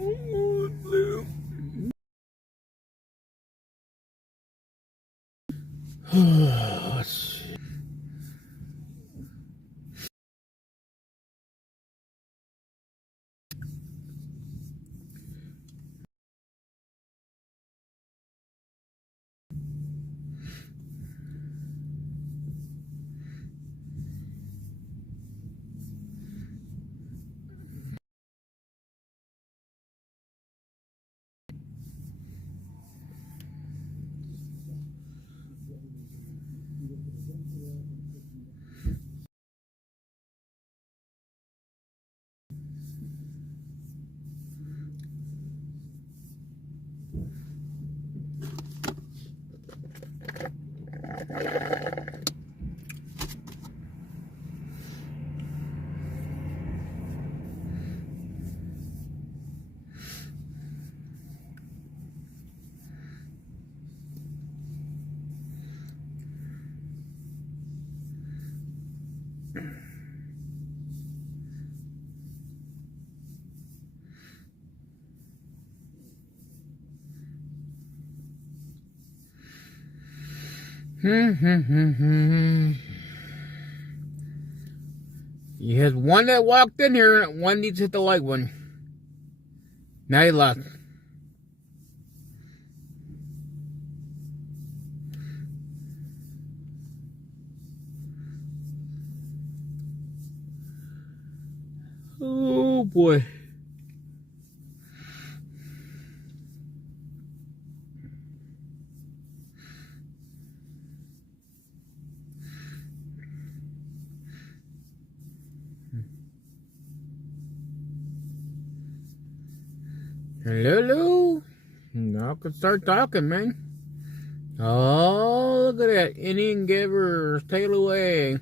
Oh, blue. Oh, shit. You had one that walked in here, and one needs to hit the like one. Now you left. Oh boy. Hello? Now I can start talking, man. Oh, look at that. Indian giver, tail away.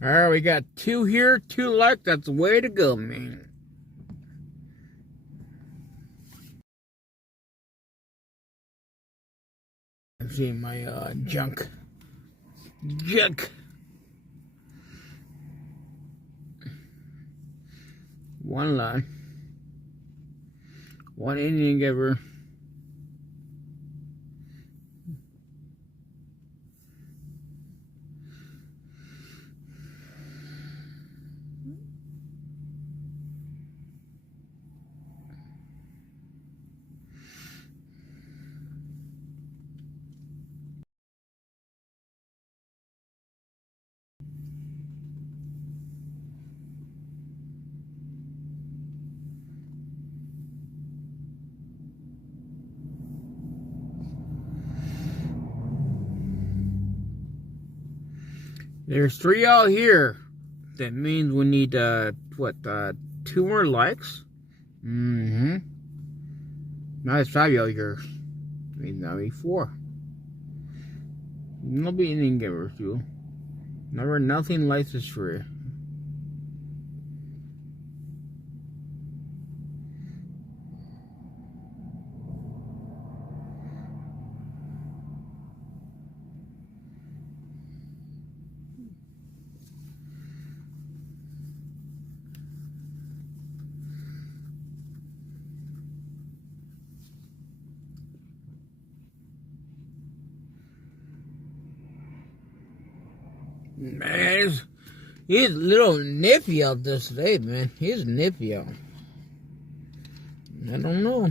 Alright, we got 2 here, 2 likes. That's the way to go, man. I'm seeing my junk. One line. One Indian giver. There's 3 out here. That means we need, 2 more likes? Mm-hmm. Now there's 5 out here. I mean, that'll be 4. There'll be Indian givers, too. Remember, nothing likes is free. Man, he's a little nippy out this today, man. He's nippy out. I don't know.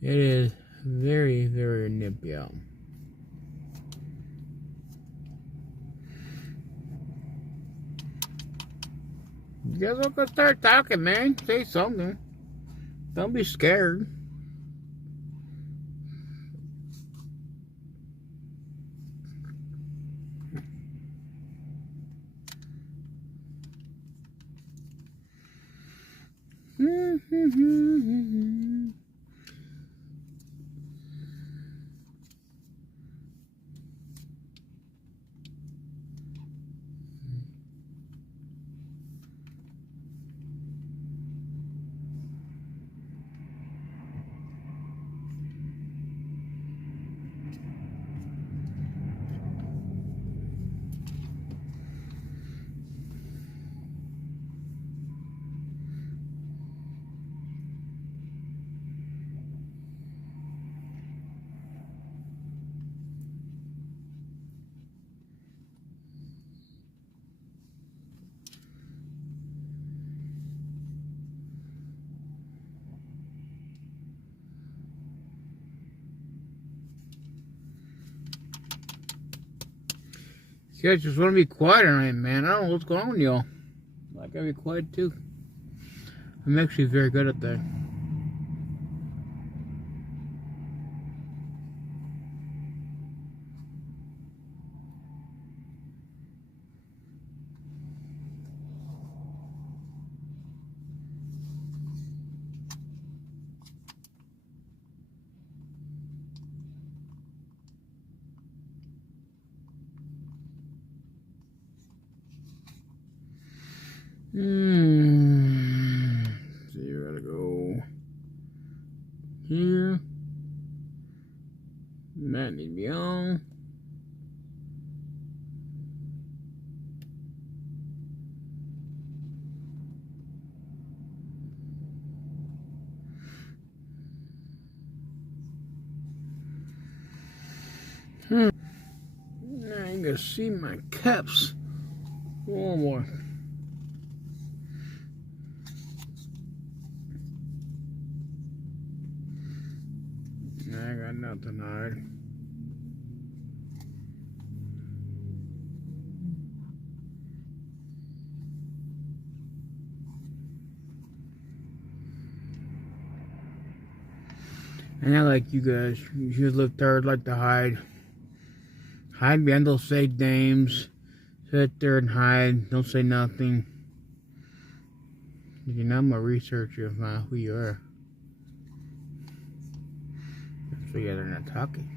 It is very, very nippy out. You guys all gonna start talking, man. Say something. Don't be scared. You guys just want to be quiet tonight, man. I don't know what's going on with y'all. I gotta be quiet too. I'm actually very good at that. So you gotta go here. That needs to be on. Now you can see my caps. One more. I got nothing hard. And I like you guys. You should live third, like to hide. Hide behind those fake names. Sit there and hide. Don't say nothing. You know, I'm gonna research you, who you are. So yeah, they're not talking.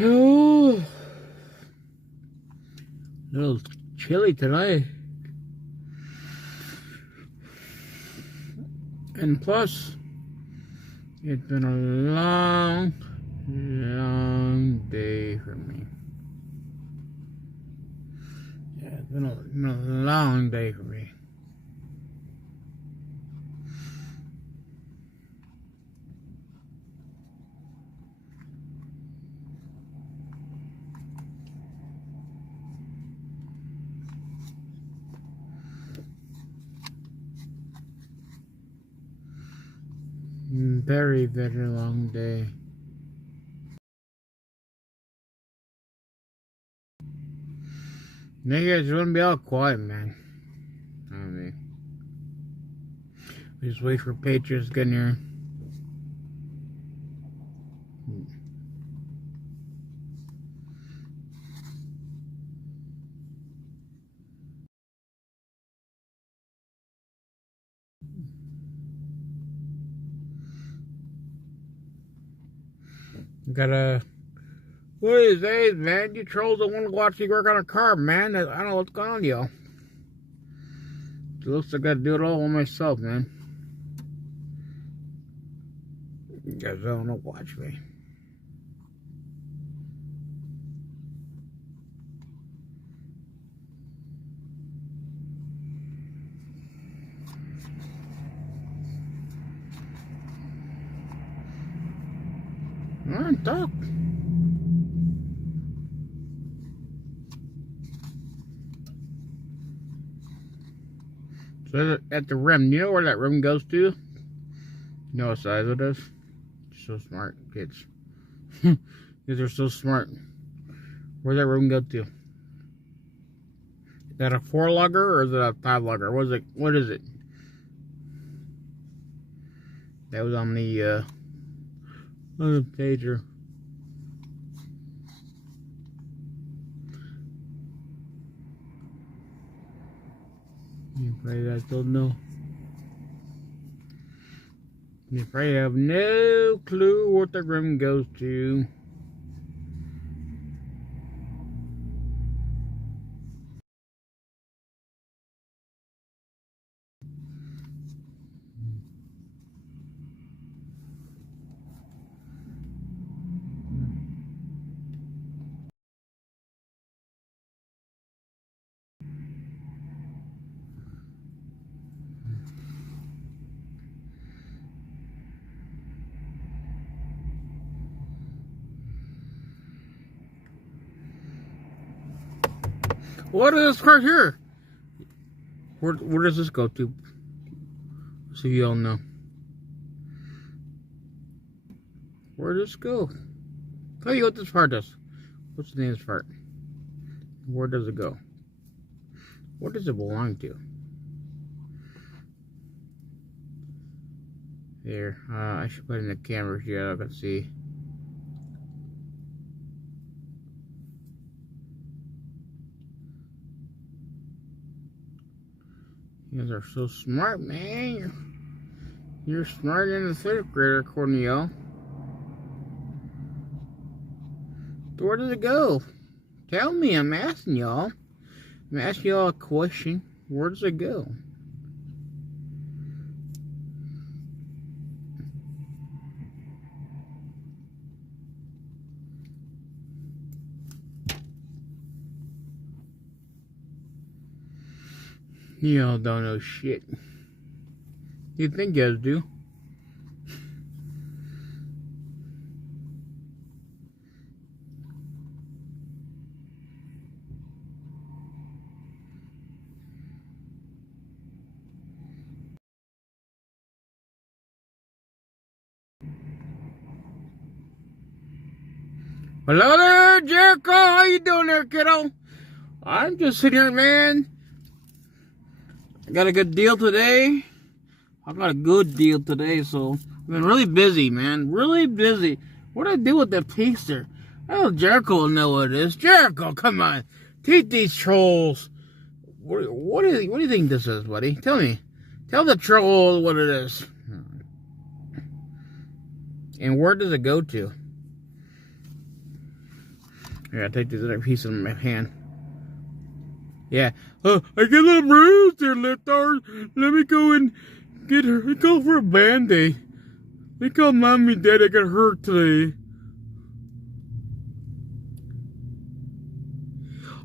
Oh, a little chilly today. And plus, it's been a long day for me. Yeah, it's been a long day for me. Very, very long day. Now you guys want to be all quiet, man. I mean, we just wait for Patriots to get in here. Gotta. What is this, man? You trolls don't want to watch me work on a car, man. I don't know what's going on, y'all. It looks like I gotta do it all on myself, man. You guys don't want to watch me. Come on, talk. So at the rim, you know where that rim goes to? You know what size it is? So smart, kids. Kids are so smart. Where's that rim go to? Is that a 4-lugger or is it a 5-lugger? What is it? That was on the pager. You probably guys don't know. You probably have no clue what the rim goes to. What is this right here? Where does this go to? So you all know. Where does this go? Tell you what this part does. What's the name of this part? Where does it go? What does it belong to? There. I should put it in the camera here. I can see. You guys are so smart, man. You're smarter than the 3rd grader, according to y'all. Where does it go? Tell me, I'm asking y'all. I'm asking y'all a question. Where does it go? Y'all don't know shit. You think you guys do? Hello there, Jericho. How you doing there, kiddo? I'm just sitting here, man. I got a good deal today. I got a good deal today, so I've been really busy, man. Really busy. What do I do with that paster? Oh, Jericho will know what it is. Jericho, come on. Teach these trolls. What do you think this is, buddy? Tell me. Tell the troll what it is. And where does it go to? Here, I take this other piece in my hand. Yeah. I get a little bruised there, LIBTARD. Let me go and get her. Let's go for a band-aid. They call mommy and daddy got hurt today.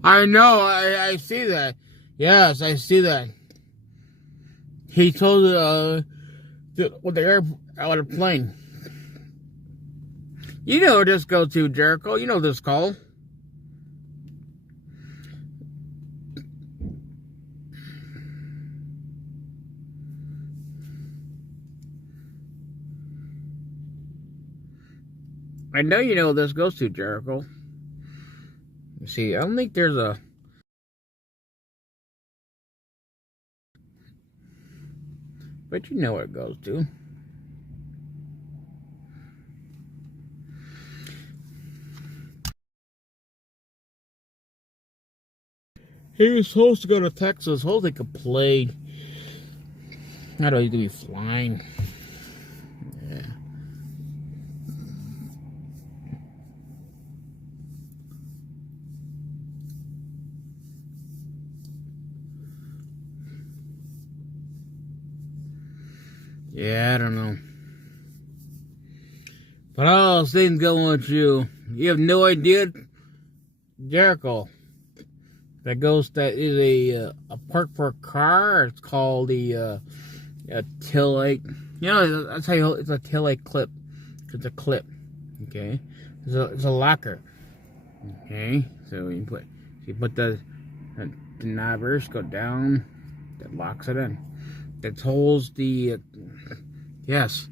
I know. I see that. Yes, I see that. He told with the airplane. You know where this goes to, Jericho. You know this call. I know you know what this goes to, Jericho. You see, I don't think there's a... But you know what it goes to. He was supposed to go to Texas. Supposed he could play. I don't need to be flying. Yeah. Yeah, I don't know. But all things going with you. You have no idea, Jericho. That is a park for a car. It's called a tail light. You know, that's how it's a tail light clip. It's a clip. Okay, it's a locker. Okay, so you put the knobbers go down. That locks it in. that holds the. Yes,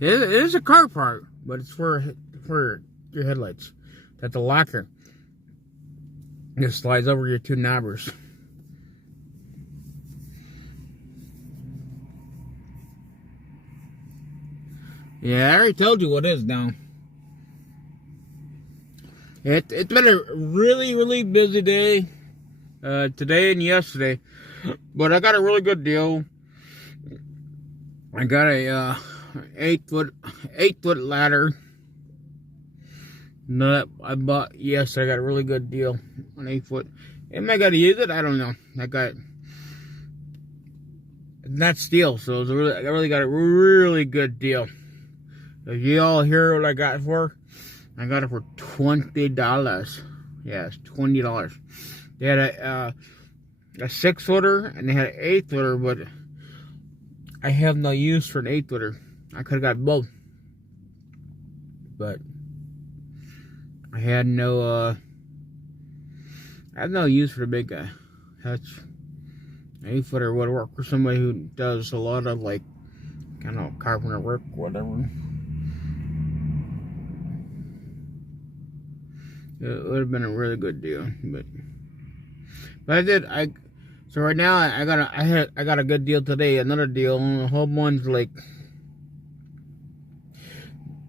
it is a car part, but it's for your headlights. That's the locker. It slides over your two knobbers. Yeah, I already told you what it is now. It's been a really busy day today and yesterday, but I got a really good deal. I got a 8 foot ladder that I bought yesterday. I got a really good deal on 8 foot. Am I gonna use it? I don't know. I got it. It's not steel, so it's I really got a really good deal. If you all hear what I got it for, I got it for $20. Yeah, it's $20. They had a 6 footer and they had an 8 footer, but I have no use for an 8 footer. I could have got both, but I had no use for the big guy. That's 8 footer would work for somebody who does a lot of like kind of carpenter work, whatever. It would have been a really good deal, but so right now I got a good deal today. Another deal, a whole bunch like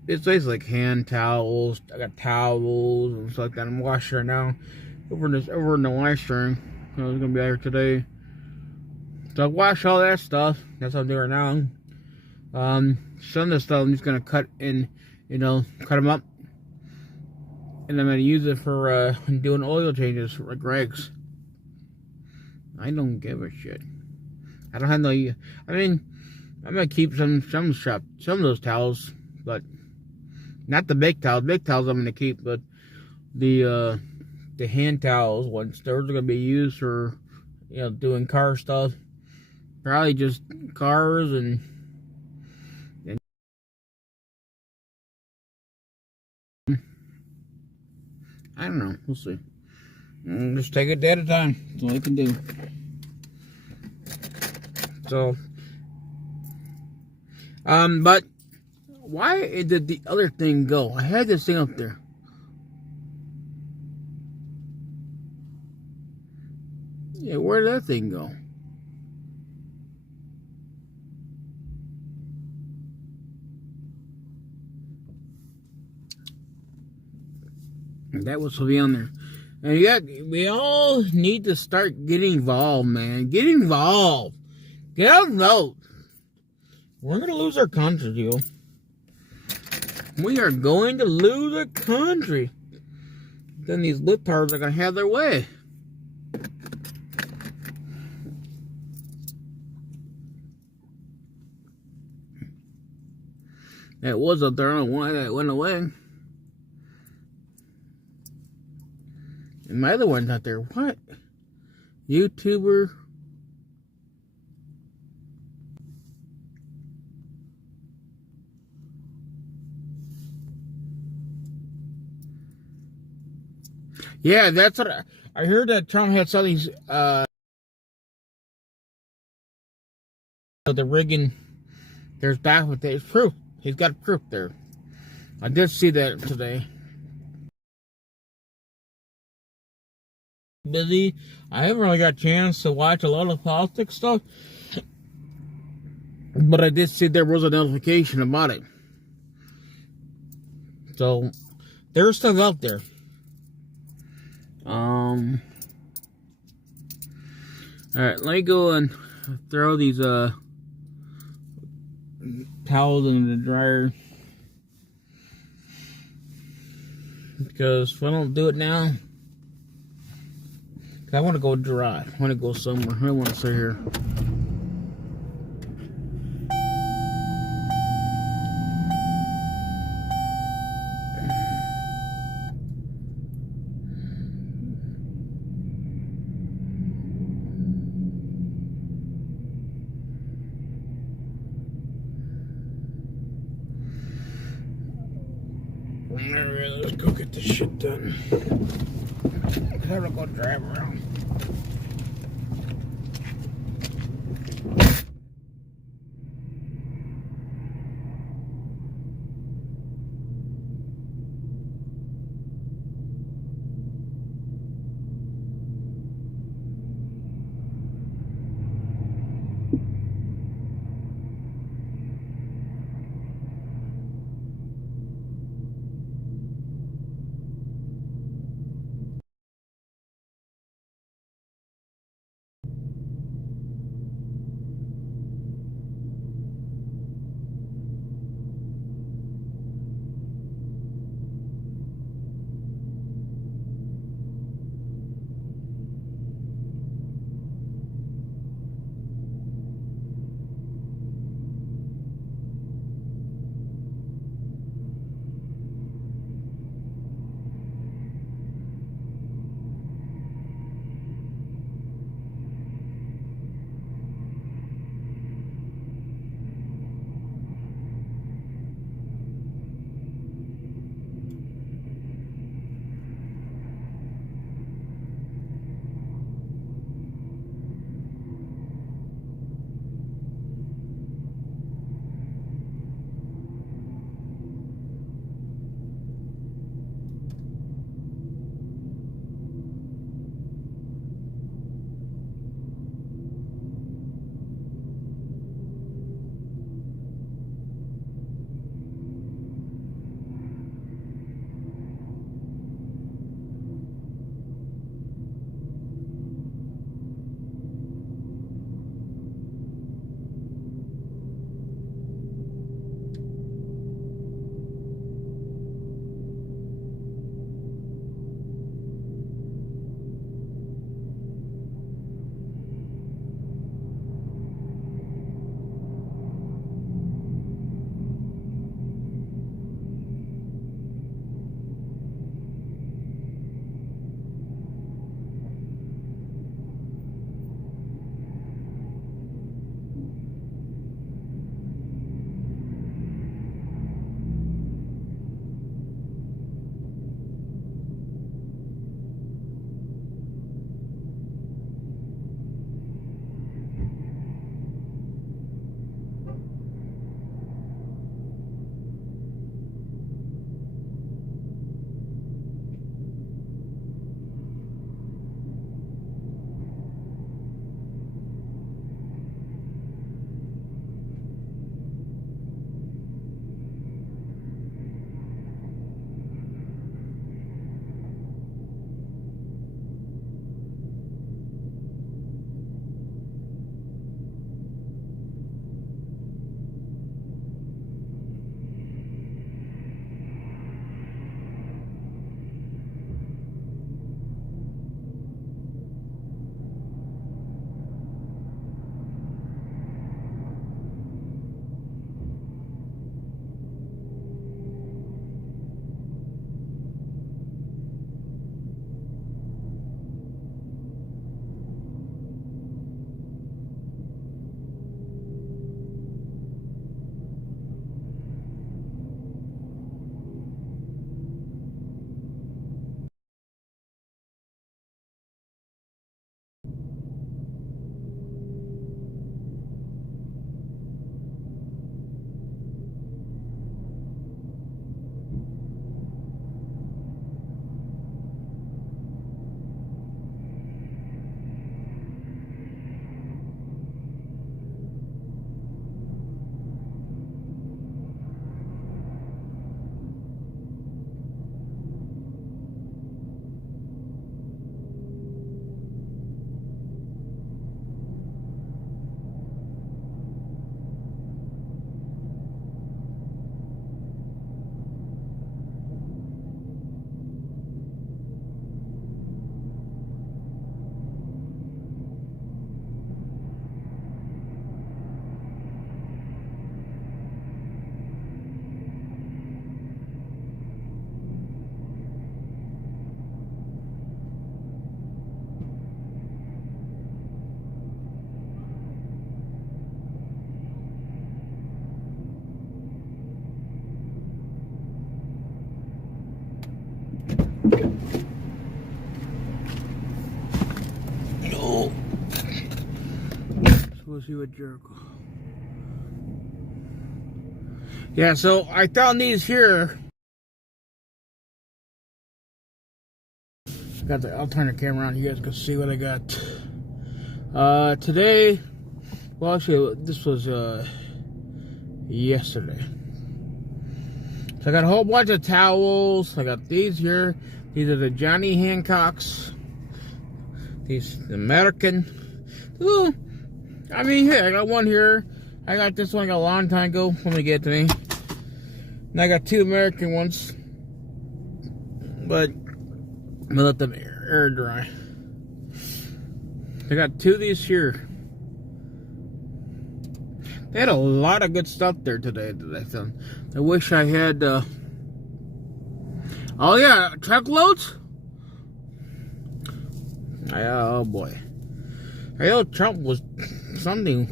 it's basically like hand towels. I got towels and stuff like that. I'm washing right now over in the washroom. I was gonna be out here today, so I wash all that stuff. That's what I'm doing right now. Some of the stuff I'm just gonna cut in, cut them up. And I'm going to use it for doing oil changes, like rags. I don't give a shit. I don't have no... I mean, I'm going to keep some of those towels, but not the big towels. Big towels I'm going to keep, but the hand towels, those are going to be used for, doing car stuff. Probably just cars and I don't know. We'll see. Just take it day at a time. That's all I can do. So, but why did the other thing go? I had this thing up there. Yeah, where did that thing go? That was supposed to be on there. And we all need to start getting involved, man. Get involved. Get out and vote. We're going to lose our country, dude. We are going to lose our country. Then these libtards are going to have their way. That was up there on one that went away. And my other one's not there. What? YouTuber. Yeah, that's what I heard that Trump had some of these, the rigging. There's back with it. It's proof. He's got proof there. I did see that today. Busy. I haven't really got a chance to watch a lot of politics stuff, but I did see there was a notification about it. So there's stuff out there. All right, let me go and throw these towels in the dryer, because if I don't do it now, I want to go dry. I want to go somewhere. I don't want to sit here. Alright, let's go get this shit done. I'm gonna go drive around. We'll see what Jericho. Yeah, so I found these here. I'll turn the camera around. You guys can see what I got. Today, well, actually, this was yesterday. So I got a whole bunch of towels. I got these here. These are the Johnny Hancocks. These American. Ooh, I mean, hey, I got one here. I got this one a long time ago. Let me get it to me. And I got two American ones. But I'm gonna let them air dry. I got two of these here. They had a lot of good stuff there today that I found. I wish I had, oh yeah, truckloads? Oh boy. I know Trump was something.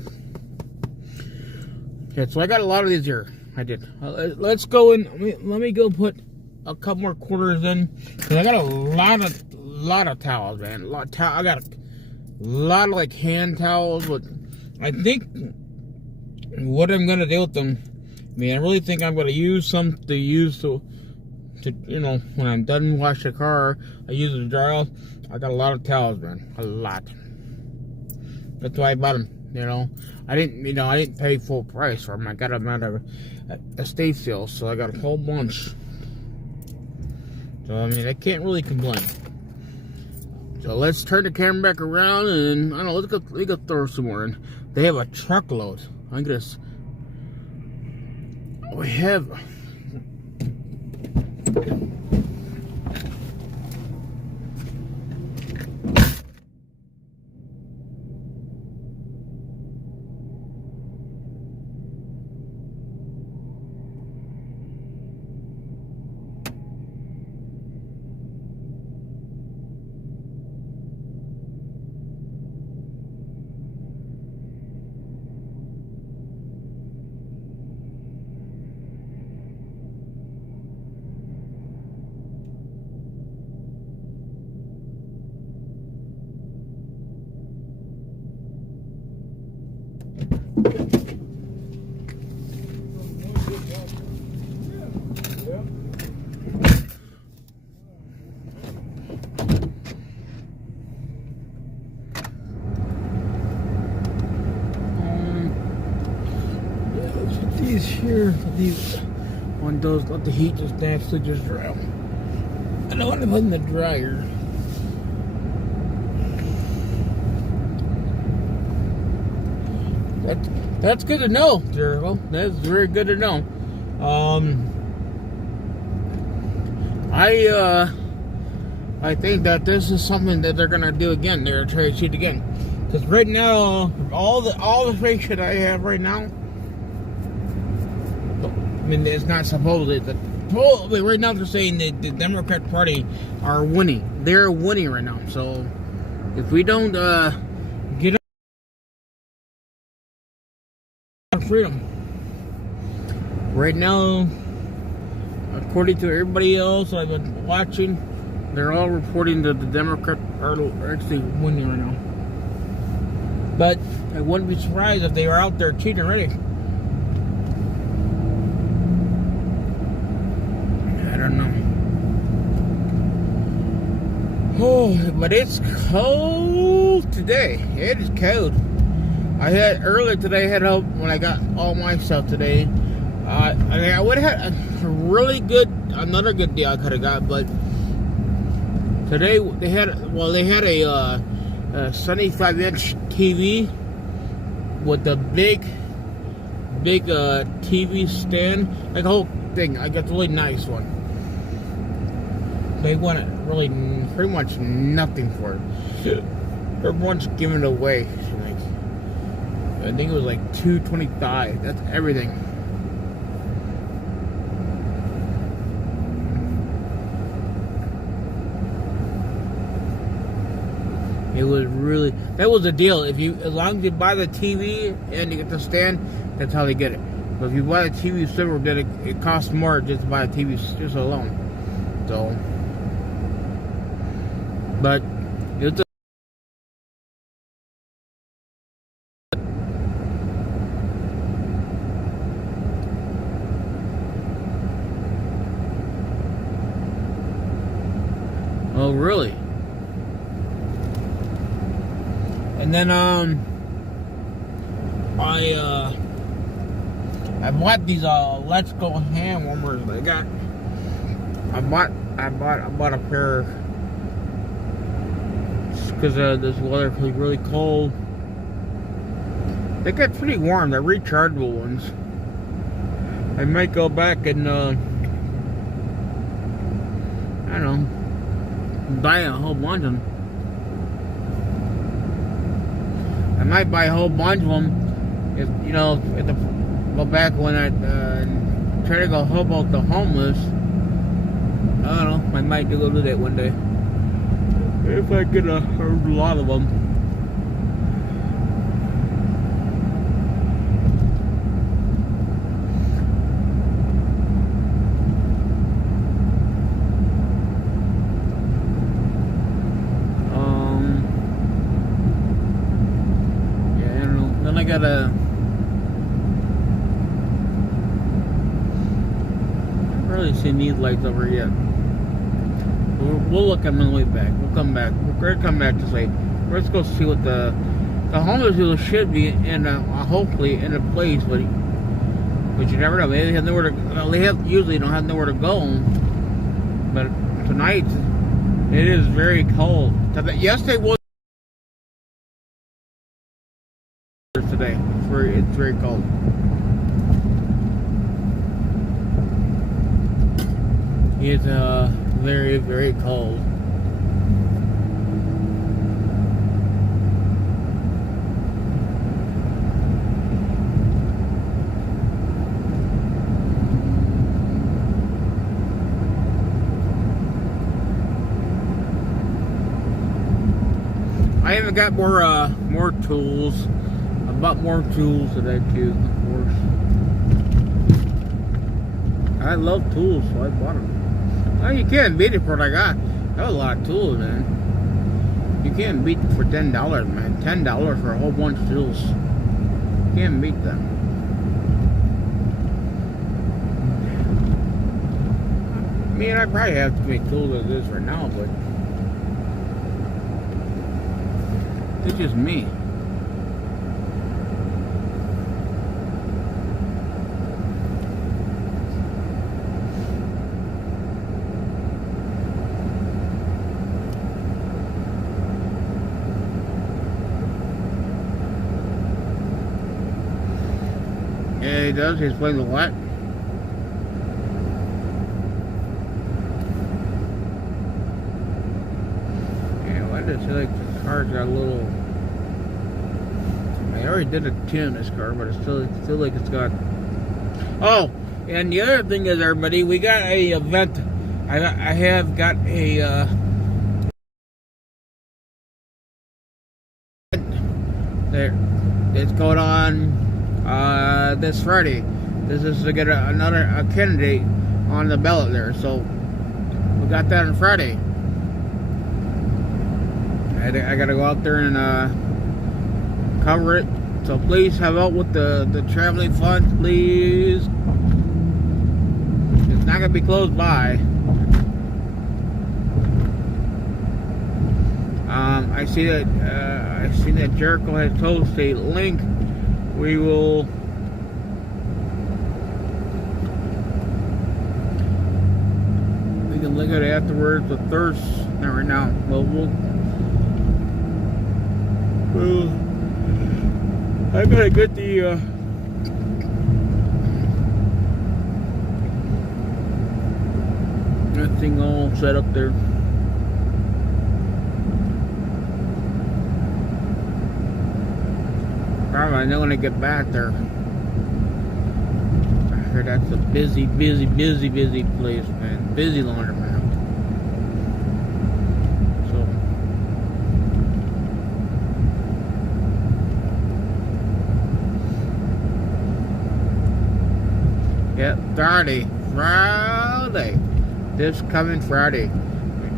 Okay, so I got a lot of these here. I did. Let's go in. Let me go put a couple more quarters in. Cause I got a lot of towels, man. I got a lot of like hand towels, but I think what I'm gonna do with them, I mean, I really think I'm gonna use some to use to you know, when I'm done wash the car, I use it to dry off. I got a lot of towels, man, a lot. That's why I bought them. You know, I didn't pay full price for them. I got them out of a estate sale, so I got a whole bunch. So I mean, I can't really complain. So let's turn the camera back around and I don't know. Let's go throw some more in. They have a truckload. I guess we have. These here, these one those let the heat just naturally just dry. I don't want to put in the dryer. That's good to know, Jericho. That's very good to know. I think that this is something that they're gonna do again. They're gonna try to cheat again. Because right now, all the fake shit I have right now, I mean, it's not supposedly. Right now they're saying that the Democrat Party are winning. They're winning right now. So if we don't get on freedom, right now, according to everybody else I've been watching, they're all reporting that the Democrat Party are actually winning right now. But I wouldn't be surprised if they were out there cheating already. I don't know. Oh, but it's cold today. It is cold. Earlier today, I had help when I got all my stuff today. I would have had another good deal I could have got, but today they had a 75-inch TV with the big TV stand, like a whole thing. I got the really nice one. They wanted really pretty much nothing for it. Everyone's giving it away. Like, I think it was like $225. That's everything. It was really, that was the deal. As long as you buy the TV and you get the stand, that's how they get it. But if you buy the TV silver, then it costs more just to buy the TV just alone. So, but it's Oh, really? And then I bought these Let's Go hand warmers. I bought a pair because this weather was really cold. They get pretty warm. They're rechargeable ones. I might go back and I don't know, buy a whole bunch of them. I might buy a whole bunch of them. If you know, go back when I try to go help out the homeless. I don't know. I might do that one day if I get a lot of them. I haven't really seen these lights over yet. We'll look at them on the way back. We'll come back. We're going to come back to say, let's go see what the homeless people should be in, hopefully in a place, but you never know. They have nowhere to. Well, usually don't have nowhere to go. But tonight, it is very cold. Yesterday was. Today it's very cold. It's very, very cold. I haven't got more tools. I bought more tools today too, of course. I love tools, so I bought them. Oh, you can't beat it for what I got. I have a lot of tools, man. You can't beat it for $10, man. $10 for a whole bunch of tools. You can't beat them. I mean, I probably have to make tools of this right now, but it's just me. Yeah, he does. He's playing the what? Yeah, why does it feel like the car's got a little... I already did a tune on this car, but it's still like it's got... Oh, and the other thing is, everybody, we got a event. I have got a... there. It's going on... this Friday. This is to get a candidate on the ballot there, so we got that on Friday. I gotta go out there and cover it, so please help out with the traveling funds, please. It's not gonna be close by. I see that Jericho has posted a link. We will look at it afterwards with thirst. Not right now. Well, I gotta get the that thing all set up there. Probably I know when I get back there. I heard that's a busy place, man. Busy laundromat. So yeah, Friday. This coming Friday.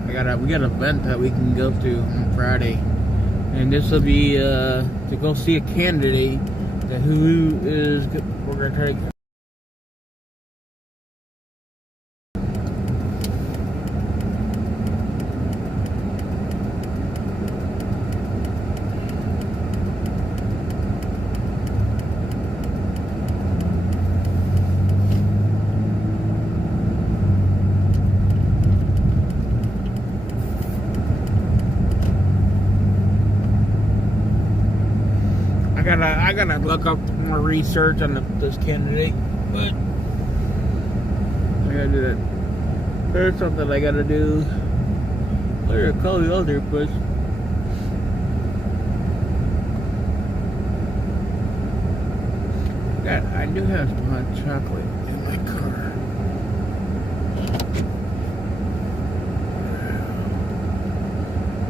We got an event that we can go to on Friday. And this will be to go see a candidate who is, we're going to try to gotta look up more research on this candidate, but I gotta do that. There's something I gotta do. I gotta call the other, but I do have some hot chocolate in my car.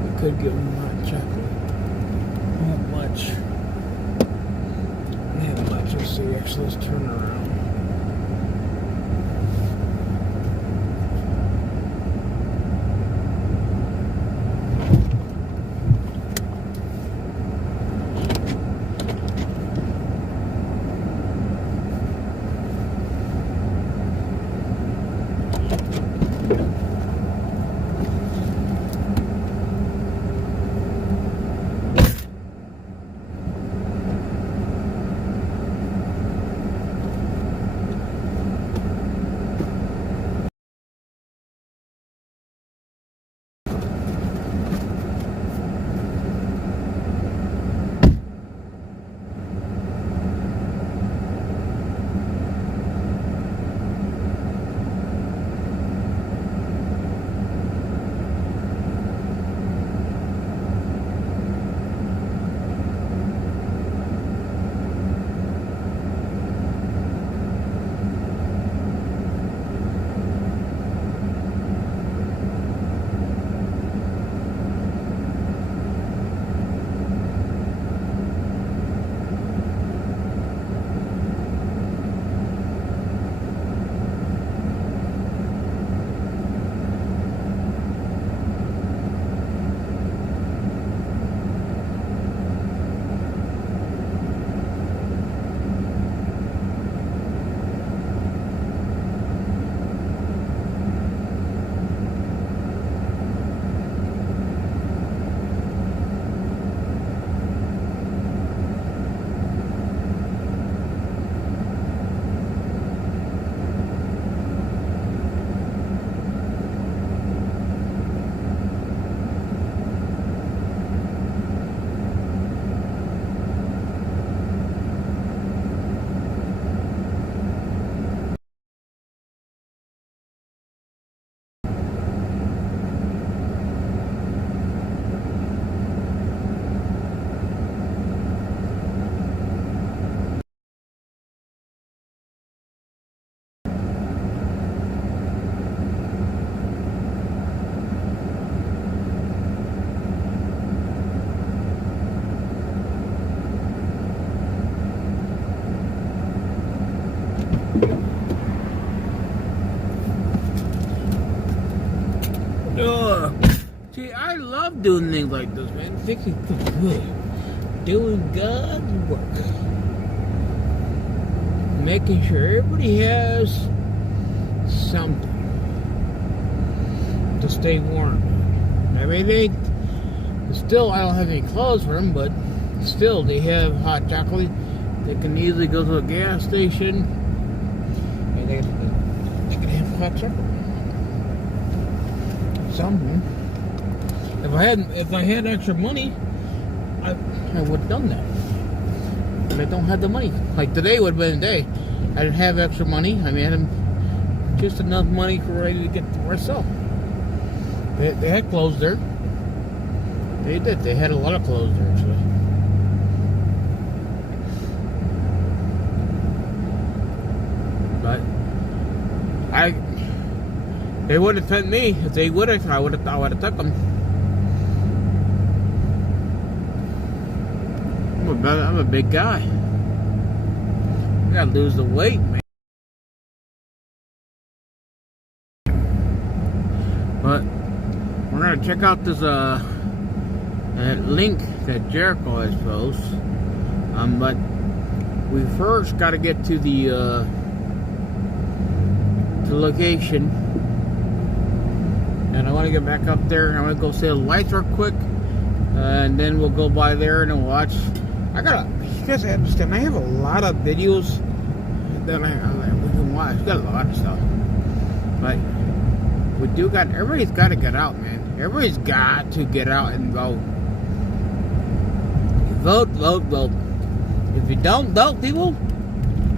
We could give them hot chocolate. Not much. Not much. Let's see. Actually, let's turn around. See, I love doing things like this, man. It makes me feel good. Doing God's work. Making sure everybody has something to stay warm. I mean, still, I don't have any clothes for them, but still, they have hot chocolate. They can easily go to a gas station and they can have hot chocolate. Something. If I had extra money, I would have done that. But I don't have the money. Like today would have been a day. I didn't have extra money. I mean, I had just enough money for ready to get to myself. They had clothes there. They did. They had a lot of clothes there, actually. But they would have sent me. If they would have, I would have took them. I'm a big guy. I gotta lose the weight, man. But we're gonna check out this that link that Jericho has posted. But we first got to get to the location, and I want to get back up there. And I want to go see the lights real quick, and then we'll go by there and watch. You guys understand, I have a lot of videos that we can watch. We got a lot of stuff. But everybody's got to get out, man. Everybody's got to get out and vote. Vote, vote, vote. If you don't, though, people,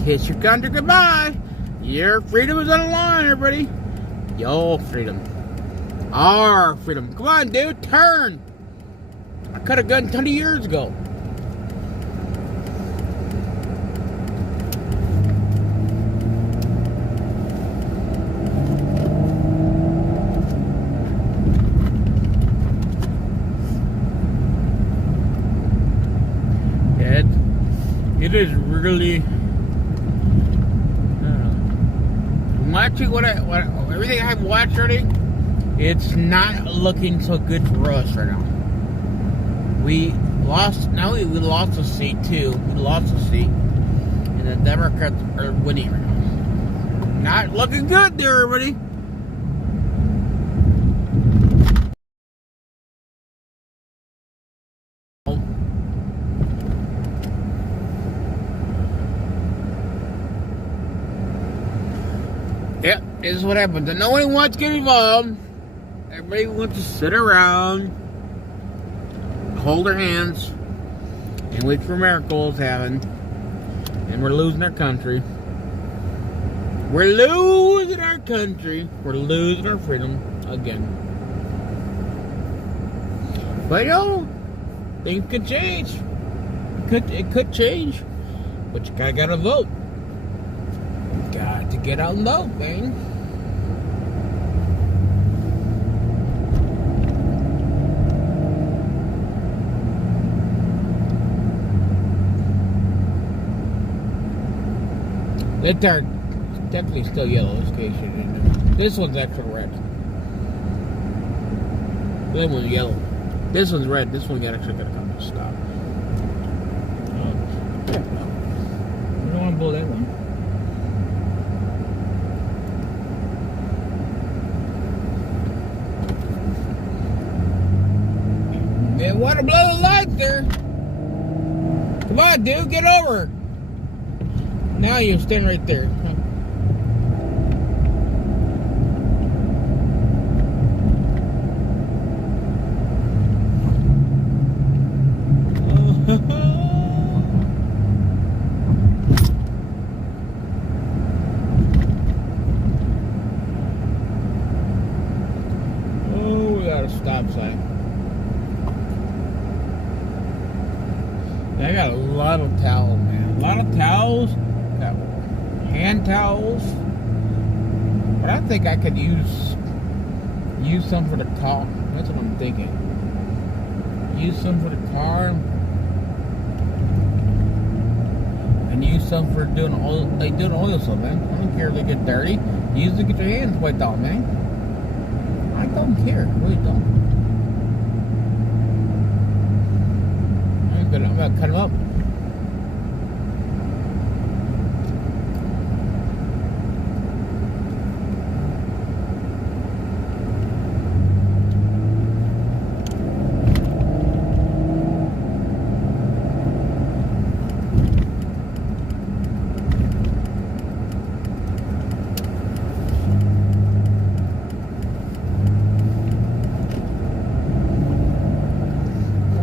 kiss your country goodbye. Your freedom is on the line, everybody. Your freedom. Our freedom. Come on, dude, turn. I could have gone 20 years ago. It is really watching everything I've watched already. It's not looking so good for us right now. We lost a seat too. We lost a seat, and the Democrats are winning right now. Not looking good there, everybody. Yep, this is what happens. And no one wants to get involved. Everybody wants to sit around, hold their hands, and wait for miracles to happen. And we're losing our country. We're losing our country. We're losing our freedom again. But you know, things could change. It could change. But you gotta vote. Got to get out and vote, man. LIBTARD definitely still yellow in case you didn't know. This one's actually red. That one's yellow. This one's red. This one actually gotta come to stop. We don't want to blow that one. Man, want to blow the lights there? Come on, dude, get over. Now you stand right there. Oh, we got a stop sign. I got a lot of towels, man. A lot of towels. Got hand towels. But I think I could use some for the car. That's what I'm thinking. Use some for the car. And use some for doing oil. They do oil stuff, man. I don't care if they get dirty. Use it to get your hands wiped off, man. I don't care. I really don't. I'm gonna cut them up.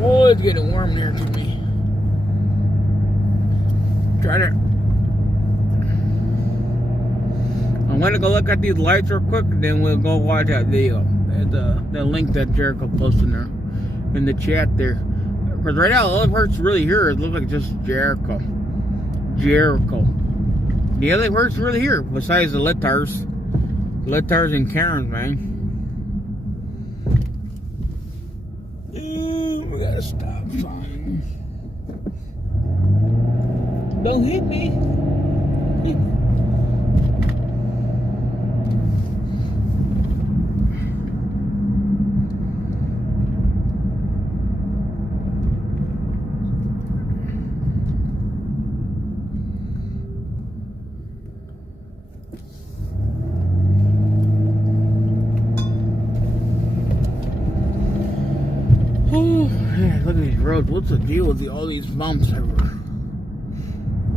Oh, it's getting warm in here to me. Try to. I'm gonna go look at these lights real quick, and then we'll go watch that video. The link that Jericho posted there in the chat there. Because right now, the only person really here it looks like just Jericho. The only person really here besides the LIBTARDs and Karens, man. Ooh, we gotta stop sign. Don't hit me. Oh, man, look at these roads. What's the deal with all these bumps everywhere?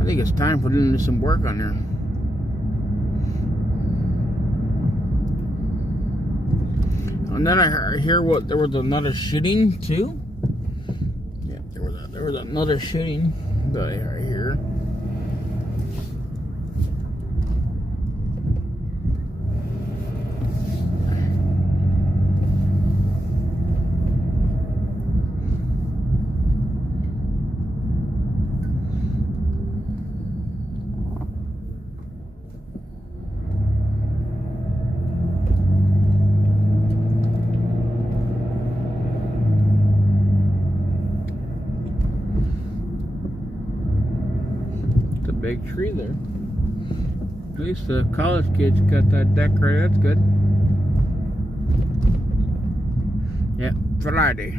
I think it's time for doing some work on there. And then I hear there was another shooting too. Yeah, there was another shooting They are here. Big tree there. At least the college kids got that decorated. That's good. Yeah, Friday.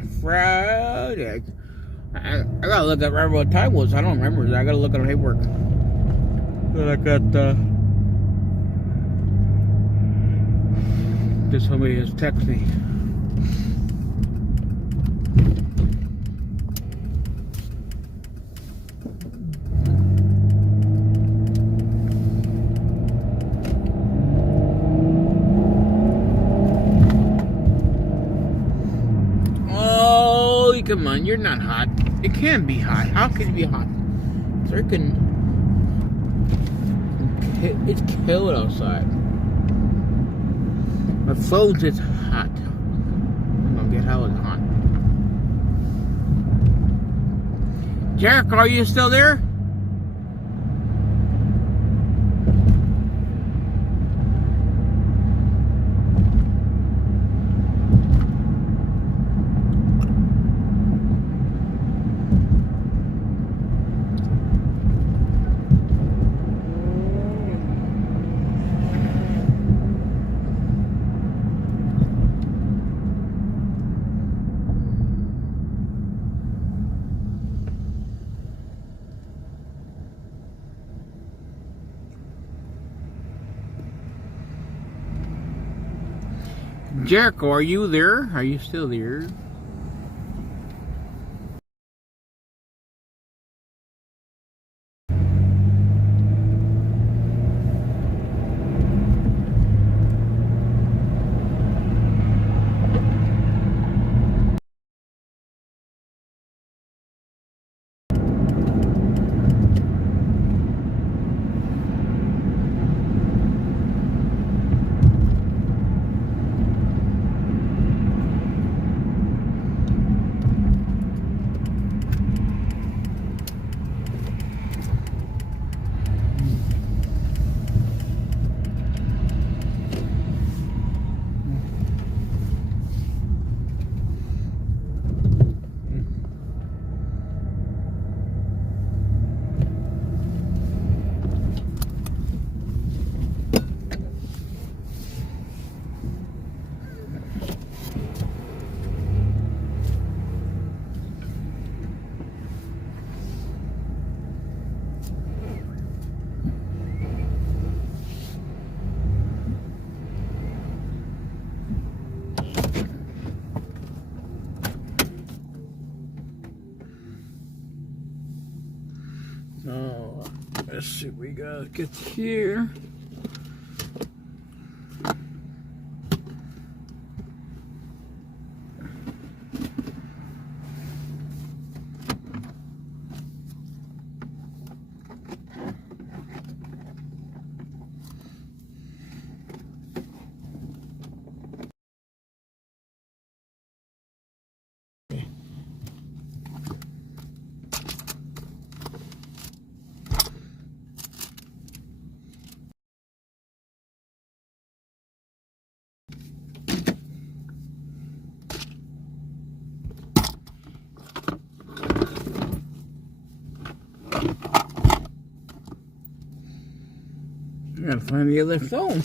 I gotta look up remember what time it was. I don't remember. I gotta look at the paperwork. But I got just somebody has texted me. Come on, you're not hot. It can't be hot. How can it be hot? It's cold outside. My phone says hot. I'm gonna get how it's hot. Jericho, are you still there? Jericho, are you there? Are you still there? Oh, let's see what we gotta get here. I gotta find the other phone.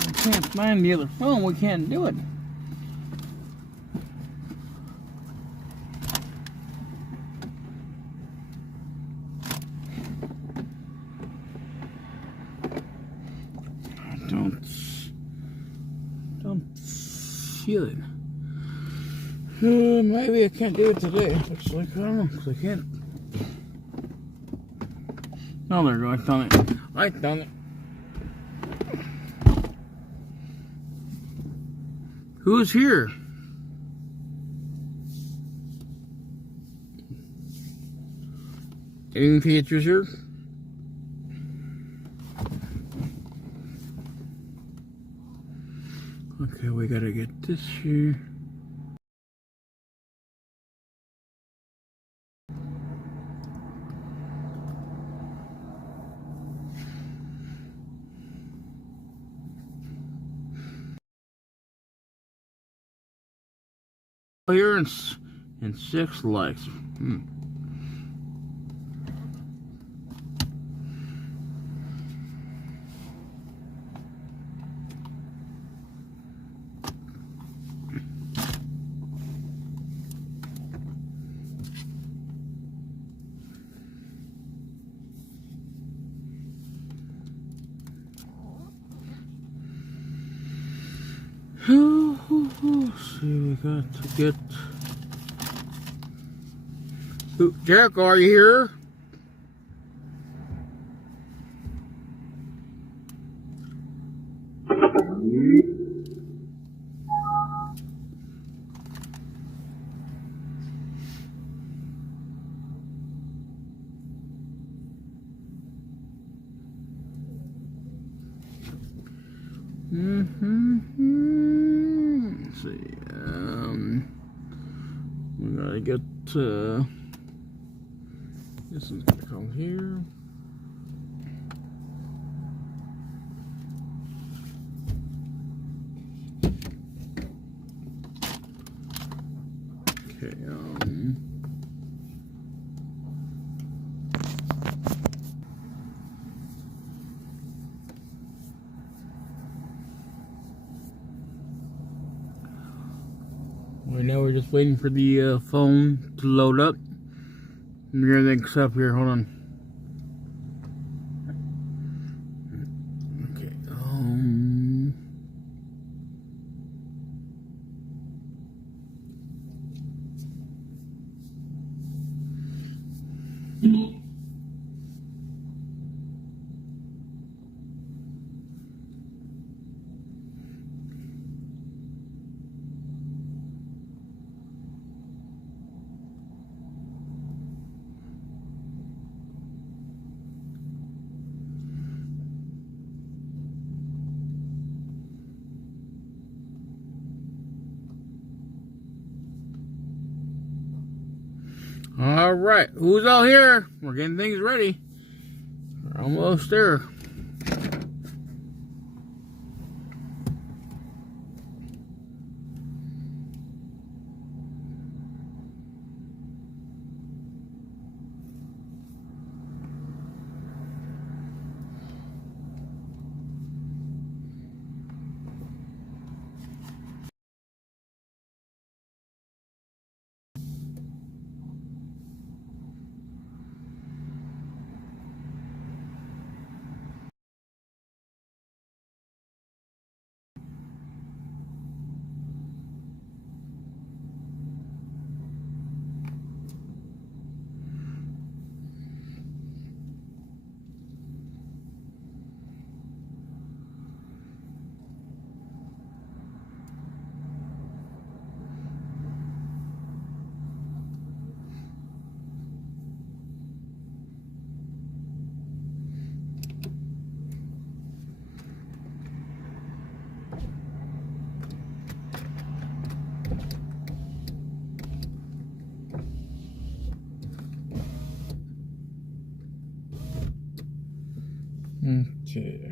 I can't find the other phone. We can't do it. Don't feel it. Maybe I can't do it today. Looks like I don't know, because I can't. Oh, there we go. I found it. I found it. Who's here? Any pictures here? Okay, we gotta get this here. Clearance and 6 likes. See, we got to get. Jack, are you here? Let's see. We gotta get. This one's gonna come here. Okay. Right now we're just waiting for the phone to load up. Everything's up here. Hold on. Okay. All right, who's all here? We're getting things ready. We're almost there. Okay.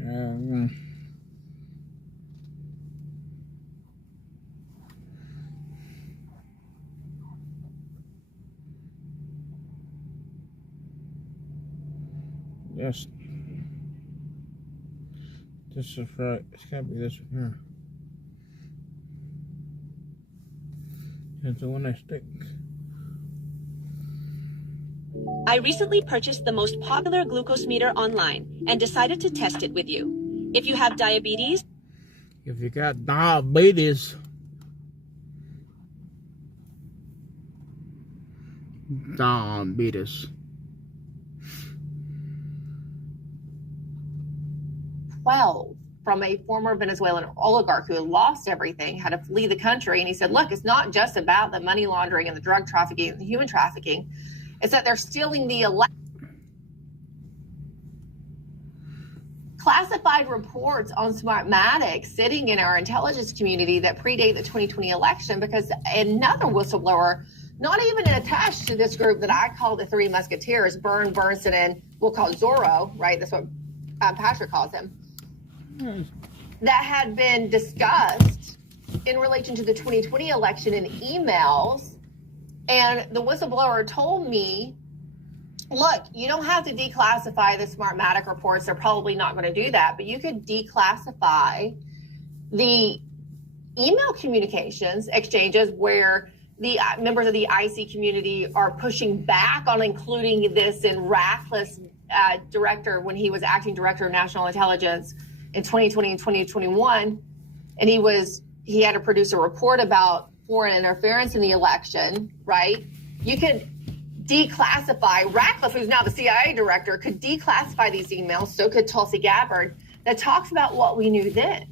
Yes. This is right. It's gotta be this one here. That's the one I stick. I recently purchased the most popular glucose meter online and decided to test it with you. If you have diabetes, If you got diabetes, Diabetes. 12 from a former Venezuelan oligarch who had lost everything, had to flee the country. And he said, look, it's not just about the money laundering and the drug trafficking and the human trafficking. It's that they're stealing the classified reports on Smartmatic sitting in our intelligence community that predate the 2020 election, because another whistleblower, not even attached to this group that I call the Three Musketeers, Byrne, Bernson, and we'll call Zorro, right? That's what Patrick calls him. That had been discussed in relation to the 2020 election in emails. And the whistleblower told me, look, you don't have to declassify the Smartmatic reports. They're probably not going to do that, but you could declassify the email communications exchanges where the members of the IC community are pushing back on including this in Ratcliffe's director when he was acting director of national intelligence in 2020 and 2021. And he had to produce a report about foreign interference in the election, right? You could declassify, Ratcliffe, who's now the CIA director, could declassify these emails, so could Tulsi Gabbard, that talks about what we knew then.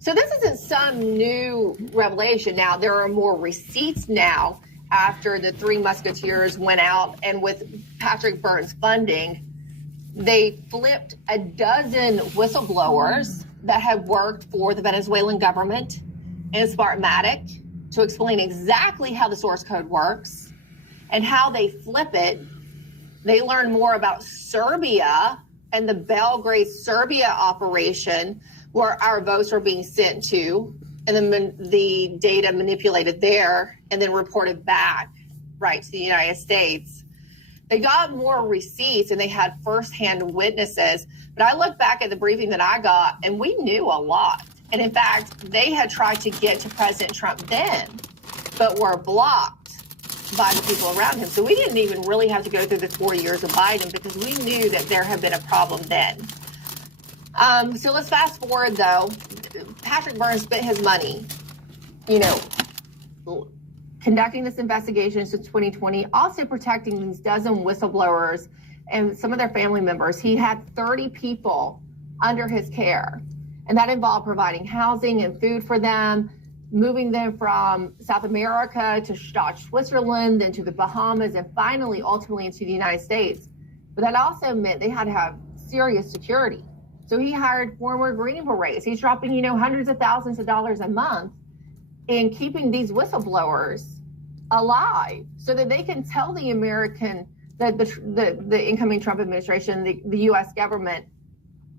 So this isn't some new revelation. Now, there are more receipts now after the Three Musketeers went out, and with Patrick Byrne's funding, they flipped a dozen whistleblowers that had worked for the Venezuelan government and Smartmatic to explain exactly how the source code works and how they flip it. They learn more about Serbia and the Belgrade Serbia operation, where our votes are being sent to, and then the data manipulated there and then reported back, right, to the United States. They got more receipts and they had firsthand witnesses. But I look back at the briefing that I got, and we knew a lot. And in fact, they had tried to get to President Trump then, but were blocked by the people around him. So we didn't even really have to go through the 4 years of Biden, because we knew that there had been a problem then. So let's fast forward, though. Patrick Byrne spent his money, conducting this investigation since 2020, also protecting these dozen whistleblowers and some of their family members. He had 30 people under his care, and that involved providing housing and food for them, moving them from South America to Switzerland, then to the Bahamas, and finally, ultimately, into the United States. But that also meant they had to have serious security. So he hired former Green Berets. He's dropping, hundreds of thousands of dollars a month in keeping these whistleblowers alive so that they can tell the the incoming Trump administration, the U.S. government,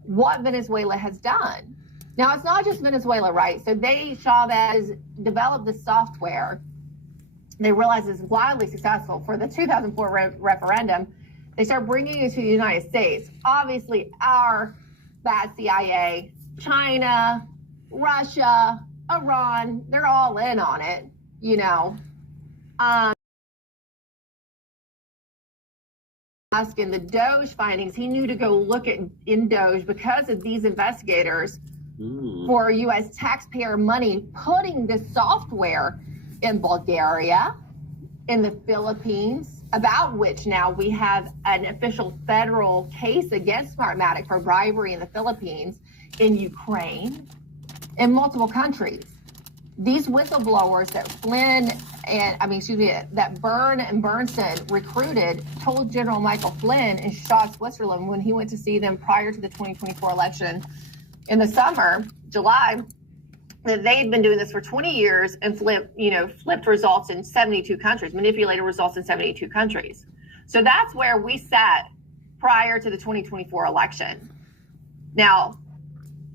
what Venezuela has done. Now, it's not just Venezuela, right? So Chavez developed this software. They realized it's wildly successful. For the 2004 referendum, they start bringing it to the United States. Obviously, our bad CIA, China, Russia, Iran, they're all in on it, In the Doge findings, he knew to go look in Doge because of these investigators for U.S. taxpayer money, putting this software in Bulgaria, in the Philippines, about which now we have an official federal case against Smartmatic for bribery in the Philippines, in Ukraine, in multiple countries. These whistleblowers that that Byrne and Bernson recruited told General Michael Flynn in Switzerland, when he went to see them prior to the 2024 election in the summer, July, that they'd been doing this for 20 years and flipped results in 72 countries, manipulated results in 72 countries. So that's where we sat prior to the 2024 election. Now,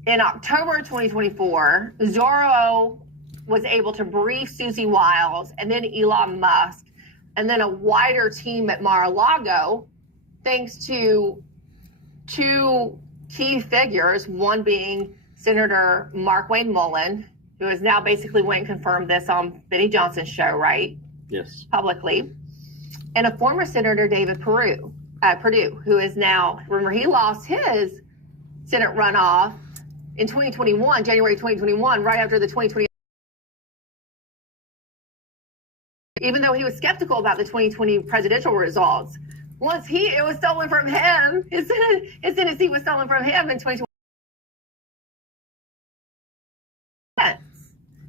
in October 2024, Zorro was able to brief Susie Wiles and then Elon Musk and then a wider team at Mar-a-Lago, thanks to two key figures, one being Senator Mark Wayne Mullen, who has now basically went and confirmed this on Benny Johnson's show, right? Yes. Publicly. And a former Senator David Perdue, who is now, remember, he lost his Senate runoff in 2021, January 2021, right after the 2020 even though he was skeptical about the 2020 presidential results. Once it was stolen from him, his Senate seat was stolen from him in 2020.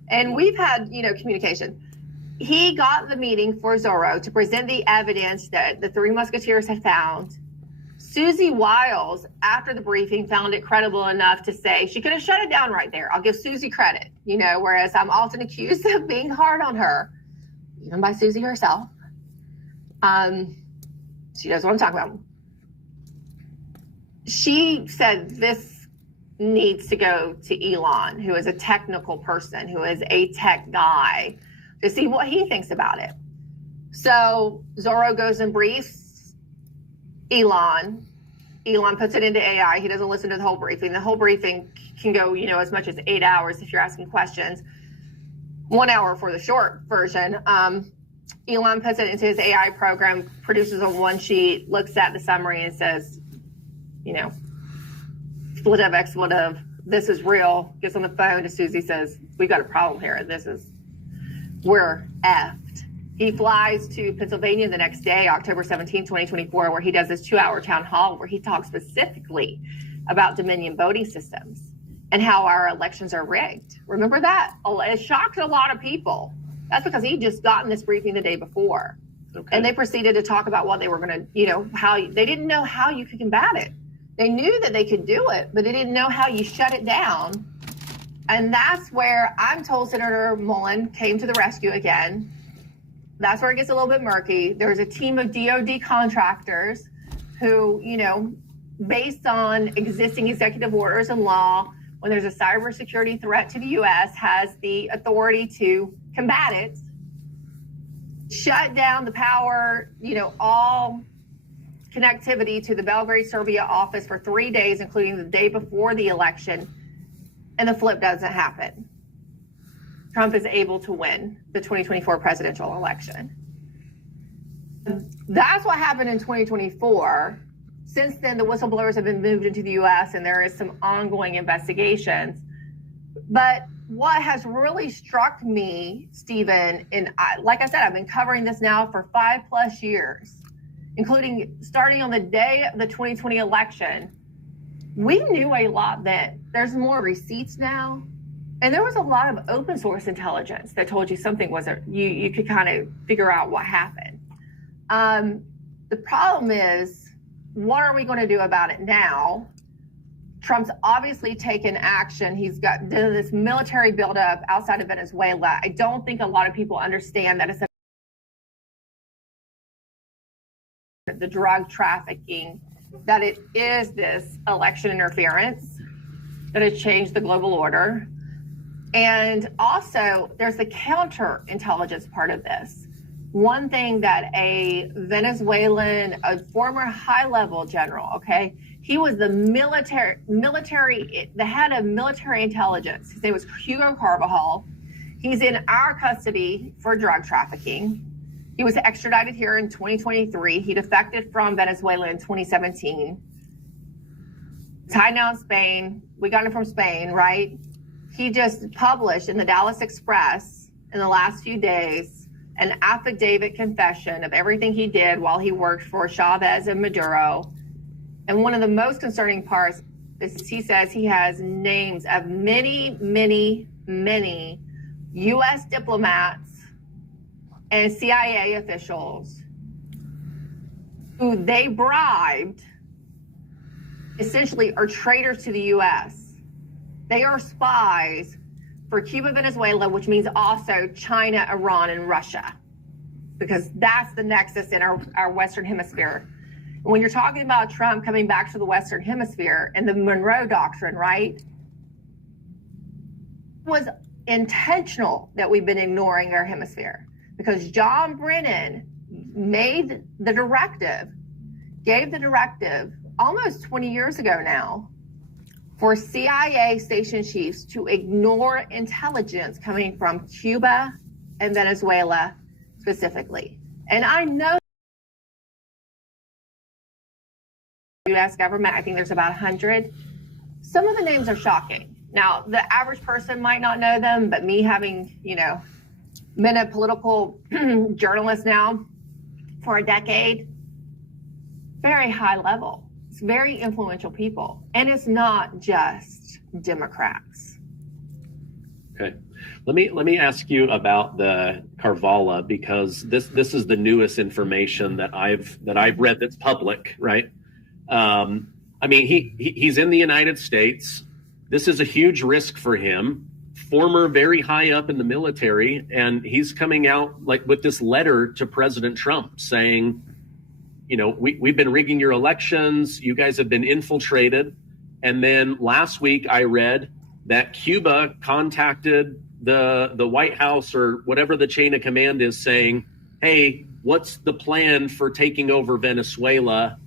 And we've had, communication. He got the meeting for Zorro to present the evidence that the Three Musketeers had found. Susie Wiles, after the briefing, found it credible enough to say she could have shut it down right there. I'll give Susie credit, whereas I'm often accused of being hard on her, even by Susie herself. She knows what I'm talking about. She said this needs to go to Elon, who is a technical person, who is a tech guy, to see what he thinks about it. So Zorro goes and briefs Elon. Elon puts it into AI. He doesn't listen to the whole briefing. The whole briefing can go, as much as 8 hours if you're asking questions. 1 hour for the short version. Elon puts it into his AI program, produces a one sheet, looks at the summary and says, expletive, this is real. Gets on the phone to Susie, says, we've got a problem here. We're effed. He flies to Pennsylvania the next day, October 17, 2024, where he does this 2-hour town hall where he talks specifically about Dominion voting systems and how our elections are rigged. Remember that? It shocked a lot of people. That's because he just gotten this briefing the day before. Okay. And they proceeded to talk about what they were going to, how they didn't know how you could combat it. They knew that they could do it, but they didn't know how you shut it down. And that's where I'm told Senator Mullen came to the rescue again. That's where it gets a little bit murky. There's a team of DOD contractors who, based on existing executive orders and law, when there's a cybersecurity threat to the U.S., has the authority to combat it, shut down the power, all connectivity to the Belgrade, Serbia office for 3 days, including the day before the election, and the flip doesn't happen. Trump is able to win the 2024 presidential election. That's what happened in 2024. Since then, the whistleblowers have been moved into the U.S. and there is some ongoing investigations. But what has really struck me, Stephen, and like I said, I've been covering this now for 5+ years, including starting on the day of the 2020 election. We knew a lot then. There's more receipts now. And there was a lot of open source intelligence that told you something wasn't, you could kind of figure out what happened. The problem is, what are we going to do about it now? Trump's obviously taken action. He's got this military buildup outside of Venezuela. I don't think a lot of people understand that it's the drug trafficking, that it is this election interference, that has changed the global order. And also, there's the counterintelligence part of this. One thing that a Venezuelan, a former high-level general, okay, he was the the head of military intelligence. His name was Hugo Carvajal. He's in our custody for drug trafficking. He was extradited here in 2023. He defected from Venezuela in 2017. He's hiding out in Spain. We got him from Spain, right? He just published in the Dallas Express in the last few days an affidavit confession of everything he did while he worked for Chavez and Maduro. And one of the most concerning parts is he says he has names of many, many, many U.S. diplomats and CIA officials who they bribed, essentially are traitors to the U.S. They are spies for Cuba, Venezuela, which means also China, Iran, and Russia, because that's the nexus in our Western Hemisphere. When you're talking about Trump coming back to the Western Hemisphere and the Monroe Doctrine, right? It was intentional that we've been ignoring our hemisphere because John Brennan gave the directive almost 20 years ago now, for CIA station chiefs to ignore intelligence coming from Cuba and Venezuela specifically. And I know the U.S. government, I think there's about 100. Some of the names are shocking. Now, the average person might not know them, but me having, been a political journalist now for a decade. Very high level. It's very influential people. And it's not just Democrats. Okay. Let me ask you about the Carvalho, because this is the newest information that I've read that's public, right? I mean, he's in the United States. This is a huge risk for him. Former very high up in the military, and he's coming out like with this letter to President Trump saying, you know, we've been rigging your elections. You guys have been infiltrated. And then last week I read that Cuba contacted the White House or whatever the chain of command is saying, hey, what's the plan for taking over Venezuela?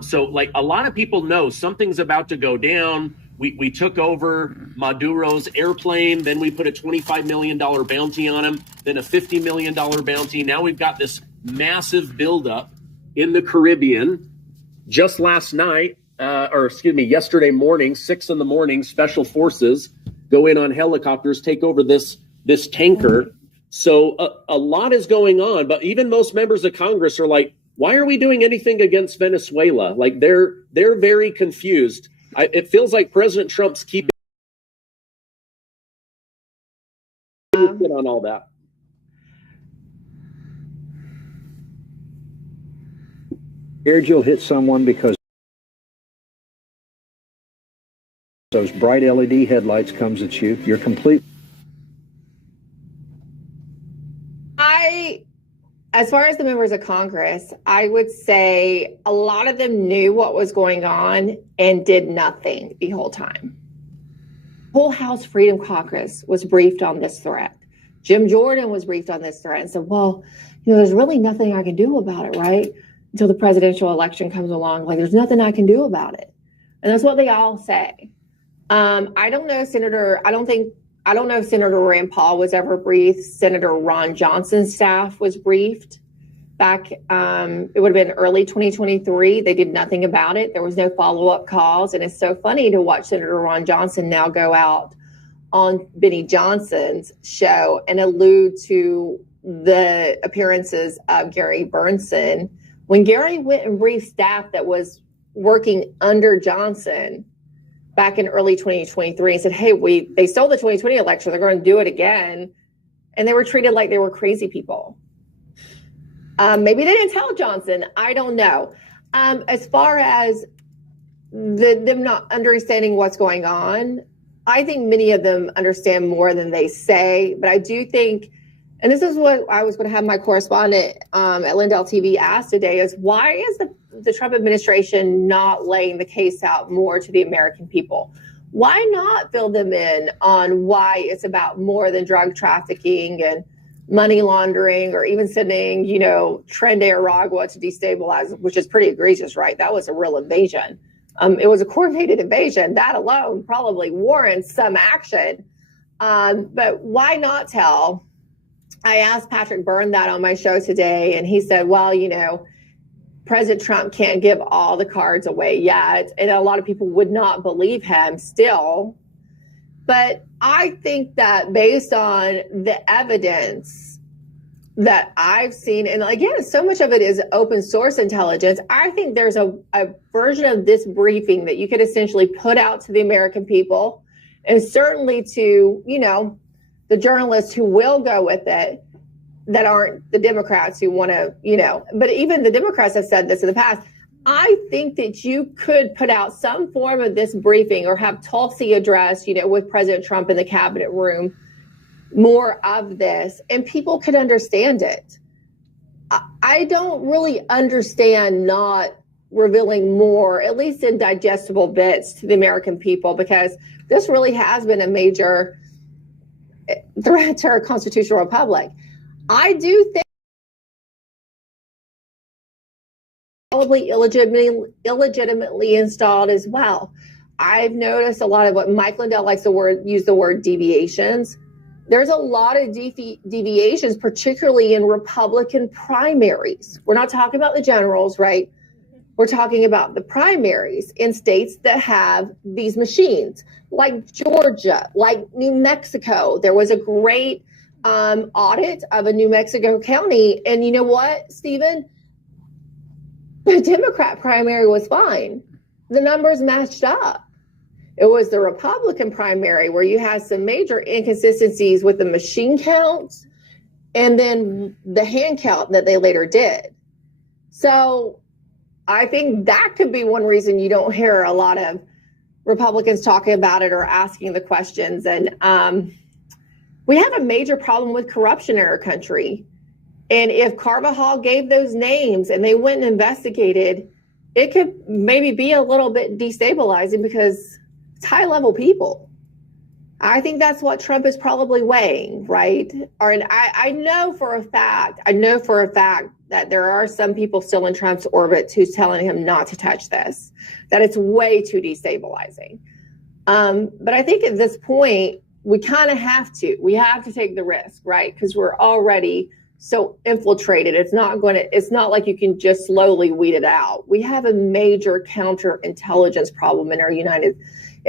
So like a lot of people know something's about to go down. We took over Maduro's airplane. Then we put a $25 million bounty on him, then a $50 million bounty. Now we've got this massive buildup in the Caribbean. Just last night, yesterday morning, 6 a.m, special forces go in on helicopters, take over this tanker. So a lot is going on, but even most members of Congress are like, why are we doing anything against Venezuela? Like they're very confused. It feels like President Trump's keeping on all that. Scared you'll hit someone because those bright LED headlights comes at you. You're complete. As far as the members of Congress, I would say a lot of them knew what was going on and did nothing the whole time. Whole House Freedom Caucus was briefed on this threat. Jim Jordan was briefed on this threat and said, well, you know, there's really nothing I can do about it, right? Until the presidential election comes along. Like, there's nothing I can do about it. And that's what they all say. I don't know if Senator Rand Paul was ever briefed. Senator Ron Johnson's staff was briefed back. It would have been early 2023. They did nothing about it. There was no follow-up calls. And it's so funny to watch Senator Ron Johnson now go out on Benny Johnson's show and allude to the appearances of Gary Burnson. When Gary went and briefed staff that was working under Johnson back in early 2023 and said, hey, they stole the 2020 election. They're going to do it again. And they were treated like they were crazy people. Maybe they didn't tell Johnson. I don't know. As far as them not understanding what's going on, I think many of them understand more than they say. But I do think, and this is what I was going to have my correspondent at Lindell TV ask today, is why is the Trump administration not laying the case out more to the American people? Why not fill them in on why it's about more than drug trafficking and money laundering, or even sending, you know, Tren de Aragua to destabilize, which is pretty egregious, right? That was a real invasion. It was a coordinated invasion. That alone probably warrants some action. But why not tell? I asked Patrick Byrne that on my show today, and he said, well, you know, President Trump can't give all the cards away yet. And a lot of people would not believe him still. But I think that based on the evidence that I've seen, and again, so much of it is open source intelligence, I think there's a version of this briefing that you could essentially put out to the American people, and certainly to, you know, the journalists who will go with it, that aren't the Democrats who want to, you know, but even the Democrats have said this in the past. I think that you could put out some form of this briefing, or have Tulsi address, you know, with President Trump in the cabinet room, more of this, and people could understand it. I don't really understand not revealing more, at least in digestible bits, to the American people, because this really has been a major threat to our constitutional republic. I do think probably illegitimately installed as well. I've noticed a lot of what Mike Lindell likes to use the word deviations. There's a lot of deviations, particularly in Republican primaries. We're not talking about the generals, right? We're talking about the primaries in states that have these machines, like Georgia, like New Mexico. There was a great audit of a New Mexico county. And you know what, Stephen? The Democrat primary was fine. The numbers matched up. It was the Republican primary where you had some major inconsistencies with the machine counts and then the hand count that they later did. So I think that could be one reason you don't hear a lot of Republicans talking about it or asking the questions. And we have a major problem with corruption in our country. And if Carvajal gave those names and they went and investigated, it could maybe be a little bit destabilizing because it's high-level people. I think that's what Trump is probably weighing, right? And I know for a fact that there are some people still in Trump's orbit who's telling him not to touch this, that it's way too destabilizing. But I think at this point, we kind of have to. We have to take the risk, right? Because we're already so infiltrated. It's not like you can just slowly weed it out. We have a major counterintelligence problem in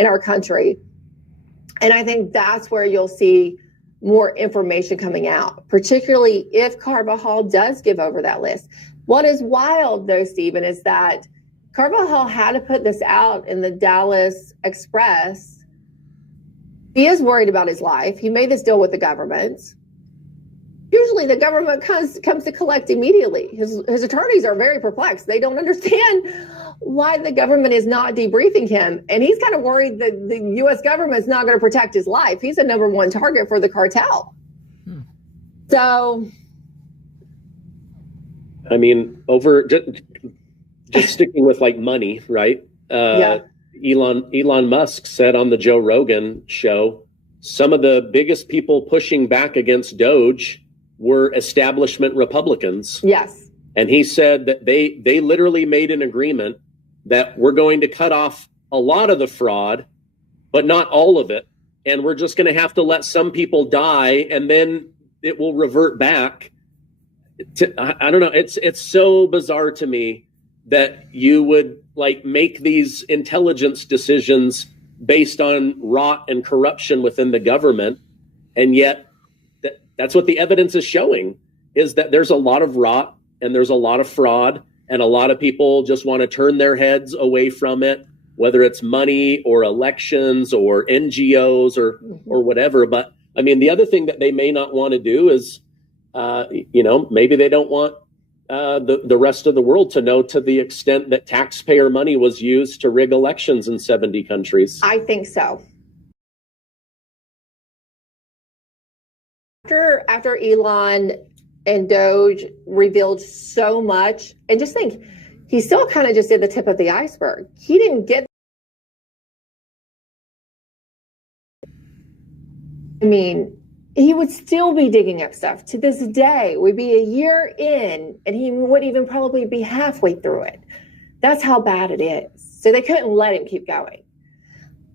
our country. And I think that's where you'll see more information coming out, particularly if Carvajal does give over that list. What is wild, though, Stephen, is that Carvajal had to put this out in the Dallas Express. He is worried about his life. He made this deal with the government. Usually the government comes to collect immediately. His attorneys are very perplexed. They don't understand why the government is not debriefing him. And he's kind of worried that the U.S. government is not going to protect his life. He's a number one target for the cartel. So, I mean, just sticking with like money, right? Yeah. Elon Musk said on the Joe Rogan show, some of the biggest people pushing back against Doge were establishment Republicans. Yes. And he said that they literally made an agreement that we're going to cut off a lot of the fraud, but not all of it. And we're just going to have to let some people die, and then it will revert back. I don't know. It's so bizarre to me that you would like make these intelligence decisions based on rot and corruption within the government. And yet that's what the evidence is showing, is that there's a lot of rot and there's a lot of fraud, and a lot of people just want to turn their heads away from it, whether it's money or elections or NGOs or whatever. But I mean, the other thing that they may not want to do is, maybe they don't want the rest of the world to know to the extent that taxpayer money was used to rig elections in 70 countries. I think so. After Elon and Doge revealed so much, and just think, he still kind of just did the tip of the iceberg. He didn't get, he would still be digging up stuff to this day. We'd be a year in and he would even probably be halfway through it. That's how bad it is. So they couldn't let him keep going.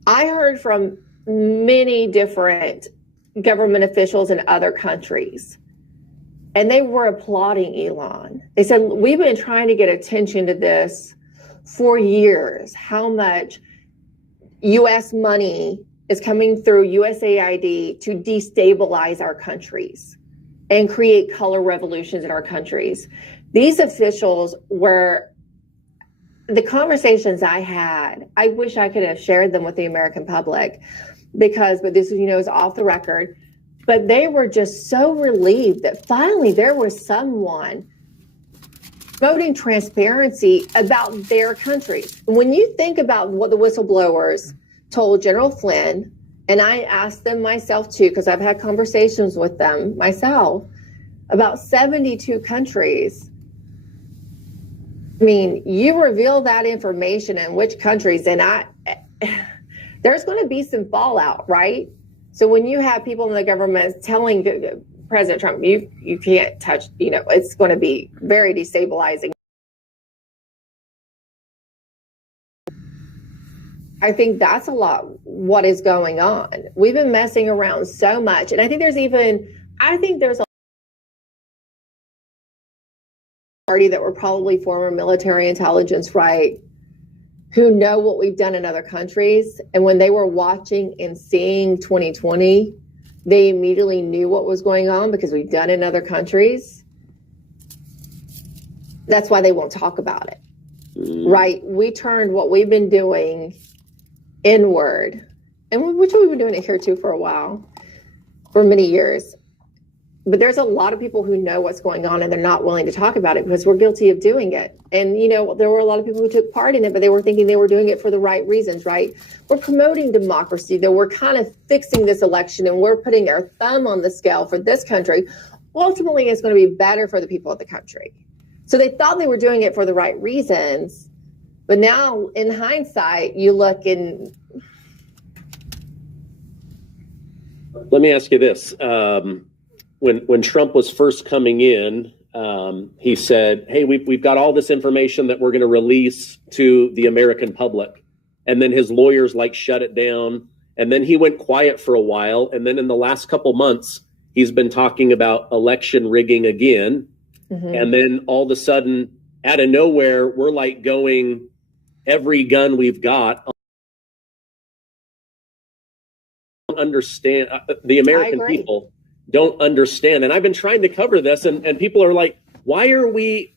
I heard from many different government officials in other countries, and they were applauding Elon. They said, we've been trying to get attention to this for years, how much U.S. money is coming through USAID to destabilize our countries and create color revolutions in our countries. These officials were, the conversations I had, I wish I could have shared them with the American public, but this is off the record. But they were just so relieved that finally there was someone promoting transparency about their countries. When you think about what the whistleblowers told General Flynn, and I asked them myself too, because I've had conversations with them myself, about 72 countries. You reveal that information in which countries, and there's going to be some fallout, right? So when you have people in the government telling President Trump, you can't touch, it's going to be very destabilizing. I think that's a lot what is going on. We've been messing around so much. And I think there's a party that were probably former military intelligence, right, who know what we've done in other countries. And when they were watching and seeing 2020, They immediately knew what was going on because we've done it in other countries. That's why they won't talk about it, right? We turned what we've been doing inward, and which we've been doing it here too for a while, for many years. But there's a lot of people who know what's going on and they're not willing to talk about it because we're guilty of doing it. And, you know, there were a lot of people who took part in it, but they were thinking they were doing it for the right reasons, right? We're promoting democracy, though we're kind of fixing this election and we're putting our thumb on the scale for this country. Ultimately, it's going to be better for the people of the country. So they thought they were doing it for the right reasons. But now, in hindsight, you look and... Let me ask you this. When Trump was first coming in, he said, hey, we've got all this information that we're going to release to the American public. And then his lawyers shut it down. And then he went quiet for a while. And then in the last couple months, he's been talking about election rigging again. Mm-hmm. And then all of a sudden, out of nowhere, we're going every gun we've got. Understand the American people don't understand. And I've been trying to cover this and people are like, why are we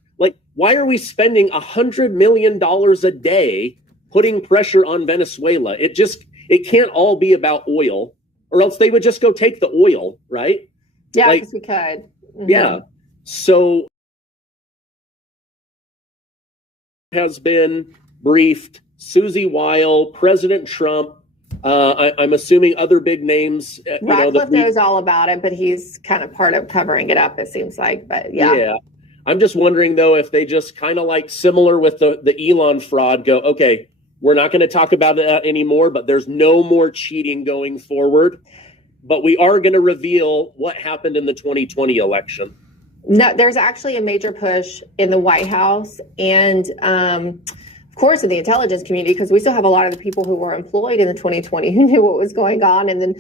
spending $100 million a day putting pressure on Venezuela? It can't all be about oil, or else they would just go take the oil, right? Yeah, because we could. Mm-hmm. Yeah. So has been briefed. Susie Weil, President Trump, I'm assuming other big names. Ratcliffe knows all about it, but he's kind of part of covering it up, it seems like. But yeah. I'm just wondering, though, if they just kind of similar with the Elon fraud, go, okay, we're not going to talk about that anymore, but there's no more cheating going forward. But we are going to reveal what happened in the 2020 election. No, there's actually a major push in the White House and of course, in the intelligence community, because we still have a lot of the people who were employed in the 2020 who knew what was going on, and then,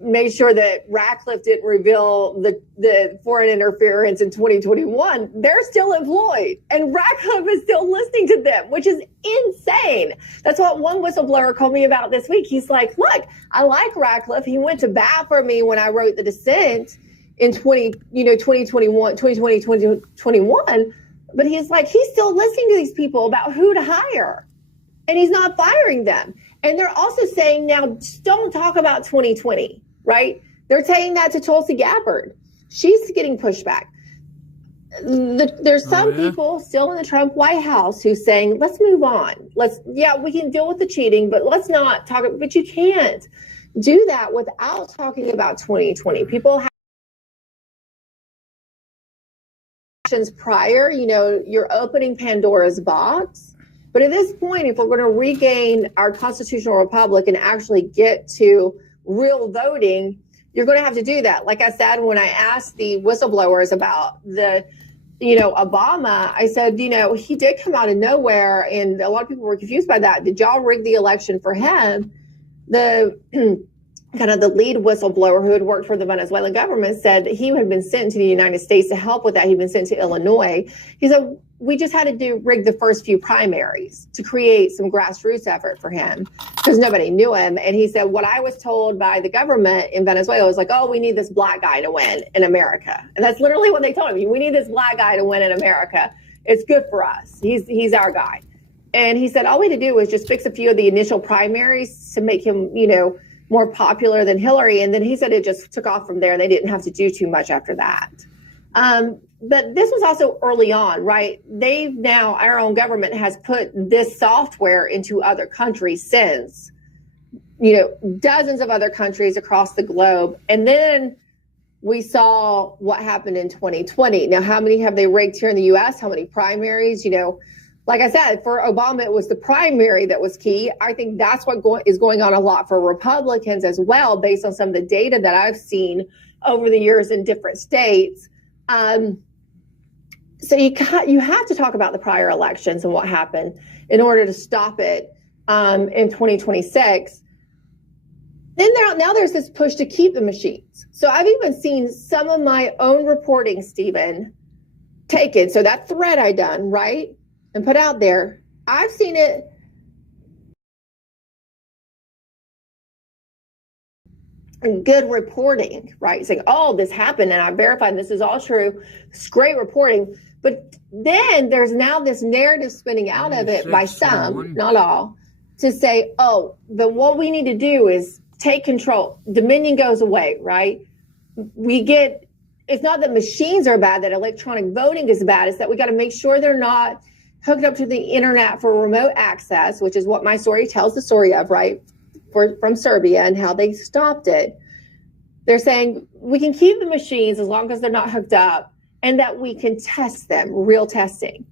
made sure that Ratcliffe didn't reveal the foreign interference in 2021. They're still employed, and Ratcliffe is still listening to them, which is insane. That's what one whistleblower called me about this week. He's like, look, I like Ratcliffe. He went to bat for me when I wrote The Dissent in 2021. But he's like, he's still listening to these people about who to hire, and he's not firing them. And they're also saying now, don't talk about 2020, right? They're saying that to Tulsi Gabbard. She's getting pushback. There's some people still in the Trump White House who's saying, let's move on. We can deal with the cheating, but let's not talk. But you can't do that without talking about 2020. People have prior, you're opening Pandora's box. But at this point, if we're going to regain our constitutional republic and actually get to real voting, you're going to have to do that. Like I said, when I asked the whistleblowers about Obama, I said, he did come out of nowhere, and a lot of people were confused by that. Did y'all rig the election for him? The kind of the lead whistleblower who had worked for the Venezuelan government said that he had been sent to the United States to help with that. He'd been sent to Illinois. He said, we just had to rig the first few primaries to create some grassroots effort for him because nobody knew him. And he said, what I was told by the government in Venezuela was we need this black guy to win in America. And that's literally what they told him. We need this black guy to win in America. It's good for us. He's our guy. And he said, all we had to do was just fix a few of the initial primaries to make him, more popular than Hillary. And then he said it just took off from there. They didn't have to do too much after that. But this was also early on, right? Our own government has put this software into other countries since, dozens of other countries across the globe. And then we saw what happened in 2020. Now, how many have they rigged here in the U.S.? How many primaries? Like I said, for Obama, it was the primary that was key. I think that's what is going on a lot for Republicans as well, based on some of the data that I've seen over the years in different states. So you have to talk about the prior elections and what happened in order to stop it in 2026. Then now there's this push to keep the machines. So I've even seen some of my own reporting, Stephen, taken. So that thread I done, right? And put out there, I've seen it good reporting, right? Saying, oh, this happened and I verified this is all true. It's great reporting. But then there's now this narrative spinning out of it by some, not all, to say, oh, but what we need to do is take control. Dominion goes away, right? It's not that machines are bad, that electronic voting is bad. It's that we got to make sure they're not hooked up to the internet for remote access, which is what my story tells the story of, right? From Serbia and how they stopped it. They're saying we can keep the machines as long as they're not hooked up, and that we can test them, real testing.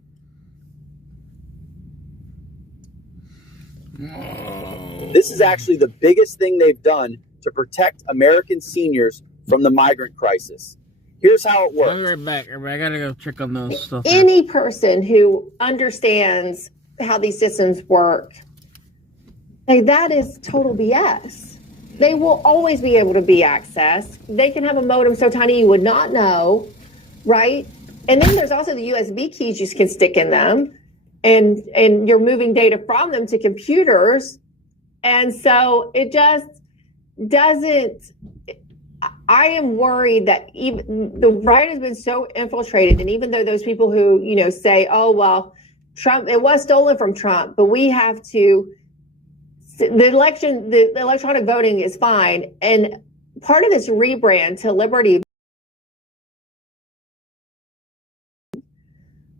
This is actually the biggest thing they've done to protect American seniors from the migrant crisis. Here's how it works. I'll be right back. I gotta go check on those stuff. Any person who understands how these systems work, that is total BS. They will always be able to be accessed. They can have a modem so tiny you would not know, right? And then there's also the USB keys you can stick in them, and you're moving data from them to computers. And so it just doesn't. I am worried that even the right has been so infiltrated, and even though those people who say, oh well, Trump, it was stolen from Trump, but we have to. The electronic voting is fine, and part of this rebrand to Liberty.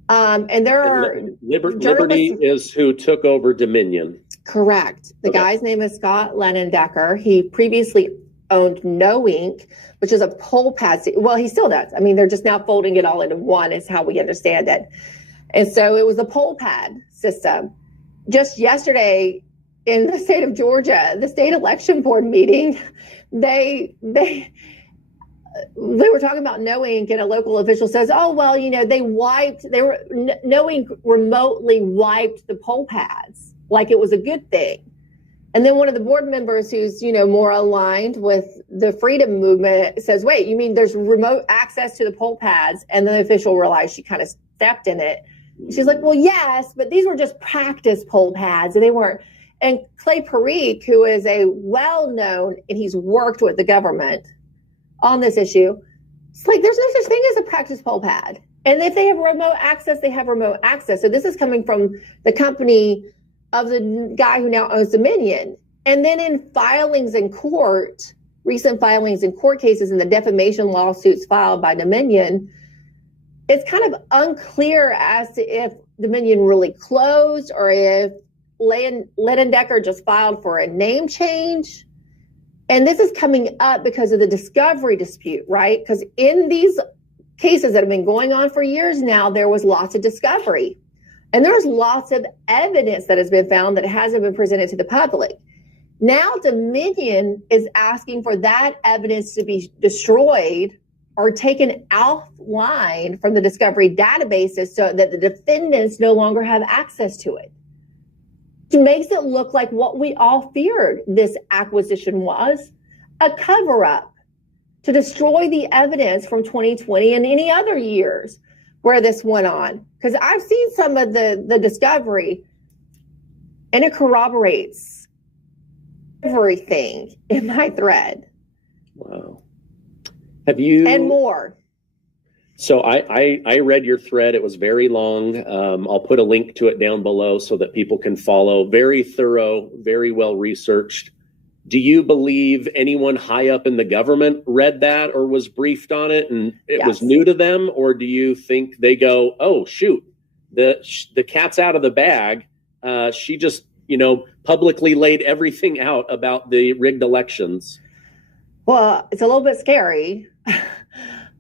And there are Liberty is who took over Dominion. Correct. The guy's name is Scott Lennon-Decker. He previously owned No Inc., which is a poll pad. Well, he still does. I mean, they're just now folding it all into one, is how we understand it. And so it was a poll pad system. Just yesterday in the state of Georgia, the state election board meeting, they were talking about No Inc., and a local official says, oh, well, No Inc. remotely wiped the poll pads like it was a good thing. And then one of the board members who's, more aligned with the freedom movement says, wait, you mean there's remote access to the poll pads? And the official realized she kind of stepped in it. She's like, well, yes, but these were just practice poll pads, and they weren't. And Clay Parikh, who is a well-known, and he's worked with the government on this issue, it's like there's no such thing as a practice poll pad. And if they have remote access, they have remote access. So this is coming from the company of the guy who now owns Dominion. And then in filings in court, recent filings in court cases and the defamation lawsuits filed by Dominion, it's kind of unclear as to if Dominion really closed or if Lennon-Decker just filed for a name change. And this is coming up because of the discovery dispute, right? Because in these cases that have been going on for years now, there was lots of discovery. And there's lots of evidence that has been found that hasn't been presented to the public. Now Dominion is asking for that evidence to be destroyed or taken offline from the discovery databases so that the defendants no longer have access to it. It makes it look like what we all feared this acquisition was, a cover-up to destroy the evidence from 2020 and any other years where this went on. Because I've seen some of the discovery, and it corroborates everything in my thread. Wow. Have you... And more. So I read your thread. It was very long. I'll put a link to it down below so that people can follow. Very thorough, very well researched. Do you believe anyone high up in the government read that or was briefed on it and it was new to them? Or do you think they go, oh, shoot, the cat's out of the bag. She just, publicly laid everything out about the rigged elections? Well, it's a little bit scary.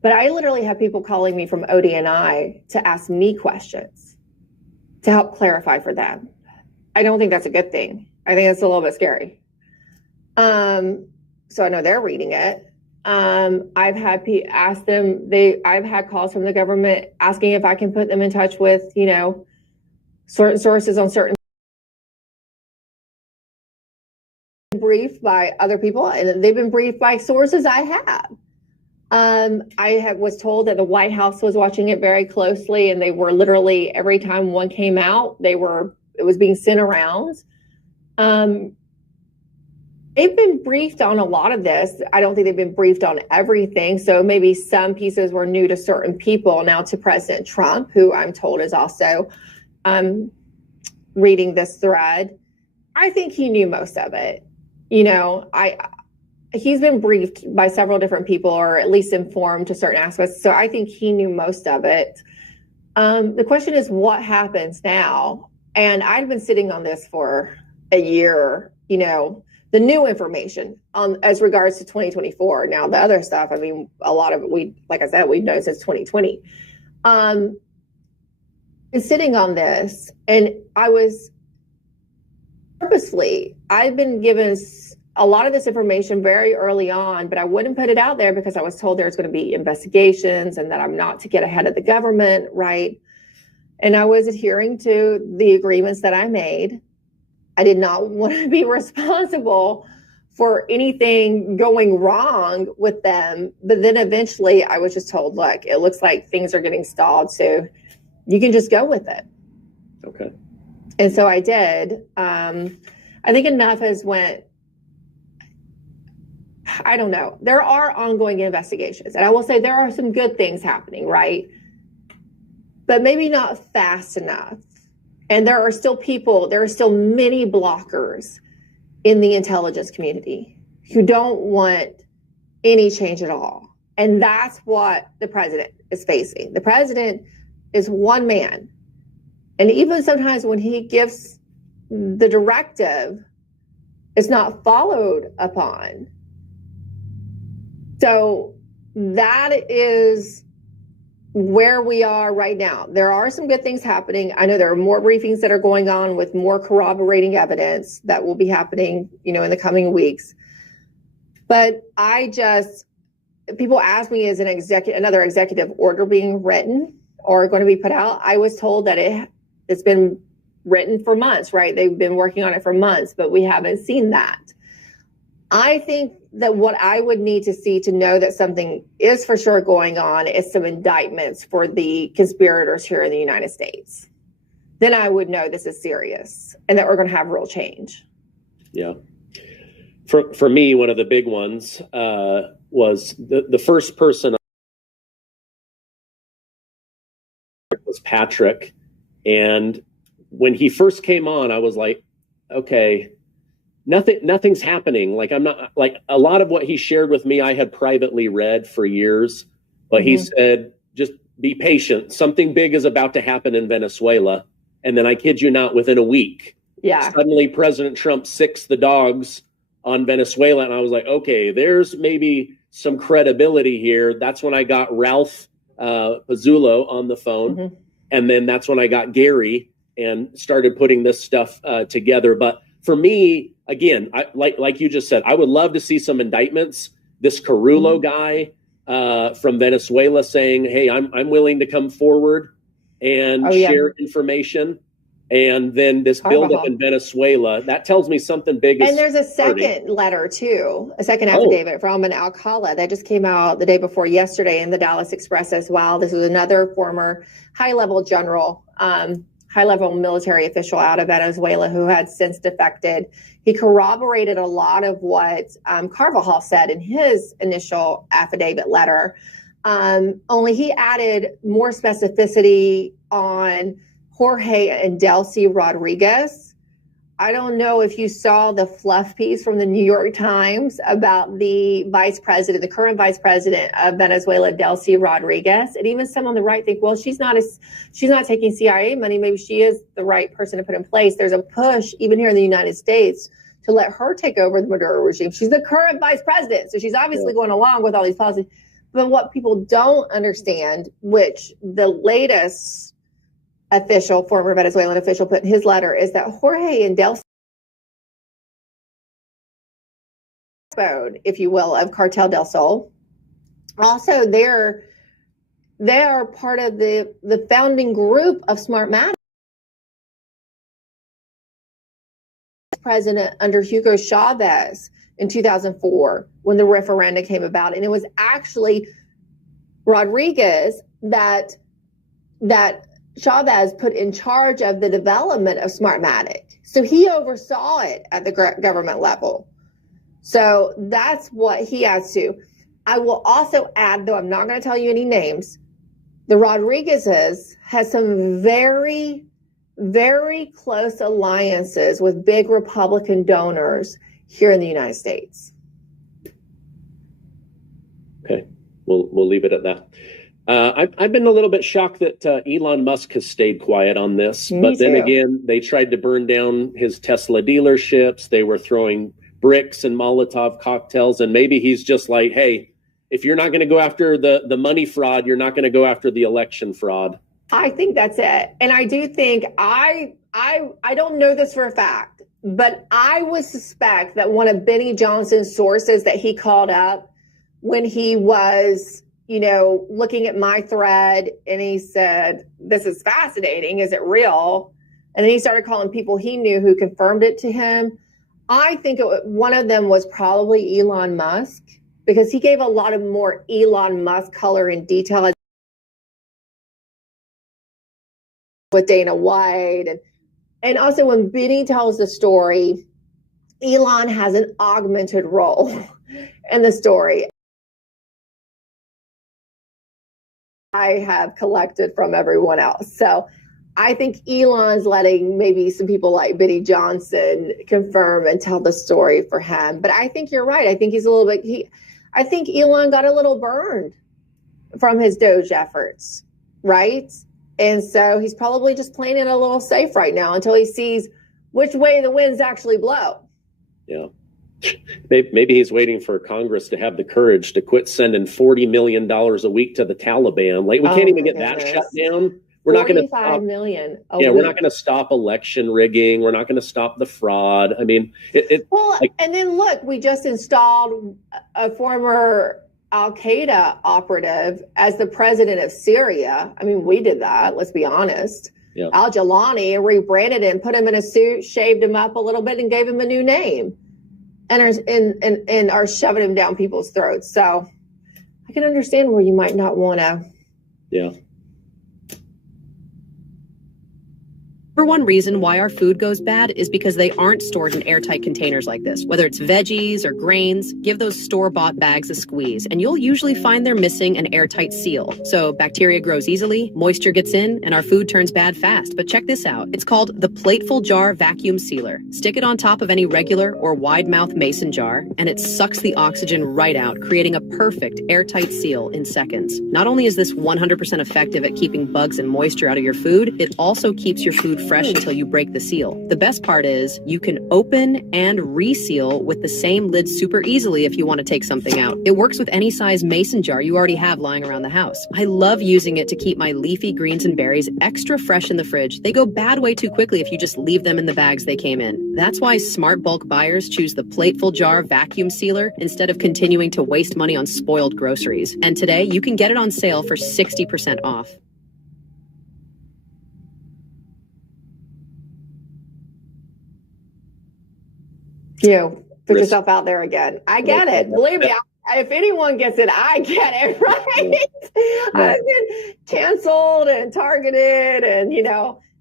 But I literally have people calling me from ODNI to ask me questions to help clarify for them. I don't think that's a good thing. I think it's a little bit scary. So I know they're reading it. I've had I've had calls from the government asking if I can put them in touch with, certain sources on certain briefed by other people, and they've been briefed by sources I have. Was told that the White House was watching it very closely, and they were literally, every time one came out, it was being sent around. They've been briefed on a lot of this. I don't think they've been briefed on everything. So maybe some pieces were new to certain people. Now to President Trump, who I'm told is also reading this thread, I think he knew most of it. You know, he's been briefed by several different people, or at least informed to certain aspects. So I think he knew most of it. The question is, what happens now? And I've been sitting on this for a year, you know, the new information as regards to 2024. Now, the other stuff, I mean, a lot of it, like I said, we've known since 2020. Been sitting on this, and I was purposefully, I've been given a lot of this information very early on, but I wouldn't put it out there because I was told there's going to be investigations and that I'm not to get ahead of the government, right? And I was adhering to the agreements that I made. I did not want to be responsible for anything going wrong with them. But then eventually I was just told, look, it looks like things are getting stalled, so you can just go with it. Okay. And so I did. I think enough has went. I don't know. There are ongoing investigations, and I will say there are some good things happening, right? But maybe not fast enough. And there are still many blockers in the intelligence community who don't want any change at all. And that's what the president is facing. The president is one man. And even sometimes when he gives the directive, it's not followed upon. So that is where we are right now. There are some good things happening. I know there are more briefings that are going on with more corroborating evidence that will be happening, you know, in the coming weeks. But people ask me, is another executive order being written or going to be put out? I was told that it's been written for months, right? They've been working on it for months, but we haven't seen that. I think that what I would need to see to know that something is for sure going on is some indictments for the conspirators here in the United States. Then I would know this is serious and that we're going to have real change. Yeah. For me, one of the big ones was the first person was Patrick. And when he first came on, I was like, okay, nothing's happening. Like, I'm not, like, a lot of what he shared with me, I had privately read for years, but he said, just be patient. Something big is about to happen in Venezuela. And then I kid you not, within a week, suddenly President Trump sicks the dogs on Venezuela. And I was like, okay, there's maybe some credibility here. That's when I got Ralph Pizzulo on the phone. And then that's when I got Gary and started putting this stuff together. But for me, again, like you just said, I would love to see some indictments. This Carullo guy from Venezuela saying, hey, I'm willing to come forward and share information. And then this buildup in Venezuela, that tells me something big is And there's a second letter, too, a second affidavit from an Alcala that just came out the day before yesterday in the Dallas Express as well. This is another former high-level general, high-level military official out of Venezuela who had since defected. He corroborated a lot of what Carvajal said in his initial affidavit letter, only he added more specificity on Jorge and Delcy Rodriguez. I don't know if you saw the fluff piece from the New York Times about the current vice president of Venezuela, Delcy Rodriguez. And even some on the right think, well, she's not taking CIA money. Maybe she is the right person to put in place. There's a push, even here in the United States, to let her take over the Maduro regime. She's the current vice president, so she's obviously going along with all these policies. But what people don't understand, which the latest former Venezuelan official put in his letter, is that Jorge and Delcy, if you will, of Cartel del Sol, also they are part of the founding group of Smartmatic. President under Hugo Chavez in 2004 when the referendum came about, and it was actually Rodriguez that Chavez put in charge of the development of Smartmatic. So he oversaw it at the government level. So that's what he has to. I will also add, though I'm not going to tell you any names, the Rodriguez's has some very, very close alliances with big Republican donors here in the United States. Okay, we'll leave it at that. I've been a little bit shocked that Elon Musk has stayed quiet on this. But then again, they tried to burn down his Tesla dealerships. They were throwing bricks and Molotov cocktails. And maybe he's just like, hey, if you're not going to go after the money fraud, you're not going to go after the election fraud. I think that's it. And I do think, I don't know this for a fact, but I would suspect that one of Benny Johnson's sources that he called up when he was, looking at my thread, and he said, this is fascinating. Is it real? And then he started calling people he knew who confirmed it to him. I think one of them was probably Elon Musk, because he gave a lot of more Elon Musk color and detail with Dana White. And also when Benny tells the story, Elon has an augmented role in the story. I have collected from everyone else. So I think Elon's letting maybe some people like Benny Johnson confirm and tell the story for him. But I think you're right. I think he's a little bit, I think Elon got a little burned from his Doge efforts, right? And so he's probably just playing it a little safe right now until he sees which way the winds actually blow. Yeah. Maybe he's waiting for Congress to have the courage to quit sending $40 million a week to the Taliban. Like, we can't even get that shut down. We're not going to stop $45 million. Yeah, we're not going to stop election rigging. We're not going to stop the fraud. I mean, and then look, we just installed a former Al-Qaeda operative as the president of Syria. I mean, we did that, let's be honest. Yeah. Al-Jalani rebranded him, put him in a suit, shaved him up a little bit, and gave him a new name. And are shoving him down people's throats. So I can understand where you might not want to. Yeah. Number one reason why our food goes bad is because they aren't stored in airtight containers like this. Whether it's veggies or grains, give those store-bought bags a squeeze, and you'll usually find they're missing an airtight seal. So bacteria grows easily, moisture gets in, and our food turns bad fast. But check this out. It's called the Plateful Jar Vacuum Sealer. Stick it on top of any regular or wide-mouth mason jar, and it sucks the oxygen right out, creating a perfect airtight seal in seconds. Not only is this 100% effective at keeping bugs and moisture out of your food, it also keeps your food fresh until you break the seal. The best part is you can open and reseal with the same lid super easily if you want to take something out. It works with any size mason jar you already have lying around the house. I love using it to keep my leafy greens and berries extra fresh in the fridge. They go bad way too quickly if you just leave them in the bags they came in. That's why smart bulk buyers choose the Plateful Jar Vacuum Sealer instead of continuing to waste money on spoiled groceries. And today you can get it on sale for 60% off. Put yourself out there again. I get it. Believe me, if anyone gets it, I get it, right? I've been canceled and targeted, and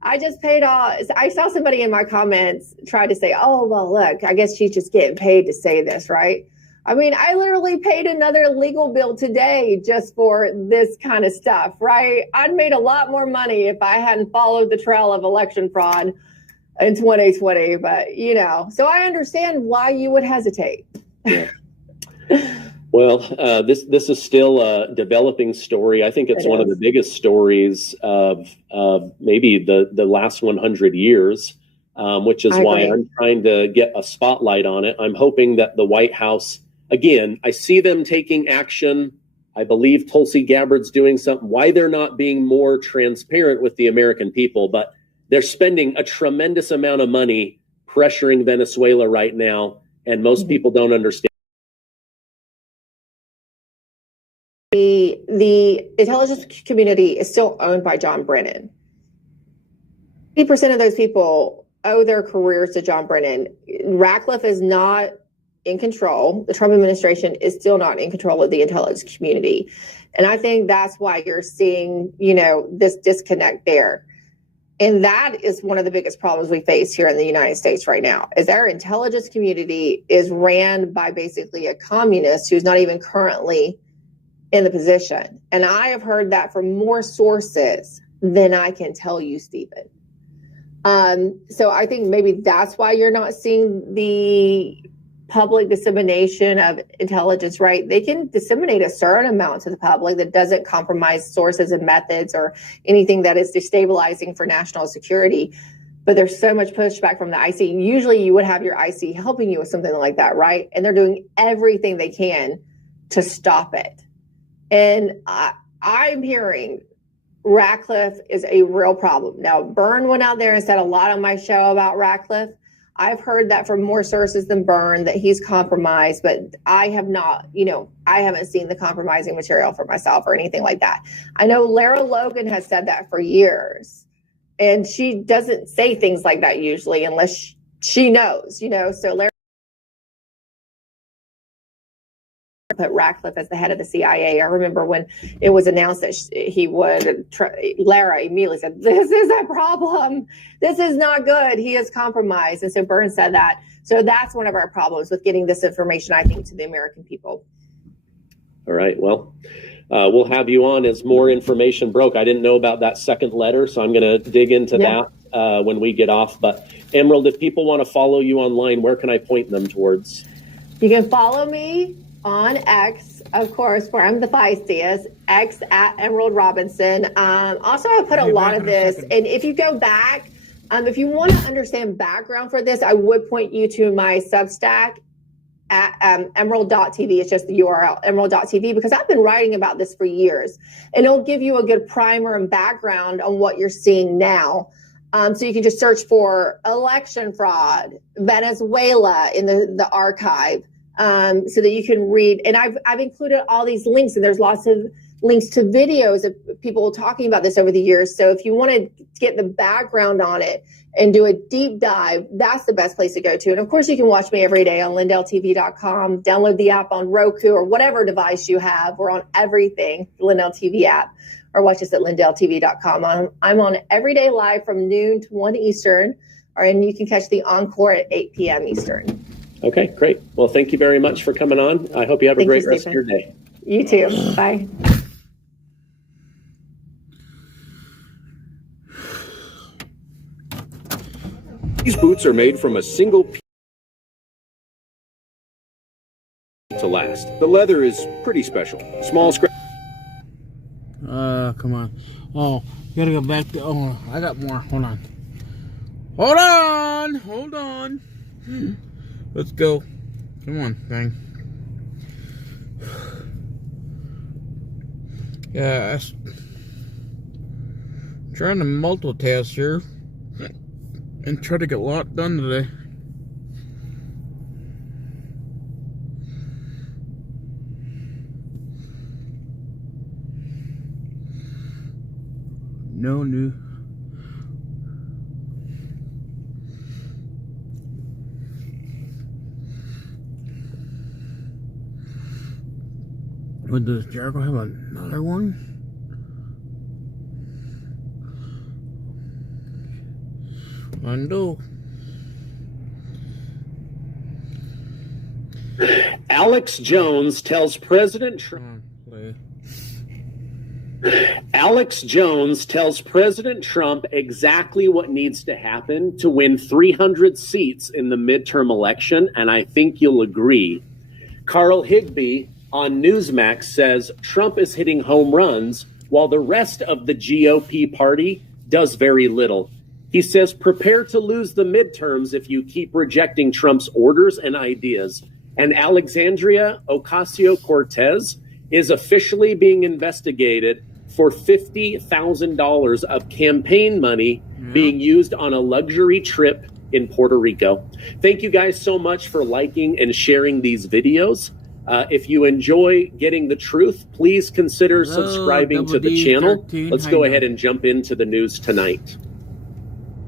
I just paid off. I saw somebody in my comments try to say, oh, well, look, I guess she's just getting paid to say this, right? I mean, I literally paid another legal bill today just for this kind of stuff, right? I'd made a lot more money if I hadn't followed the trail of election fraud in 2020, but so I understand why you would hesitate. Yeah. Well, this is still a developing story. I think it's one of the biggest stories of maybe the last 100 years, which is why I'm trying to get a spotlight on it. I'm hoping that the White House, again, I see them taking action. I believe Tulsi Gabbard's doing something. Why they're not being more transparent with the American people, but they're spending a tremendous amount of money pressuring Venezuela right now, and most people don't understand. The intelligence community is still owned by John Brennan. 80% of those people owe their careers to John Brennan. Ratcliffe is not in control. The Trump administration is still not in control of the intelligence community. And I think that's why you're seeing, this disconnect there. And that is one of the biggest problems we face here in the United States right now, is our intelligence community is ran by basically a communist who's not even currently in the position. And I have heard that from more sources than I can tell you, Stephen. So I think maybe that's why you're not seeing the public dissemination of intelligence, right? They can disseminate a certain amount to the public that doesn't compromise sources and methods or anything that is destabilizing for national security. But there's so much pushback from the IC. Usually you would have your IC helping you with something like that, right? And they're doing everything they can to stop it. And I'm hearing Ratcliffe is a real problem. Now, Byrne went out there and said a lot on my show about Ratcliffe. I've heard that from more sources than Byrne, that he's compromised, but I have not, I haven't seen the compromising material for myself or anything like that. I know Lara Logan has said that for years, and she doesn't say things like that usually unless she knows, so Lara put Ratcliffe as the head of the CIA. I remember when it was announced that he would, Lara immediately said, this is a problem. This is not good. He is compromised. And so Byrne said that. So that's one of our problems with getting this information, I think, to the American people. All right. Well, we'll have you on as more information broke. I didn't know about that second letter, so I'm going to dig into that when we get off. But Emerald, if people want to follow you online, where can I point them towards? You can follow me on X, of course, where I'm the feistiest, X at Emerald Robinson. Also, I put a lot of this, and if you go back, if you want to understand background for this, I would point you to my Substack at emerald.tv. It's just the URL, emerald.tv, because I've been writing about this for years, and it'll give you a good primer and background on what you're seeing now. So you can just search for election fraud, Venezuela in the archive. So that you can read, and I've included all these links, and there's lots of links to videos of people talking about this over the years. So if you want to get the background on it and do a deep dive, that's the best place to go to. And of course, you can watch me every day on LindellTV.com, download the app on Roku or whatever device you have. We're on everything, the Lindell TV app, or watch us at LindellTV.com. I'm on every day live from noon to 1 Eastern, and you can catch the encore at 8 p.m. Eastern. Okay, great. Well, thank you very much for coming on. I hope you have a great rest of your day. You too. Bye. These boots are made from a single piece to last. The leather is pretty special. Small scratch. Come on. Oh, you gotta go back to. Oh, I got more. Hold on. Hold on. Let's go. Come on, thing. Yeah, I'm trying to multitask here and try to get a lot done today. No new. Does Jericho have another one? I know. Alex Jones tells President Trump. Alex Jones tells President Trump exactly what needs to happen to win 300 seats in the midterm election, and I think you'll agree. Carl Higbee on Newsmax says Trump is hitting home runs while the rest of the GOP party does very little. He says, prepare to lose the midterms if you keep rejecting Trump's orders and ideas. And Alexandria Ocasio-Cortez is officially being investigated for $50,000 of campaign money being used on a luxury trip in Puerto Rico. Thank you guys so much for liking and sharing these videos. If you enjoy getting the truth, please consider subscribing to the channel. Let's go ahead and jump into the news tonight.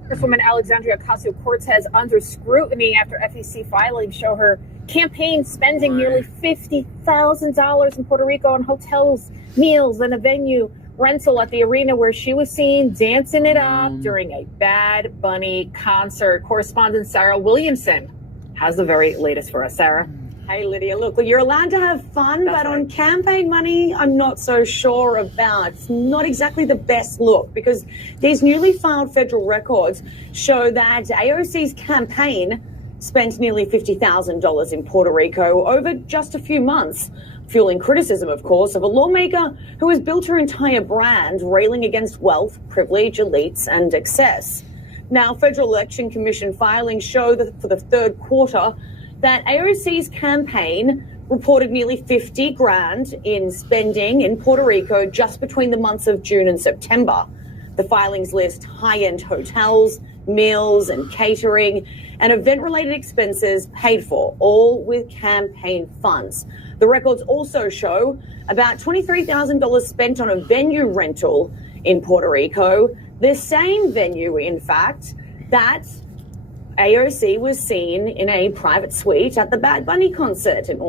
Congresswoman Alexandria Ocasio-Cortez under scrutiny after FEC filings show her campaign spending nearly $50,000 in Puerto Rico on hotels, meals, and a venue rental at the arena where she was seen dancing it up during a Bad Bunny concert. Correspondent Sarah Williamson has the very latest for us. Sarah. Hey, Lydia, look, you're allowed to have fun, but on campaign money, I'm not so sure about. It's not exactly the best look because these newly filed federal records show that AOC's campaign spent nearly $50,000 in Puerto Rico over just a few months, fueling criticism, of course, of a lawmaker who has built her entire brand railing against wealth, privilege, elites, and excess. Now, Federal Election Commission filings show that for the third quarter, that AOC's campaign reported nearly 50 grand in spending in Puerto Rico just between the months of June and September. The filings list high-end hotels, meals and catering, and event-related expenses paid for, all with campaign funds. The records also show about $23,000 spent on a venue rental in Puerto Rico, the same venue, in fact, that AOC was seen in a private suite at the Bad Bunny concert in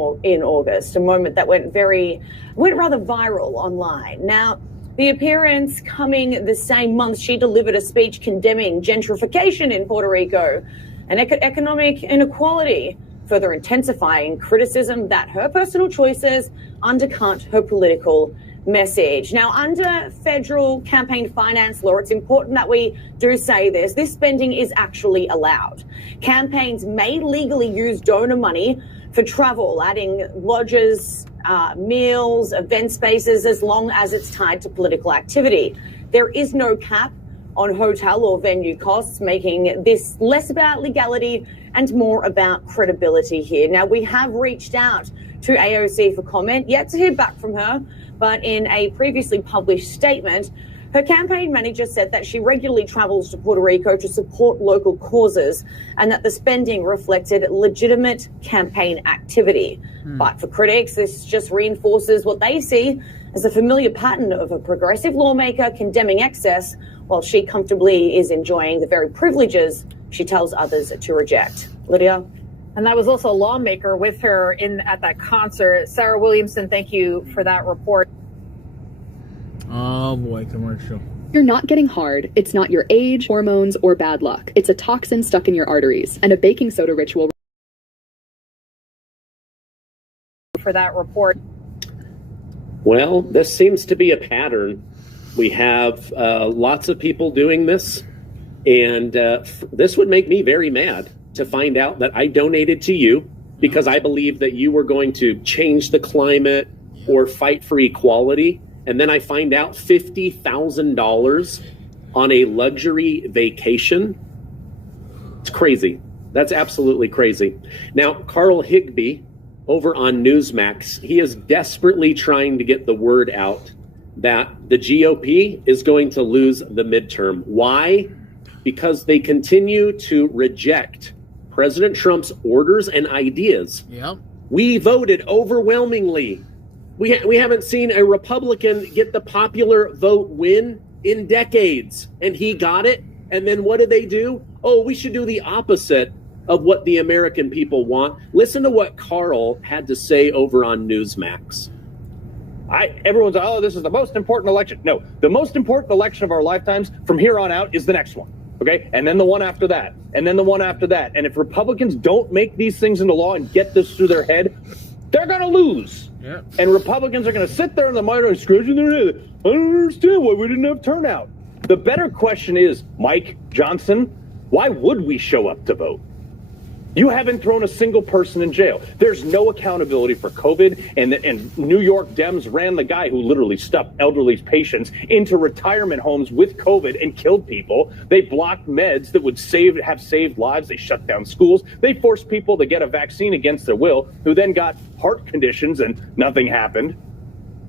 August, a moment that went rather viral online. Now, the appearance coming the same month, she delivered a speech condemning gentrification in Puerto Rico and economic inequality, further intensifying criticism that her personal choices undercut her political message. Now, under federal campaign finance law, it's important that we do say this spending is actually allowed. Campaigns may legally use donor money for travel, adding lodges, meals, event spaces, as long as it's tied to political activity. There is no cap on hotel or venue costs, making this less about legality and more about credibility here. Now, we have reached out to AOC for comment, yet to hear back from her, but in a previously published statement, her campaign manager said that she regularly travels to Puerto Rico to support local causes and that the spending reflected legitimate campaign activity. But for critics, this just reinforces what they see as a familiar pattern of a progressive lawmaker condemning excess while she comfortably is enjoying the very privileges she tells others to reject. Lydia? And that was also a lawmaker with her at that concert. Sarah Williamson, thank you for that report. Oh boy, commercial. You're not getting hard. It's not your age, hormones, or bad luck. It's a toxin stuck in your arteries, and a baking soda ritual. For that report. Well, this seems to be a pattern. We have lots of people doing this, and this would make me very mad to find out that I donated to you because I believe that you were going to change the climate or fight for equality. And then I find out $50,000 on a luxury vacation. It's crazy. That's absolutely crazy. Now, Carl Higbee over on Newsmax, he is desperately trying to get the word out that the GOP is going to lose the midterm. Why? Because they continue to reject President Trump's orders and ideas. Yep. We voted overwhelmingly. We haven't seen a Republican get the popular vote win in decades, and he got it. And then what did they do? Oh, we should do the opposite of what the American people want. Listen to what Carl had to say over on Newsmax. Everyone's, oh, this is the most important election. No, the most important election of our lifetimes from here on out is the next one. Okay, and then the one after that, and then the one after that. And if Republicans don't make these things into law and get this through their head, they're going to lose. Yep. And Republicans are going to sit there in the minority scratching their head. I don't understand why we didn't have turnout. The better question is, Mike Johnson, why would we show up to vote? You haven't thrown a single person in jail. There's no accountability for COVID, and New York Dems ran the guy who literally stuffed elderly patients into retirement homes with COVID and killed people. They blocked meds that would have saved lives. They shut down schools. They forced people to get a vaccine against their will, who then got heart conditions and nothing happened.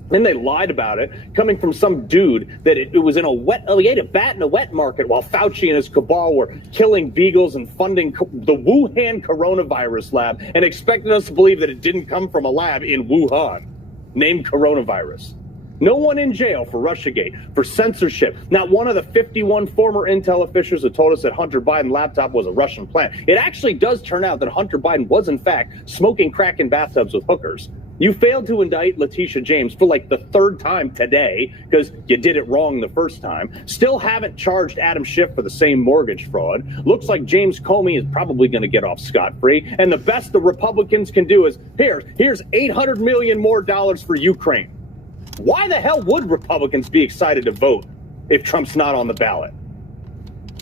Then they lied about it, coming from some dude that it was in he ate a bat in a wet market while Fauci and his cabal were killing beagles and funding the Wuhan coronavirus lab and expected us to believe that it didn't come from a lab in Wuhan named coronavirus. No one in jail for Russiagate, for censorship. Not one of the 51 former Intel officials that told us that Hunter Biden's laptop was a Russian plant. It actually does turn out that Hunter Biden was, in fact, smoking crack in bathtubs with hookers. You failed to indict Letitia James for like the third time today because you did it wrong the first time. Still haven't charged Adam Schiff for the same mortgage fraud. Looks like James Comey is probably going to get off scot-free. And the best the Republicans can do is, here's $800 million more for Ukraine. Why the hell would Republicans be excited to vote if Trump's not on the ballot?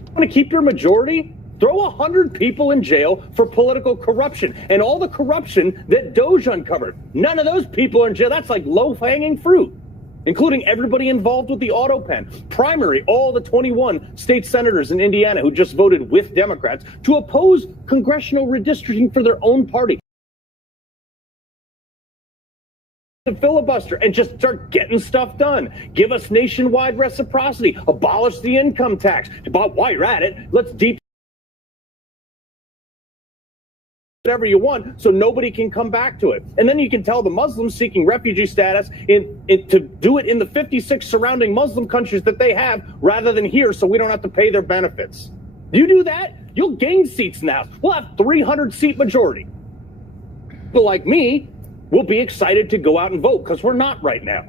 Want to keep your majority? Throw 100 people in jail for political corruption and all the corruption that Doge uncovered. None of those people are in jail. That's like low-hanging fruit, including everybody involved with the auto pen primary, all the 21 state senators in Indiana who just voted with Democrats to oppose congressional redistricting for their own party. The filibuster and just start getting stuff done. Give us nationwide reciprocity. Abolish the income tax. But while you're at it, let's deep whatever you want so nobody can come back to it. And then you can tell the Muslims seeking refugee status to do it in the 56 surrounding Muslim countries that they have rather than here so we don't have to pay their benefits. You do that, you'll gain seats in the House. We'll have 300-seat majority. People like me will be excited to go out and vote because we're not right now.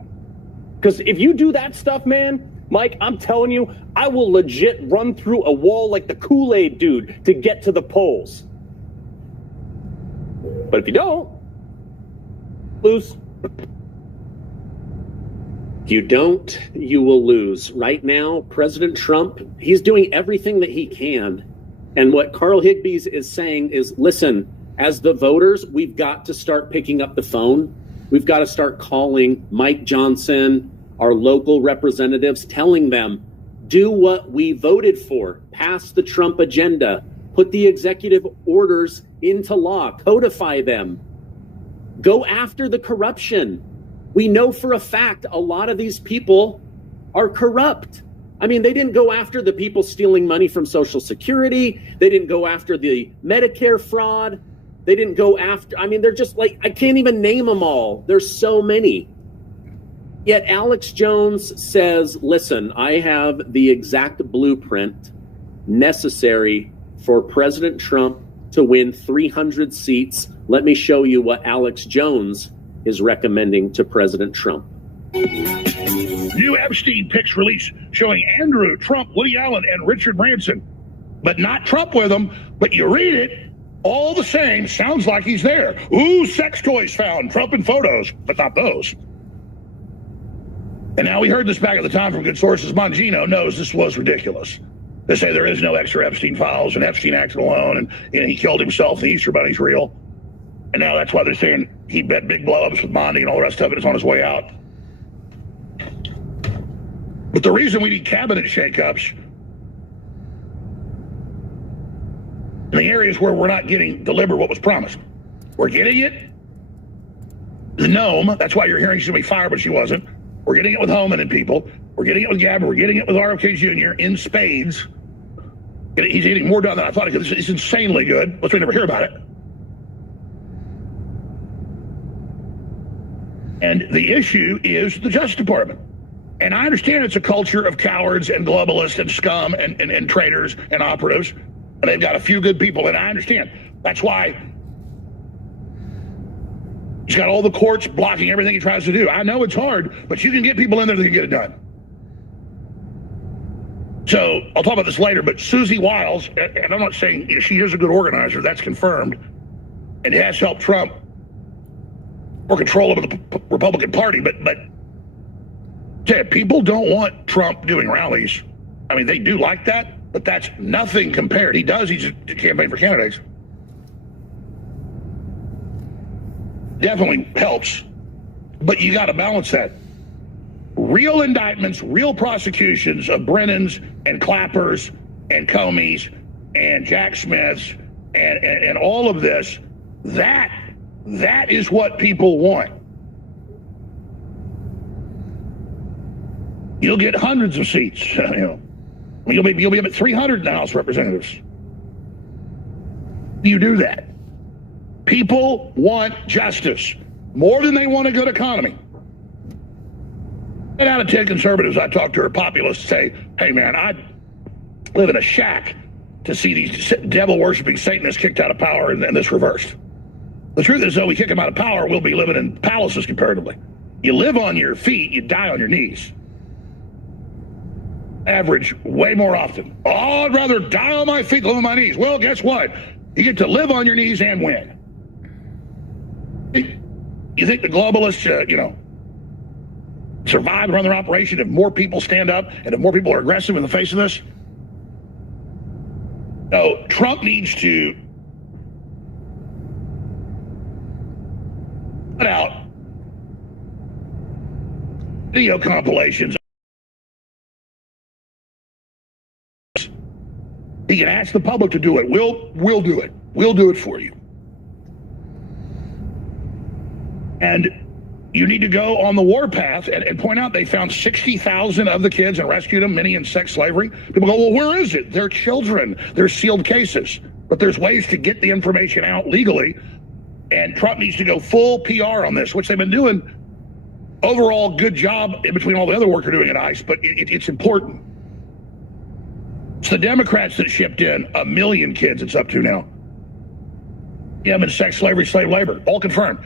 Because if you do that stuff, man, Mike, I'm telling you, I will legit run through a wall like the Kool-Aid dude to get to the polls. But if you don't, lose. You don't, you will lose. Right now, President Trump, he's doing everything that he can. And what Carl Higbees is saying is, listen, as the voters, we've got to start picking up the phone. We've got to start calling Mike Johnson, our local representatives, telling them, do what we voted for. Pass the Trump agenda. Put the executive orders into law. Codify them. Go after the corruption. We know for a fact a lot of these people are corrupt. I mean, they didn't go after the people stealing money from Social Security. They didn't go after the Medicare fraud. They didn't go after, I mean, they're just like, I can't even name them all. There's so many. Yet Alex Jones says, listen, I have the exact blueprint necessary for President Trump to win 300 seats. Let me show you what Alex Jones is recommending to President Trump. New Epstein pics released showing Andrew, Trump, Woody Allen, and Richard Branson. But not Trump with them. But you read it, all the same, sounds like he's there. Ooh, sex toys found, Trump in photos, but not those. And now we heard this back at the time from good sources. Mangino knows this was ridiculous. They say there is no extra Epstein files and Epstein acted alone and he killed himself, the Easter Bunny's real. And now that's why they're saying he bet big blow-ups with Mondi and all the rest of it is on his way out. But the reason we need cabinet shakeups in the areas where we're not getting delivered what was promised. We're getting it. The gnome, that's why you're hearing she's going to be fired, but she wasn't. We're getting it with Homan and people. We're getting it with Gabbard. We're getting it with RFK Jr. in spades. He's getting more done than I thought he could. It's insanely good. Let's we never hear about it. And the issue is the Justice Department. And I understand it's a culture of cowards and globalists and scum and traitors and operatives. And they've got a few good people, and I understand. That's why he's got all the courts blocking everything he tries to do. I know it's hard, but you can get people in there that can get it done. So I'll talk about this later, but Susie Wiles, and I'm not saying she is a good organizer, that's confirmed, and has helped Trump or control over the Republican Party, but yeah, people don't want Trump doing rallies. I mean, they do like that, but that's nothing compared. He's a campaign for candidates. Definitely helps, but you got to balance that. Real indictments, real prosecutions of Brennan's and Clappers and Comey's and Jack Smith's and all of this, that is what people want. You'll get hundreds of seats. You'll be up at 300 in the House of Representatives. You do that. People want justice more than they want a good economy. And out of 10 conservatives I talk to are populists say, hey man, I'd live in a shack to see these devil-worshipping Satanists kicked out of power and this reversed. The truth is, though, we kick him out of power, we'll be living in palaces comparatively. You live on your feet, you die on your knees. Average way more often. Oh, I'd rather die on my feet than live on my knees. Well, guess what? You get to live on your knees and win. You think the globalists, survive and run their operation if more people stand up and if more people are aggressive in the face of this? No, Trump needs to put out video compilations. He can ask the public to do it. We'll do it. We'll do it for you. And you need to go on the warpath and point out they found 60,000 of the kids and rescued them, many in sex slavery. People go, well, where is it? They're children. They're sealed cases. But there's ways to get the information out legally. And Trump needs to go full PR on this, which they've been doing. Overall, good job in between all the other work they're doing at ICE, but it's important. It's the Democrats that shipped in 1 million kids it's up to now. Yemen, sex slavery, slave labor, all confirmed.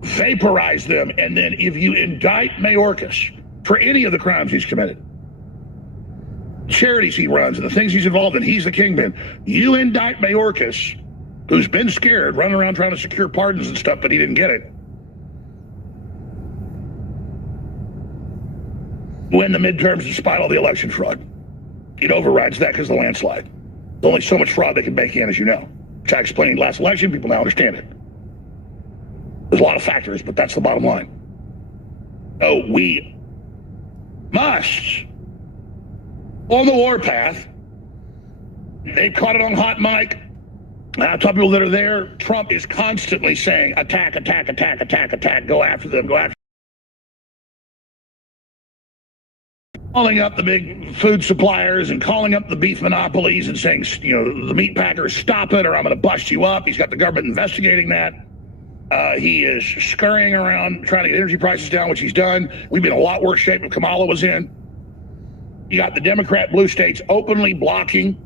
Vaporize them, and then if you indict Mayorkas for any of the crimes he's committed, charities he runs and the things he's involved in, he's the kingpin. You indict Mayorkas, who's been scared, running around trying to secure pardons and stuff, but he didn't get it. Win the midterms despite all the election fraud. It overrides that because of the landslide. There's only so much fraud they can bake in, as you know. Which I explained last election, people now understand it. There's a lot of factors, but that's the bottom line. Oh, we must, on the warpath, they've caught it on hot mic. I tell people that are there, Trump is constantly saying, attack, attack, attack, attack, attack, go after them, go after them. Calling up the big food suppliers and calling up the beef monopolies and saying, the meat packers, stop it or I'm going to bust you up. He's got the government investigating that. He is scurrying around trying to get energy prices down, which he's done. We'd be in a lot worse shape if Kamala was in. You got the Democrat blue states openly blocking,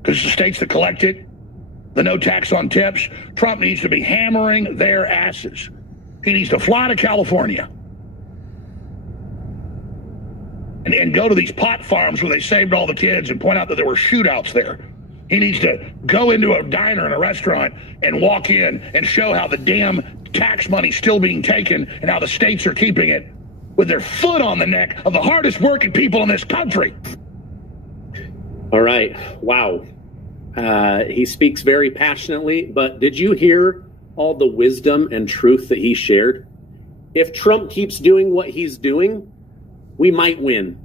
because it's the states that collect it, the no tax on tips. Trump needs to be hammering their asses. He needs to fly to California and go to these pot farms where they saved all the kids and point out that there were shootouts there. He needs to go into a diner and a restaurant and walk in and show how the damn tax money's still being taken and how the states are keeping it with their foot on the neck of the hardest working people in this country. All right. Wow. He speaks very passionately, but did you hear all the wisdom and truth that he shared? If Trump keeps doing what he's doing, we might win.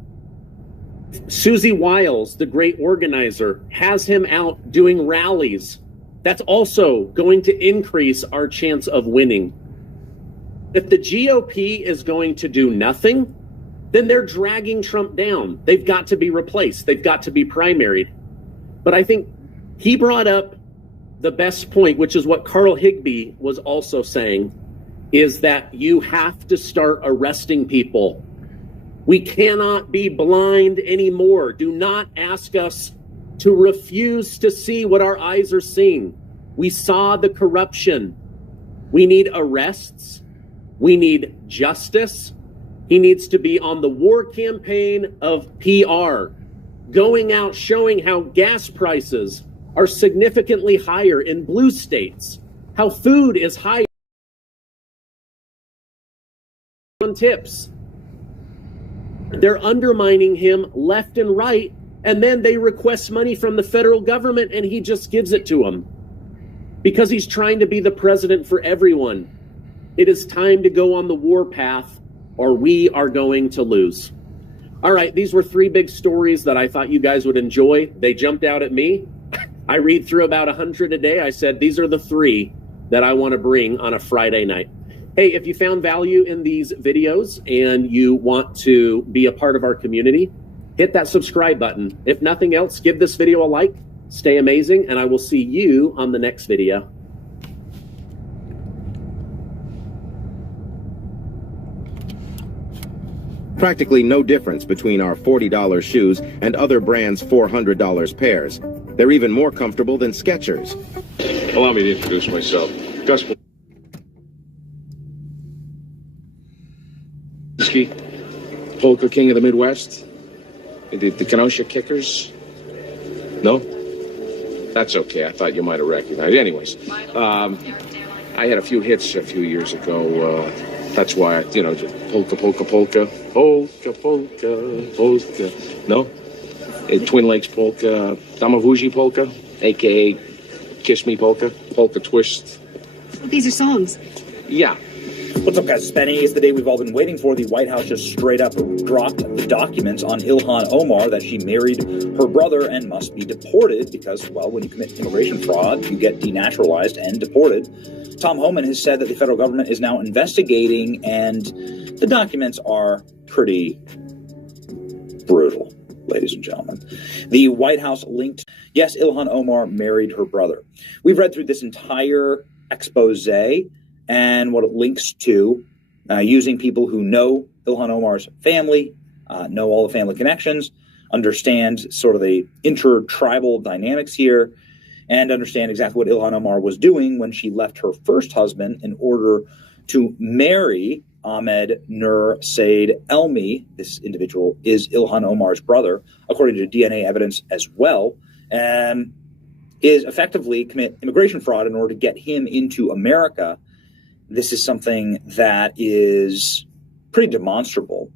Susie Wiles, the great organizer, has him out doing rallies. That's also going to increase our chance of winning. If the GOP is going to do nothing, then they're dragging Trump down. They've got to be replaced. They've got to be primaried. But I think he brought up the best point, which is what Carl Higbie was also saying, is that you have to start arresting people. We cannot be blind anymore. Do not ask us to refuse to see what our eyes are seeing. We saw the corruption. We need arrests. We need justice. He needs to be on the war campaign of PR, going out showing how gas prices are significantly higher in blue states, how food is higher on tips. They're undermining him left and right, and then they request money from the federal government, and he just gives it to them because he's trying to be the president for everyone. It is time to go on the war path, or we are going to lose. All right, these were 3 big stories that I thought you guys would enjoy. They jumped out at me. I read through about 100 a day. I said, these are the 3 that I want to bring on a Friday night. Hey, if you found value in these videos and you want to be a part of our community, hit that subscribe button. If nothing else, give this video a like, stay amazing, and I will see you on the next video. Practically no difference between our $40 shoes and other brands' $400 pairs. They're even more comfortable than Skechers. Allow me to introduce myself. Gus. whiskey, polka king of the Midwest, the Kenosha Kickers. No? That's okay. I thought you might have recognized it. Anyways, I had a few hits a few years ago. That's why, just polka, polka, polka, polka, polka, polka. No? Twin Lakes polka, Damavuji polka, a.k.a. Kiss Me polka, polka twist. These are songs. Yeah. What's up, guys? It's Benny. It's the day we've all been waiting for. The White House just straight up dropped the documents on Ilhan Omar that she married her brother and must be deported because, well, when you commit immigration fraud, you get denaturalized and deported. Tom Homan has said that the federal government is now investigating, and the documents are pretty brutal, ladies and gentlemen. The White House linked, yes, Ilhan Omar married her brother. We've read through this entire expose and what it links to, using people who know Ilhan Omar's family, know all the family connections, understand sort of the intertribal dynamics here, and understand exactly what Ilhan Omar was doing when she left her first husband in order to marry Ahmed Nur Said Elmi. This individual is Ilhan Omar's brother, according to DNA evidence as well, is effectively commit immigration fraud in order to get him into America. This is something that is pretty demonstrable.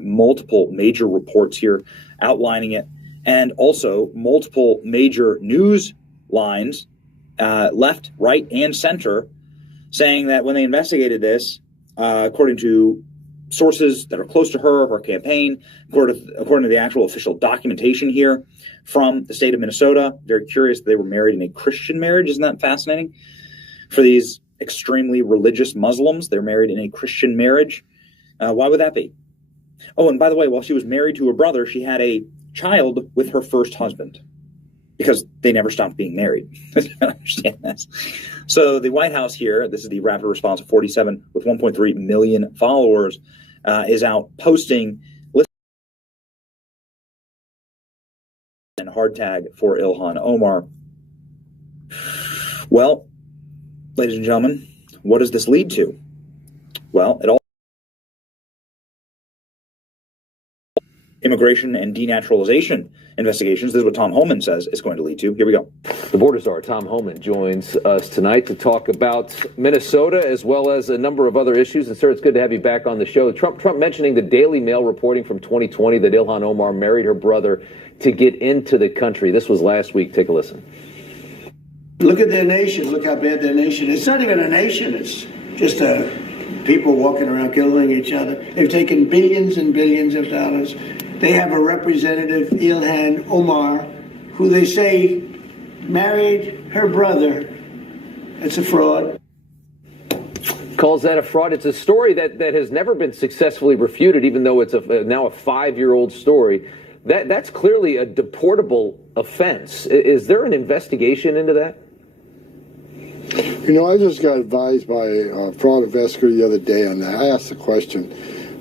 Multiple major reports here outlining it, and also multiple major news lines, left, right, and center, saying that when they investigated this, according to sources that are close to her campaign, according to the actual official documentation here from the state of Minnesota, very curious that they were married in a Christian marriage. Isn't that fascinating? For these extremely religious Muslims, they're married in a Christian marriage. Why would that be? Oh, and by the way, while she was married to her brother, she had a child with her first husband because they never stopped being married. You understand this? So the White House here, this is the rapid response of 47 with 1.3 million followers, is out posting and hard tag for Ilhan Omar. Well, ladies and gentlemen, what does this lead to? Well, it all immigration and denaturalization investigations. This is what Tom Homan says it's going to lead to. Here we go. The border czar, Tom Homan, joins us tonight to talk about Minnesota as well as a number of other issues. And, sir, it's good to have you back on the show. Trump mentioning the Daily Mail reporting from 2020 that Ilhan Omar married her brother to get into the country. This was last week. Take a listen. Look at their nation. Look how bad their nation is. It's not even a nation. It's just people walking around killing each other. They've taken billions and billions of dollars. They have a representative, Ilhan Omar, who they say married her brother. It's a fraud. Calls that a fraud. It's a story that has never been successfully refuted, even though it's now a 5-year-old story. That's clearly a deportable offense. Is there an investigation into that? You know, I just got advised by a fraud investigator the other day on that. I asked the question,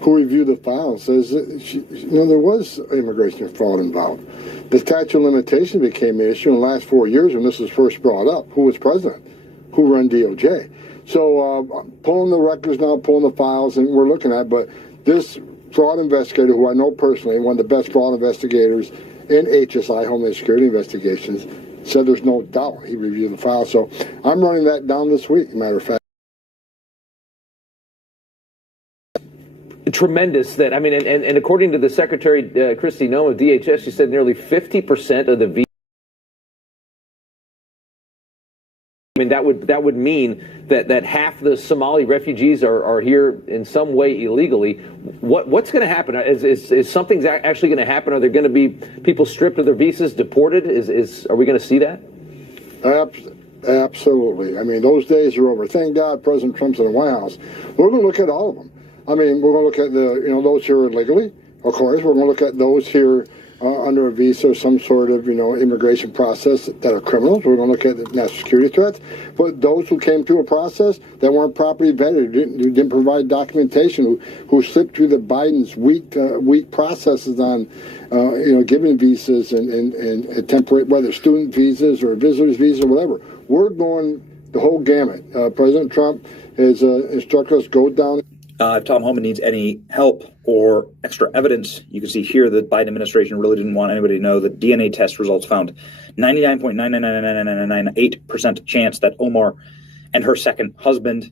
who reviewed the file, and says that there was immigration fraud involved. The statute of limitations became an issue in the last 4 years when this was first brought up. Who was president? Who ran DOJ? So pulling the records now, pulling the files, and we're looking at, but this fraud investigator, who I know personally, one of the best fraud investigators in HSI, Homeland Security Investigations, said there's no doubt he reviewed the file. So I'm running that down this week, matter of fact. Tremendous that, I mean, and according to the Secretary, Kristi Noem of DHS, she said nearly 50% of the visas. I mean, that would mean that half the Somali refugees are here in some way illegally. What's going to happen? Is something actually going to happen? Are there going to be people stripped of their visas, deported? Are we going to see that? Absolutely. I mean, those days are over. Thank God President Trump's in the White House. We're going to look at all of them. I mean, we're going to look at those here illegally, of course. We're going to look at those here under a visa or some sort of, immigration process that are criminals. We're going to look at the national security threats. But those who came through a process that weren't properly vetted, who didn't provide documentation, who slipped through the Biden's weak processes on, giving visas and temporary, whether student visas or visitors visas or whatever. We're going the whole gamut. President Trump has instructed us go down. If Tom Homan needs any help or extra evidence, you can see here the Biden administration really didn't want anybody to know that DNA test results found 99.9999998% chance that Omar and her second husband,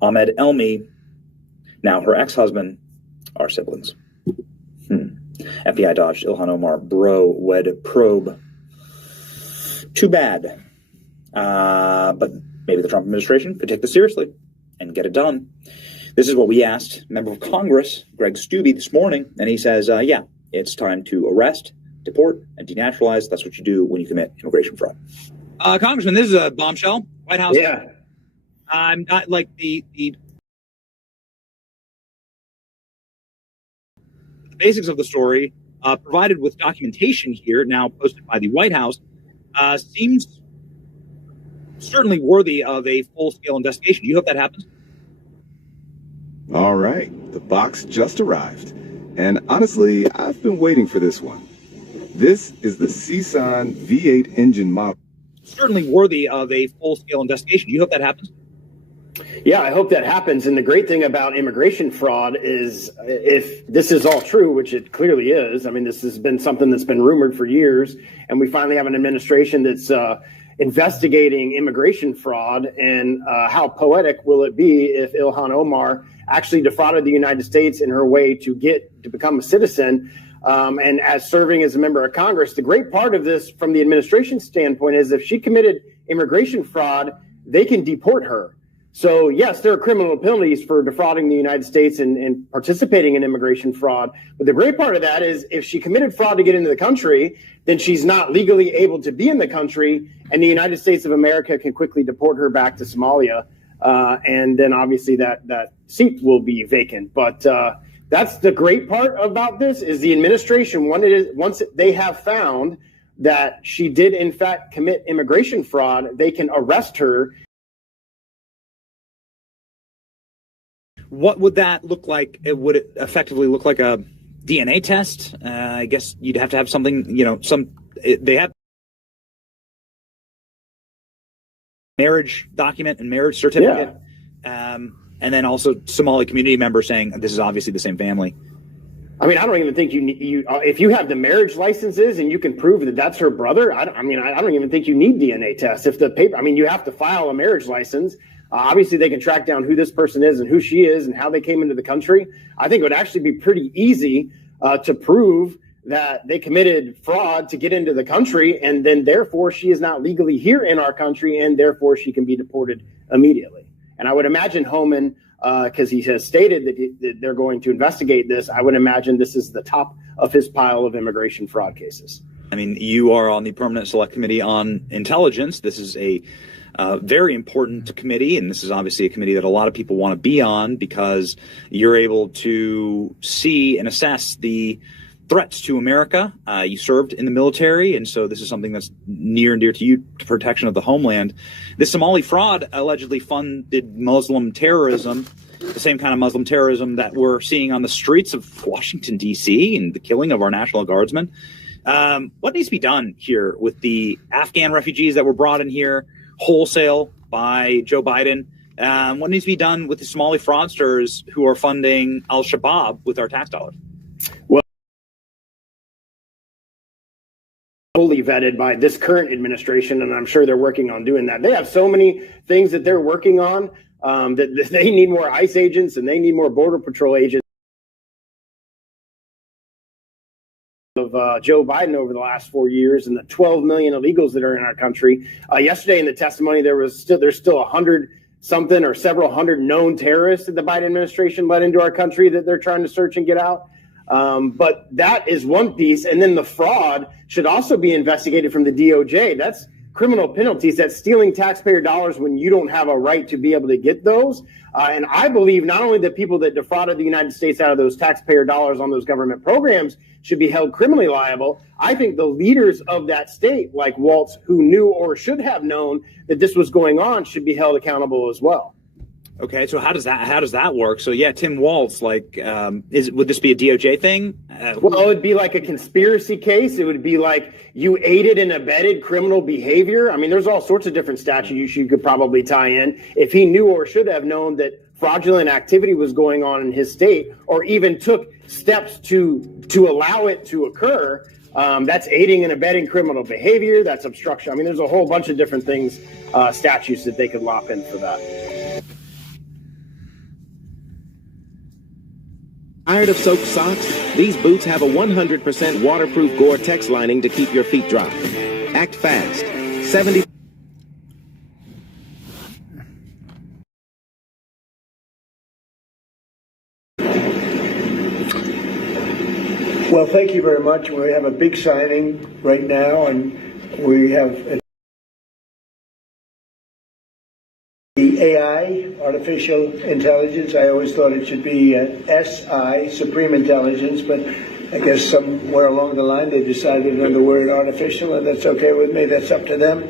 Ahmed Elmi, now her ex-husband, are siblings. FBI dodged Ilhan Omar bro wed probe. Too bad. But maybe the Trump administration could take this seriously and get it done. This is what we asked Member of Congress, Greg Steube, this morning, and he says, yeah, it's time to arrest, deport, and denaturalize. That's what you do when you commit immigration fraud. Congressman, this is a bombshell. White House. Yeah. I'm not like the basics of the story, provided with documentation here, now posted by the White House, seems certainly worthy of a full-scale investigation. Do you hope that happens? All right, the box just arrived. And honestly, I've been waiting for this one. This is the Nissan V8 engine model. Certainly worthy of a full-scale investigation. Do you hope that happens? Yeah, I hope that happens. And the great thing about immigration fraud is if this is all true, which it clearly is, I mean, this has been something that's been rumored for years, and we finally have an administration that's investigating immigration fraud. And how poetic will it be if Ilhan Omar actually defrauded the United States in her way to become a citizen? And as serving as a member of Congress, the great part of this from the administration standpoint is if she committed immigration fraud, they can deport her. So, yes, there are criminal penalties for defrauding the United States and participating in immigration fraud. But the great part of that is if she committed fraud to get into the country, then she's not legally able to be in the country, and the United States of America can quickly deport her back to Somalia. And then obviously that seat will be vacant. But that's the great part about this is the administration, once they have found that she did, in fact, commit immigration fraud, they can arrest her. What would that look like? Would it effectively look like a DNA test? I guess you'd have to have something, they have marriage document and marriage certificate. Yeah. And then also Somali community member saying this is obviously the same family. I mean, I don't even think you if you have the marriage licenses and you can prove that that's her brother, I don't even think you need DNA tests. If the paper, you have to file a marriage license. Obviously, they can track down who this person is and who she is and how they came into the country. I think it would actually be pretty easy to prove that they committed fraud to get into the country, and then therefore she is not legally here in our country, and therefore she can be deported immediately. And I would imagine Homan, because he has stated that they're going to investigate this, I would imagine this is the top of his pile of immigration fraud cases. I mean, you are on the Permanent Select Committee on Intelligence. This is a very important committee, and this is obviously a committee that a lot of people want to be on because you're able to see and assess the threats to America. You served in the military, and so this is something that's near and dear to you, to protection of the homeland. This Somali fraud allegedly funded Muslim terrorism, the same kind of Muslim terrorism that we're seeing on the streets of Washington, D.C., and the killing of our National Guardsmen. What needs to be done here with the Afghan refugees that were brought in here wholesale by Joe Biden? What needs to be done with the Somali fraudsters who are funding al-Shabaab with our tax dollars? Well, fully vetted by this current administration, and I'm sure they're working on doing that. They have so many things that they're working on that they need more ICE agents and they need more Border Patrol agents. Of Joe Biden over the last 4 years and the 12 million illegals that are in our country. Yesterday in the testimony, there's still 100 something or several hundred known terrorists that the Biden administration let into our country that they're trying to search and get out. But that is one piece. And then the fraud should also be investigated from the DOJ. That's criminal penalties. That's stealing taxpayer dollars when you don't have a right to be able to get those. And I believe not only the people that defrauded the United States out of those taxpayer dollars on those government programs should be held criminally liable. I think the leaders of that state, like Waltz, who knew or should have known that this was going on, should be held accountable as well. Okay, so how does that work? So yeah, Tim Waltz, would this be a DOJ thing? Well, it would be like a conspiracy case. It would be like you aided and abetted criminal behavior. I mean, there's all sorts of different statutes you could probably tie in. If he knew or should have known that fraudulent activity was going on in his state, or even took steps to allow it to occur, that's aiding and abetting criminal behavior. That's obstruction. I mean, there's a whole bunch of different things, statutes that they could lop in for that. Tired of soaked socks? These boots have a 100% waterproof Gore-Tex lining to keep your feet dry. Act fast. 70. Well, thank you very much. We have a big signing right now, and we have the AI, artificial intelligence. I always thought it should be SI, Supreme Intelligence, but I guess somewhere along the line they decided on the word artificial, and that's okay with me. That's up to them.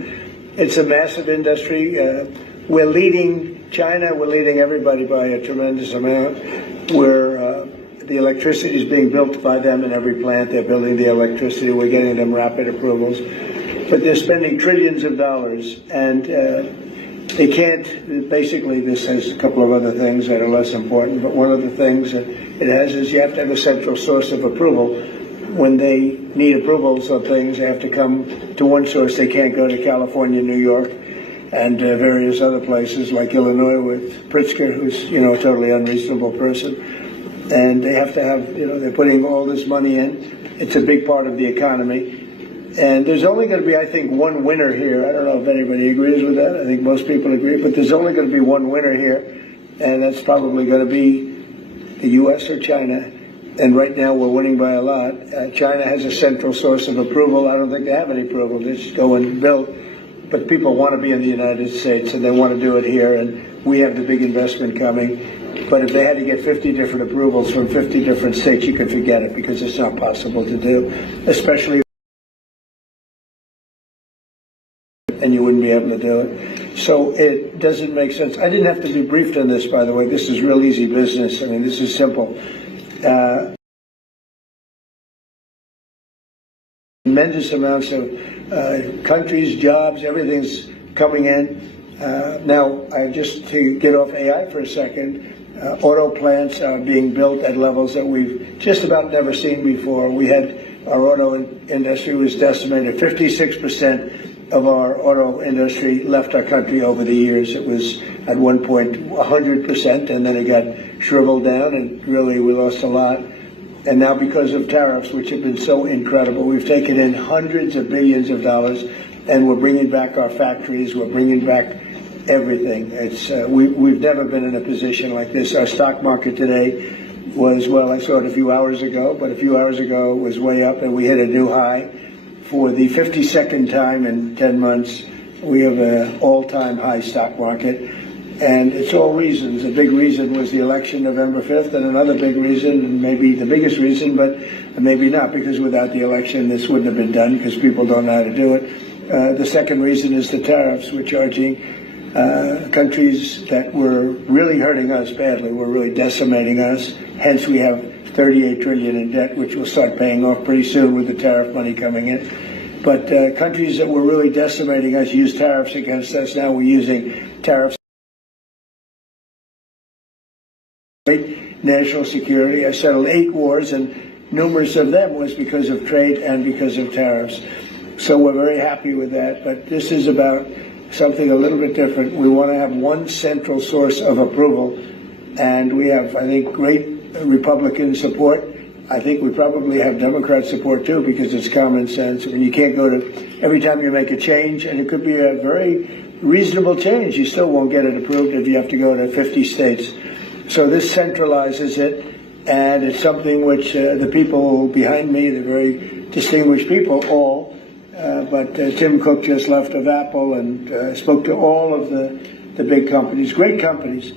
It's a massive industry. We're leading China. We're leading everybody by a tremendous amount. The electricity is being built by them in every plant. They're building the electricity. We're getting them rapid approvals. But they're spending trillions of dollars, and they can't, basically this has a couple of other things that are less important, but one of the things that it has is you have to have a central source of approval. When they need approvals on things, they have to come to one source. They can't go to California, New York, and various other places like Illinois with Pritzker, who's, a totally unreasonable person. And they have to have, they're putting all this money in. It's a big part of the economy. And there's only going to be, I think, one winner here. I don't know if anybody agrees with that. I think most people agree. But there's only going to be one winner here. And that's probably going to be the U.S. or China. And right now we're winning by a lot. China has a central source of approval. I don't think they have any approval. They just go and build. But people want to be in the United States, and they want to do it here. And we have the big investment coming. But if they had to get 50 different approvals from 50 different states, you could forget it, because it's not possible to do, especially, and you wouldn't be able to do it. So it doesn't make sense. I didn't have to be briefed on this, by the way. This is real easy business. I mean, this is simple. Tremendous amounts of countries, jobs, everything's coming in. Now, just to get off AI for a second, auto plants are being built at levels that we've just about never seen before. We had, our auto industry was decimated. 56% of our auto industry left our country over the years. It was at one point 100%, and then it got shriveled down, and really we lost a lot. And now because of tariffs, which have been so incredible, we've taken in hundreds of billions of dollars, and we're bringing back our factories, we're bringing back everything. It's we've never been in a position like this. Our stock market today was, well, I saw it a few hours ago, but a few hours ago it was way up, and we hit a new high. For the 52nd time in 10 months, we have an all-time high stock market, and it's all reasons. A big reason was the election November 5th, and another big reason, and maybe the biggest reason, but maybe not, because without the election this wouldn't have been done, because people don't know how to do it. The second reason is the tariffs. We're charging countries that were really hurting us badly, were really decimating us. Hence, we have $38 trillion in debt, which will start paying off pretty soon with the tariff money coming in. But countries that were really decimating us use tariffs against us. Now we're using tariffs. National security. I settled 8 wars, and numerous of them was because of trade and because of tariffs. So we're very happy with that. But this is about something a little bit different. We want to have one central source of approval, and we have, I think, great Republican support. I think we probably have Democrat support too, because it's common sense. I mean, you can't go to, every time you make a change, and it could be a very reasonable change, you still won't get it approved if you have to go to 50 states. So this centralizes it, and it's something which the people behind me, the very distinguished people, all, but Tim Cook just left of Apple and spoke to all of the big companies, great companies,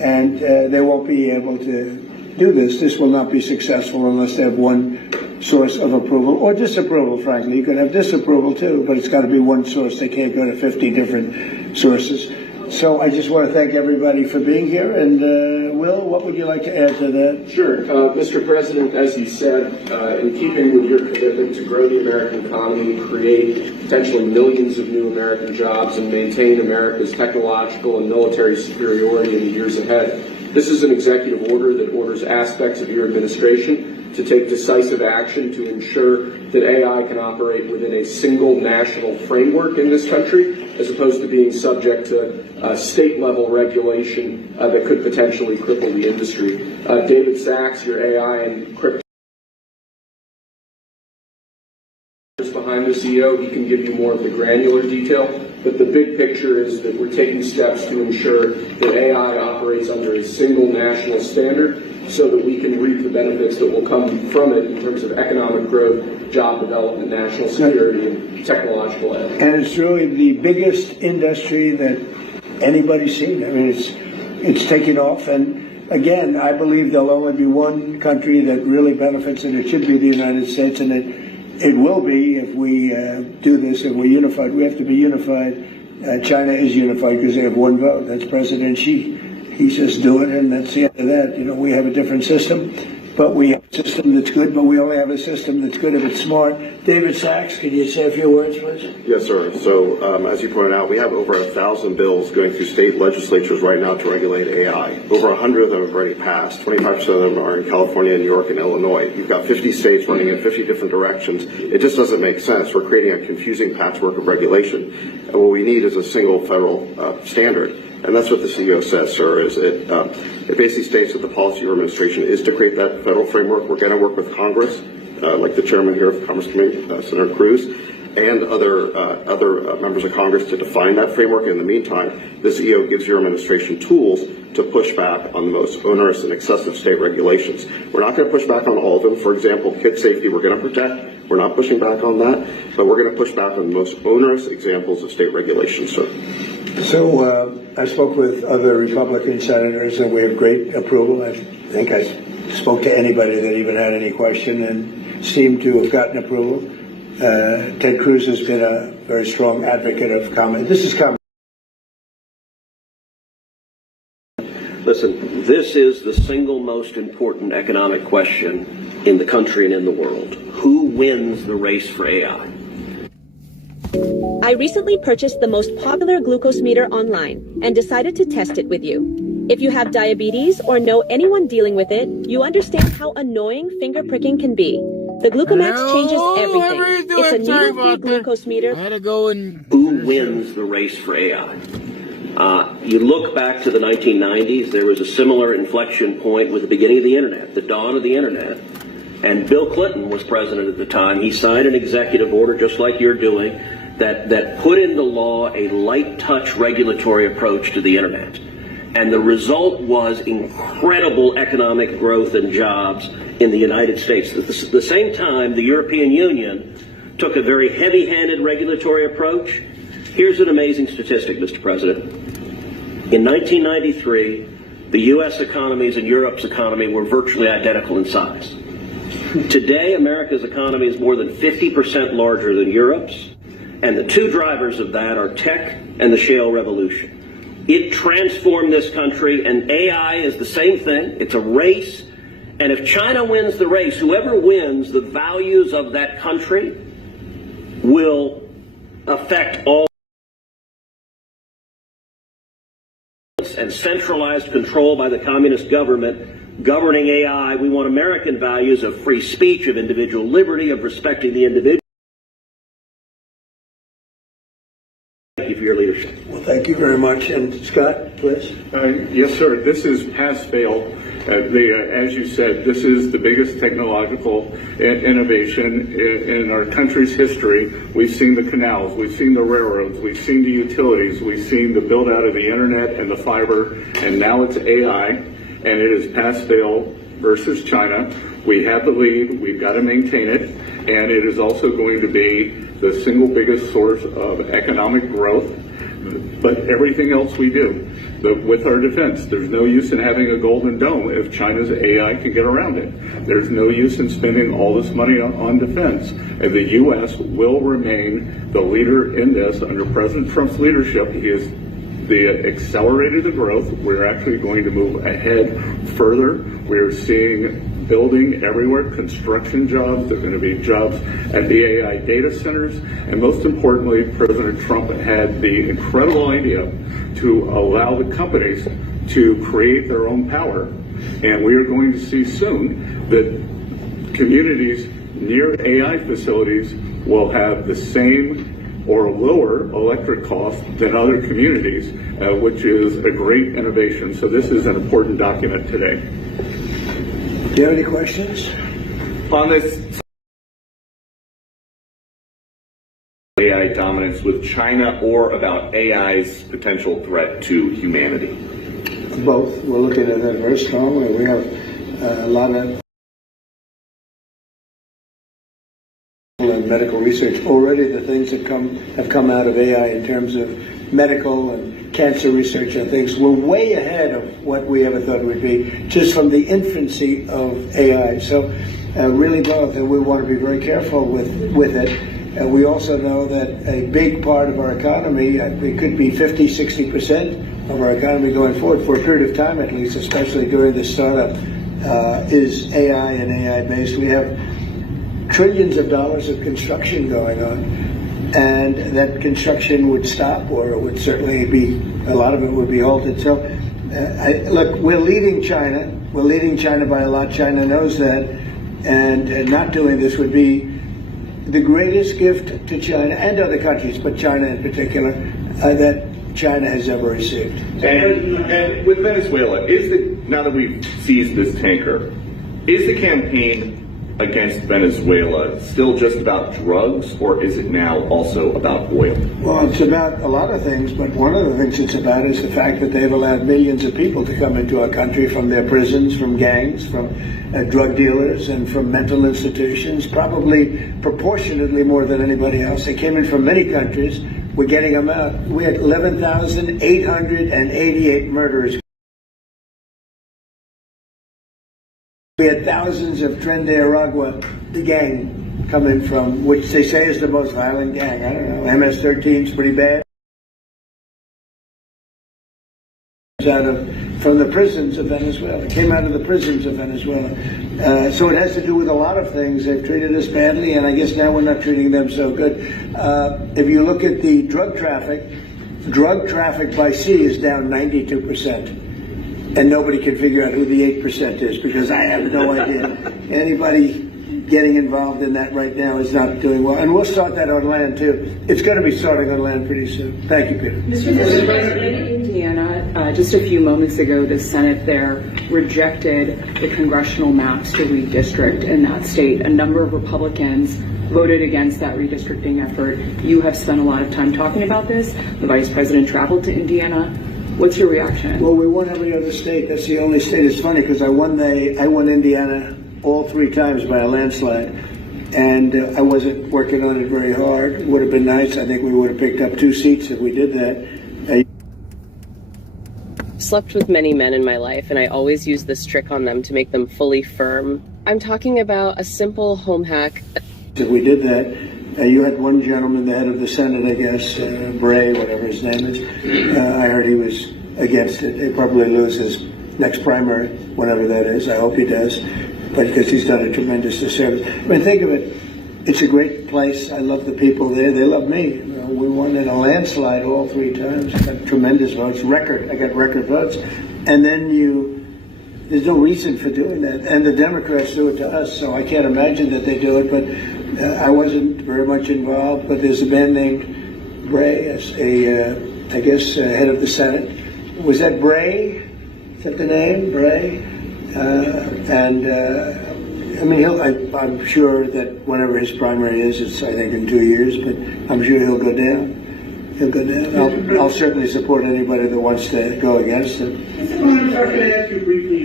and they won't be able to do this. This will not be successful unless they have one source of approval, or disapproval, frankly. You could have disapproval too, but it's got to be one source. They can't go to 50 different sources. So I just want to thank everybody for being here. And Will, what would you like to add to that? Sure. Mr. President, as you said, in keeping with your commitment to grow the American economy, create potentially millions of new American jobs, and maintain America's technological and military superiority in the years ahead, This is an executive order that orders aspects of your administration to take decisive action to ensure that AI can operate within a single national framework in this country, as opposed to being subject to state-level regulation that could potentially cripple the industry. David Sachs, your AI and crypto behind the CEO, he can give you more of the granular detail, but the big picture is that we're taking steps to ensure that AI operates under a single national standard so that we can reap the benefits that will come from it in terms of economic growth, job development, national security, and technological edge. And it's really the biggest industry that anybody's seen. I mean, it's taking off, and again, I believe there'll only be one country that really benefits, and it should be the United States, and it will be if we do this and we're unified. We have to be unified. China is unified because they have one vote. That's President Xi. He says do it, and that's the end of that. You know, we have a different system, but we have a system that's good, but we only have a system that's good if it's smart. David Sachs, can you say a few words, please? Yes, sir. So, as you pointed out, we have over 1,000 bills going through state legislatures right now to regulate AI. Over 100 of them have already passed. 25% of them are in California, New York, and Illinois. You've got 50 states running in 50 different directions. It just doesn't make sense. We're creating a confusing patchwork of regulation. And what we need is a single federal standard. And that's what the CEO says, sir, is it basically states that the policy of your administration is to create that federal framework. We're going to work with Congress, like the chairman here of the Commerce Committee, Senator Cruz, and other members of Congress to define that framework. In the meantime, the CEO gives your administration tools to push back on the most onerous and excessive state regulations. We're not going to push back on all of them. For example, kid safety, we're going to protect. We're not pushing back on that, but we're going to push back on the most onerous examples of state regulations, sir. So I spoke with other Republican senators, and we have great approval. I think I spoke to anybody that even had any question and seemed to have gotten approval. Ted Cruz has been a very strong advocate of common. This is common. Listen, this is the single most important economic question in the country and in the world. Who wins the race for AI? I recently purchased the most popular glucose meter online and decided to test it with you. If you have diabetes or know anyone dealing with it, you understand how annoying finger pricking can be. The Glucomax changes everything. It's a needle-free glucose meter. Who wins the race for AI? You look back to the 1990s, there was a similar inflection point with the beginning of the internet, the dawn of the internet. And Bill Clinton was president at the time. He signed an executive order, just like you're doing, that put into law a light touch regulatory approach to the internet. And the result was incredible economic growth and jobs in the United States. At the same time, the European Union took a very heavy-handed regulatory approach. Here's an amazing statistic, Mr. President. In 1993, the U.S. economies and Europe's economy were virtually identical in size. Today, America's economy is more than 50% larger than Europe's. And the two drivers of that are tech and the shale revolution. It transformed this country, and AI is the same thing. It's a race. And if China wins the race, whoever wins, the values of that country will affect all. And centralized control by the communist government governing AI. We want American values of free speech, of individual liberty, of respecting the individual. Thank you for your leadership. Well, thank you very much. And Scott, please. Yes, sir. This is pass-fail. As you said, this is the biggest technological innovation in our country's history. We've seen the canals, we've seen the railroads, we've seen the utilities, we've seen the build-out of the internet and the fiber, and now it's AI, and it is pass-fail versus China. We have the lead, we've got to maintain it, and it is also going to be the single biggest source of economic growth, but everything else we do. With our defense, there's no use in having a golden dome if China's AI can get around it. There's no use in spending all this money on defense. And the U.S. will remain the leader in this under President Trump's leadership. He has accelerated the growth. We're actually going to move ahead further. We're seeing building everywhere, construction jobs. There are going to be jobs at the AI data centers. And most importantly, President Trump had the incredible idea to allow the companies to create their own power. And we are going to see soon that communities near AI facilities will have the same or lower electric cost than other communities, which is a great innovation. So this is an important document today. Do you have any questions? On this AI dominance with China or about AI's potential threat to humanity? Both. We're looking at that very strongly. We have a lot of medical research. Already the things that have come out of AI in terms of medical and cancer research and things, we're way ahead of what we ever thought we'd be, just from the infancy of AI. So really both, and we want to be very careful with it. We also know that a big part of our economy, it could be 50, 60% of our economy going forward, for a period of time at least, especially during the startup, is AI and AI-based. We have trillions of dollars of construction going on, and that construction would stop, or it would certainly be, a lot of it would be halted. So, look, we're leading China. We're leading China by a lot. China knows that, and not doing this would be the greatest gift to China and other countries, but China in particular, that China has ever received. And with Venezuela, now that we've seized this tanker, is the campaign against Venezuela still just about drugs, or is it now also about oil? Well, it's about a lot of things, but one of the things it's about is the fact that they've allowed millions of people to come into our country from their prisons, from gangs, from drug dealers, and from mental institutions, probably proportionately more than anybody else. They came in from many countries. We're getting them out. We had 11,888 murders. We had thousands of Tren de Aragua, the gang, coming from, which they say is the most violent gang. I don't know. MS-13 is pretty bad. From the prisons of Venezuela. Came out of the prisons of Venezuela. So it has to do with a lot of things. They've treated us badly, and I guess now we're not treating them so good. If you look at the drug traffic by sea is down 92%. And nobody can figure out who the 8% is, because I have no idea. Anybody getting involved in that right now is not doing well. And we'll start that on land, too. It's going to be starting on land pretty soon. Thank you, Peter. Mr. President, in Indiana, just a few moments ago, the Senate there rejected the congressional maps to redistrict in that state. A number of Republicans voted against that redistricting effort. You have spent a lot of time talking about this. The Vice President traveled to Indiana. What's your reaction? Well, we won every other state. That's the only state. It's funny because I won Indiana all 3 times by a landslide, and I wasn't working on it very hard. It would have been nice. I think we would have picked up 2 seats if we did that. Slept with many men in my life, and I always use this trick on them to make them fully firm. I'm talking about a simple home hack. If we did that, you had one gentleman, the head of the Senate, I guess, Bray, whatever his name is. I heard he was against it. He'll probably lose his next primary, whenever that is. I hope he does, but because he's done a tremendous disservice. I mean, think of it. It's a great place. I love the people there. They love me. We won in a landslide all 3 times. I got tremendous votes. I got record votes. And then there's no reason for doing that. And the Democrats do it to us, so I can't imagine that they do it. But I wasn't very much involved. But there's a man named Bray, I guess, head of the Senate. Was that Bray? Is that the name, Bray? I mean, I'm sure that whenever his primary is, it's, I think, in 2 years, but I'm sure he'll go down. He'll go down. I'll certainly support anybody that wants to go against him. Mr. Karen, if I could ask you briefly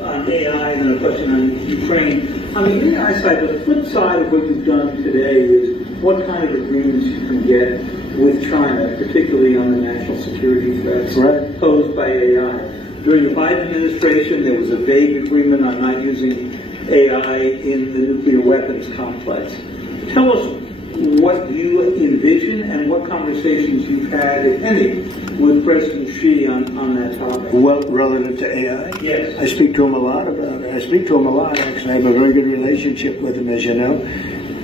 on AI and then a question on Ukraine. On the AI side, the flip side of what you've done today is what kind of agreements you can get with China, particularly on the national security threats posed by AI. During the Biden administration, there was a vague agreement on not using AI in the nuclear weapons complex. Tell us what you envision and what conversations you've had, if any, with President Xi on that topic. Well, relative to AI? Yes. I speak to him a lot about it. I speak to him a lot, actually. I have a very good relationship with him, as you know.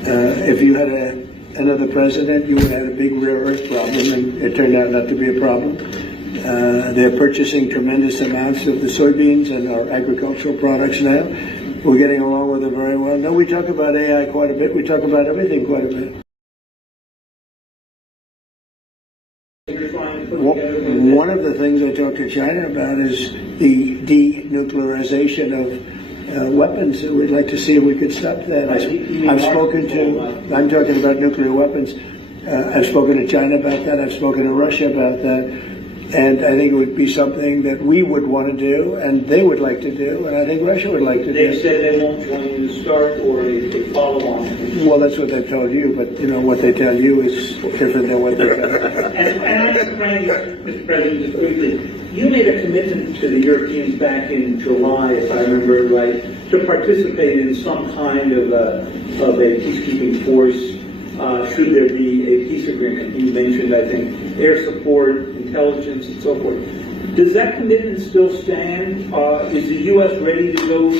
If you had another president, you would have had a big rare earth problem, and it turned out not to be a problem. They're purchasing tremendous amounts of the soybeans and our agricultural products now. We're getting along with it very well. No, we talk about AI quite a bit. We talk about everything quite a bit. One of the things I talk to China about is the denuclearization of weapons. We'd like to see if we could stop that. I'm talking about nuclear weapons. I've spoken to China about that. I've spoken to Russia about that. And I think it would be something that we would want to do, and they would like to do, and I think Russia would like to do. They said they won't join you to start or a follow-on. Well, that's what they've told you, but what they tell you is different than what they tell you. And I'm trying, Mr. President, just briefly, you made a commitment to the Europeans back in July, if I remember right, to participate in some kind of a peacekeeping force should there be a peace agreement. You mentioned, I think, air support, intelligence, and so forth. Does that commitment still stand? Is the U.S. ready to go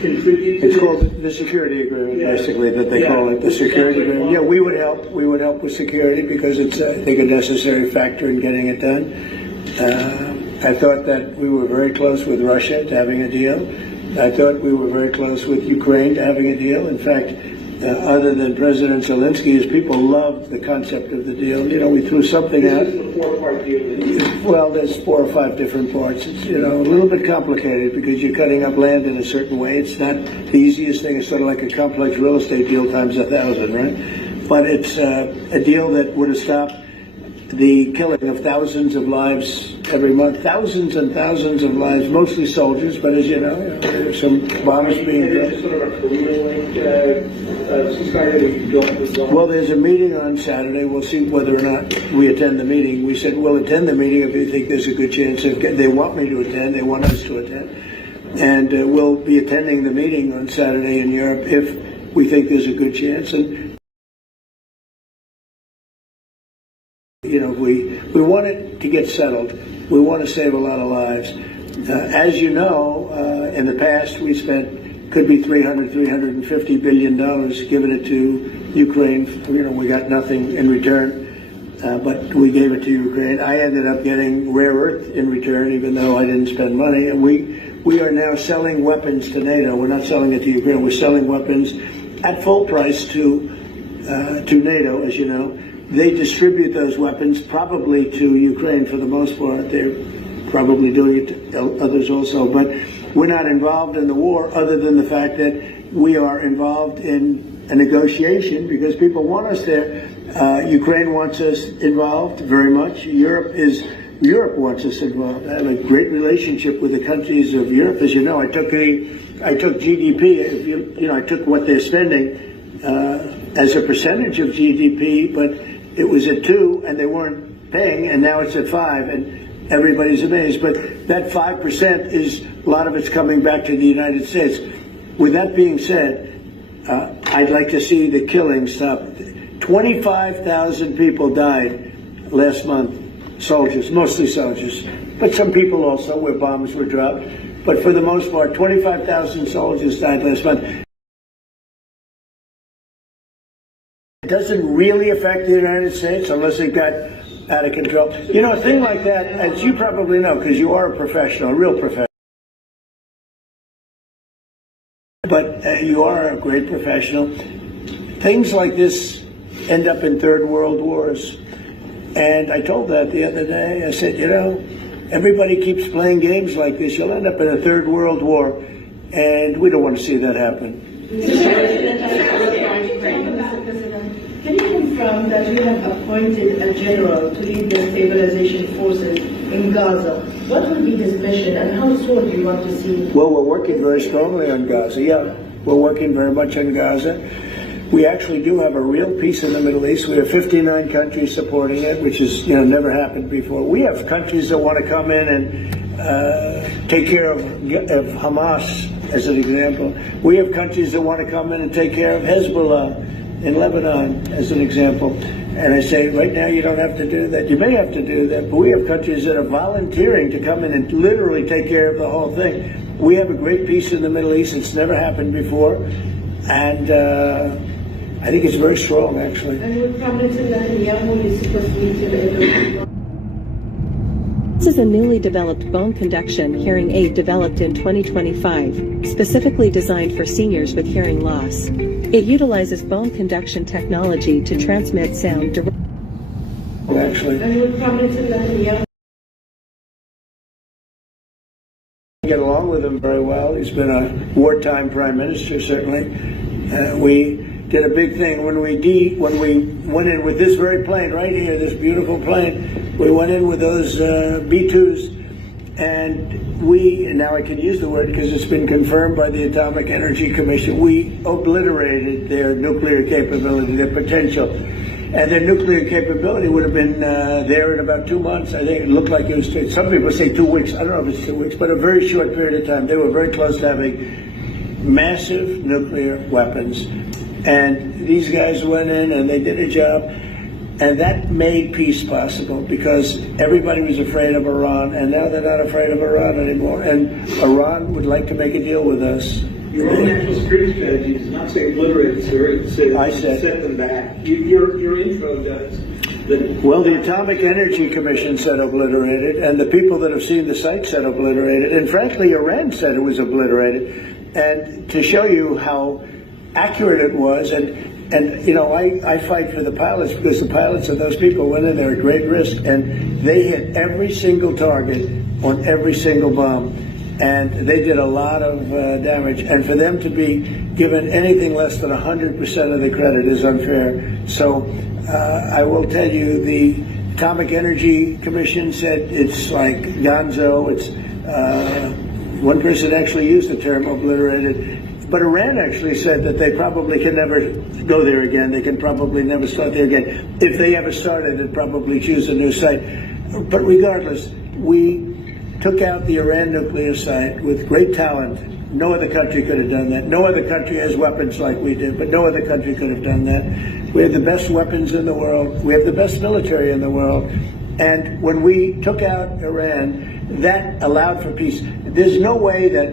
contribute to It's called the security agreement, basically, that they call it, the security agreement. Yeah, we would help. We would help with security because it's, I think, a necessary factor in getting it done. I thought that we were very close with Russia to having a deal. I thought we were very close with Ukraine to having a deal. In fact, other than President Zelensky, his people loved the concept of the deal. We threw something out. This is the four-part deal. Well, there's 4 or 5 different parts. It's, a little bit complicated because you're cutting up land in a certain way. It's not the easiest thing. It's sort of like a complex real estate deal times 1,000, right? But it's a deal that would have stopped the killing of thousands of lives every month, thousands and thousands of lives, mostly soldiers, but as you know, there's some bombs being dropped. Is it sort of a career-like ceasefire that you don't resolve? Well, there's a meeting on Saturday. We'll see whether or not we attend the meeting. We said we'll attend the meeting if you think there's a good chance. If they want me to attend, they want us to attend. And we'll be attending the meeting on Saturday in Europe if we think there's a good chance. And we want it to get settled. We want to save a lot of lives. As you know, in the past we spent, could be $350 billion, giving it to Ukraine. We got nothing in return, but we gave it to Ukraine. I ended up getting rare earth in return, even though I didn't spend money. And we are now selling weapons to NATO. We're not selling it to Ukraine. We're selling weapons at full price to NATO, as you know. They distribute those weapons probably to Ukraine for the most part. They're probably doing it to others also. But we're not involved in the war other than the fact that we are involved in a negotiation because people want us there. Ukraine wants us involved very much. Europe wants us involved. I have a great relationship with the countries of Europe. As you know, I took GDP. I took what they're spending as a percentage of GDP, but it was at 2 and they weren't paying, and now it's at 5, and everybody's amazed. But that 5% is, a lot of it's coming back to the United States. With that being said, I'd like to see the killing stop. 25,000 people died last month, soldiers, mostly soldiers, but some people also where bombs were dropped. But for the most part, 25,000 soldiers died last month. It doesn't really affect the United States unless it got out of control. A thing like that, as you probably know, because you are a professional, a real professional. But you are a great professional. Things like this end up in third world wars. And I told that the other day. I said, everybody keeps playing games like this. You'll end up in a third world war. And we don't want to see that happen. Can you confirm that you have appointed a general to lead the stabilization forces in Gaza? What will be his mission and how soon do you want to see? Well, we're working very strongly on Gaza. Yeah, we're working very much on Gaza. We actually do have a real peace in the Middle East. We have 59 countries supporting it, which has never happened before. We have countries that want to come in and take care of Hamas, as an example. We have countries that want to come in and take care of Hezbollah in Lebanon, as an example. And I say, right now you don't have to do that. You may have to do that, but we have countries that are volunteering to come in and literally take care of the whole thing. We have a great peace in the Middle East. It's never happened before. And I think it's very strong, actually. And with Prime Minister Netanyahu is supposed to meet him This is a newly developed bone conduction hearing aid developed in 2025, specifically designed for seniors with hearing loss. It utilizes bone conduction technology to transmit sound directly. Actually, get along with him very well. He's been a wartime prime minister, certainly. We did a big thing when we went in with this very plane right here, this beautiful plane. We went in with those B-2s, and now I can use the word because it's been confirmed by the Atomic Energy Commission, we obliterated their nuclear capability, their potential. And their nuclear capability would have been there in about 2 months. I think it looked like it was, some people say 2 weeks. I don't know if it's 2 weeks, but a very short period of time. They were very close to having massive nuclear weapons. And these guys went in and they did a job. And that made peace possible because everybody was afraid of Iran. And now they're not afraid of Iran anymore. And Iran would like to make a deal with us. Your own national security strategy does not say obliterate, sir. It says set them back. Your intro does. Well, the Atomic Energy Commission said obliterated, and the people that have seen the site said obliterated, and frankly, Iran said it was obliterated. And to show you how accurate it was, and you know, I fight for the pilots because the pilots of those people went in there at great risk, and they hit every single target on every single bomb. And they did a lot of damage. And for them to be given anything less than 100% of the credit is unfair. So I will tell you, the Atomic Energy Commission said it's like gonzo. It's one person actually used the term obliterated. But Iran actually said that they probably can never go there again. They can probably never start there again. If they ever started, they'd probably choose a new site. But regardless, we took out the Iran nuclear site with great talent. No other country could have done that. No other country has weapons like we do, but no other country could have done that. We have the best weapons in the world. We have the best military in the world. And when we took out Iran, that allowed for peace. There's no way that,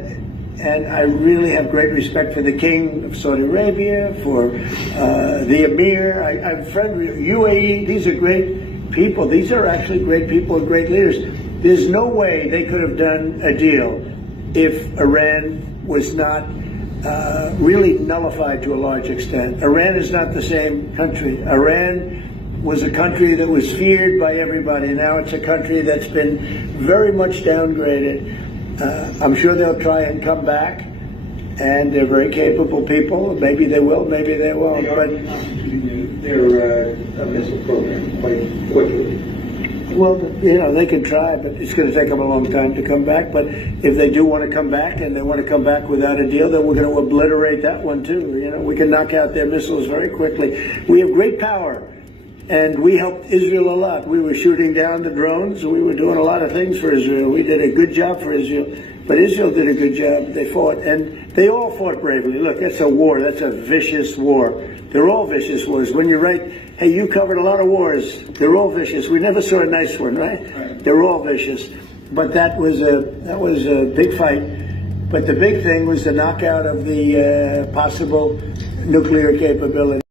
and I really have great respect for the King of Saudi Arabia, for the Emir. I'm friend with U.A.E. These are great people. These are actually great people and great leaders. There's no way they could have done a deal if Iran was not really nullified to a large extent. Iran is not the same country. Iran was a country that was feared by everybody. Now it's a country that's been very much downgraded. I'm sure they'll try and come back, and they're very capable people. Maybe they will, maybe they won't. But their missile program quite quickly. Well, you know, they can try, but it's going to take them a long time to come back. But if they do want to come back, and they want to come back without a deal, then we're going to obliterate that one too. You know, we can knock out their missiles very quickly. We have great power, and we helped Israel a lot. We were shooting down the drones. We were doing a lot of things for Israel. We did a good job for Israel, but Israel did a good job. They fought, and they all fought bravely. Look, that's a war. That's a vicious war. They're all vicious wars. When you write, hey, you covered a lot of wars, they're all vicious. We never saw a nice one, right? They're all vicious. But that was a big fight. But the big thing was the knockout of the possible nuclear capability.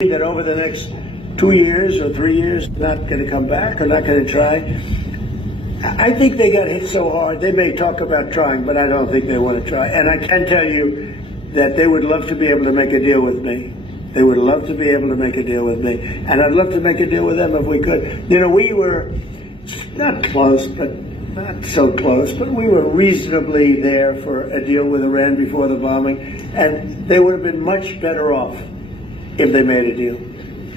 That over the next 2 years or 3 years, not going to come back or not going to try. I think they got hit so hard, they may talk about trying, but I don't think they want to try. And I can tell you that they would love to be able to make a deal with me. They would love to be able to make a deal with me. And I'd love to make a deal with them if we could. You know, we were not close, but not so close, but we were reasonably there for a deal with Iran before the bombing. And they would have been much better off if they made a deal.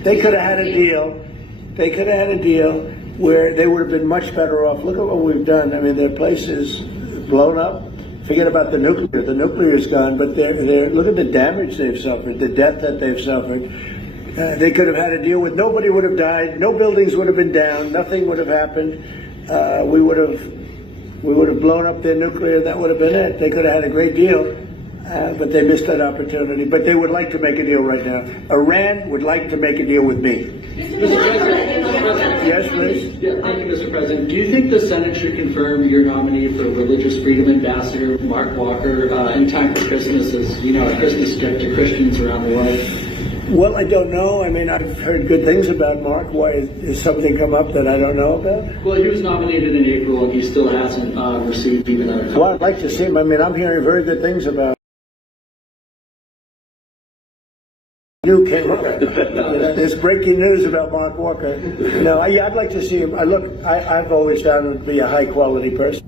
They could have had a deal. They could have had a deal where they would have been much better off. Look at what we've done. I mean, their place is blown up. Forget about the nuclear. The nuclear is gone, but they're look at the damage they've suffered, the death that they've suffered. They could have had a deal with nobody would have died, no buildings would have been down, nothing would have happened. We would have blown up their nuclear. That would have been it. They could have had a great deal, but they missed that opportunity. But they would like to make a deal right now. Iran would like to make a deal with me. Yes, please. Yeah, thank you, Mr. President. Do you think the Senate should confirm your nominee for Religious Freedom Ambassador, Mark Walker, in time for Christmas, as you know, a Christmas gift to Christians around the world? Well, I don't know. I mean, I've heard good things about Mark. Why is something come up that I don't know about? Well, he was nominated in April, and he still hasn't received even a... Well, I'd like to see him. I mean, I'm hearing very good things about you came up. There's breaking news about Mark Walker. No, I'd like to see him. I've always found him to be a high-quality person.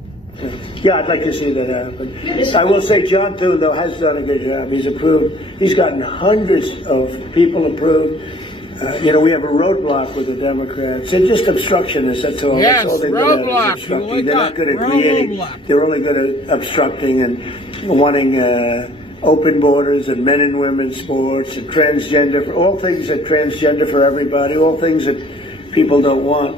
Yeah, I'd like to see that happen. I will say John Thune, though, has done a good job. He's approved. He's gotten hundreds of people approved. We have a roadblock with the Democrats. They're just obstructionists, that's all. Yes, that's all they're roadblock. Good at, obstructing. They're not good at creating. They're only good at obstructing and wanting open borders and men and women's sports and transgender, all things that transgender for everybody, all things that people don't want.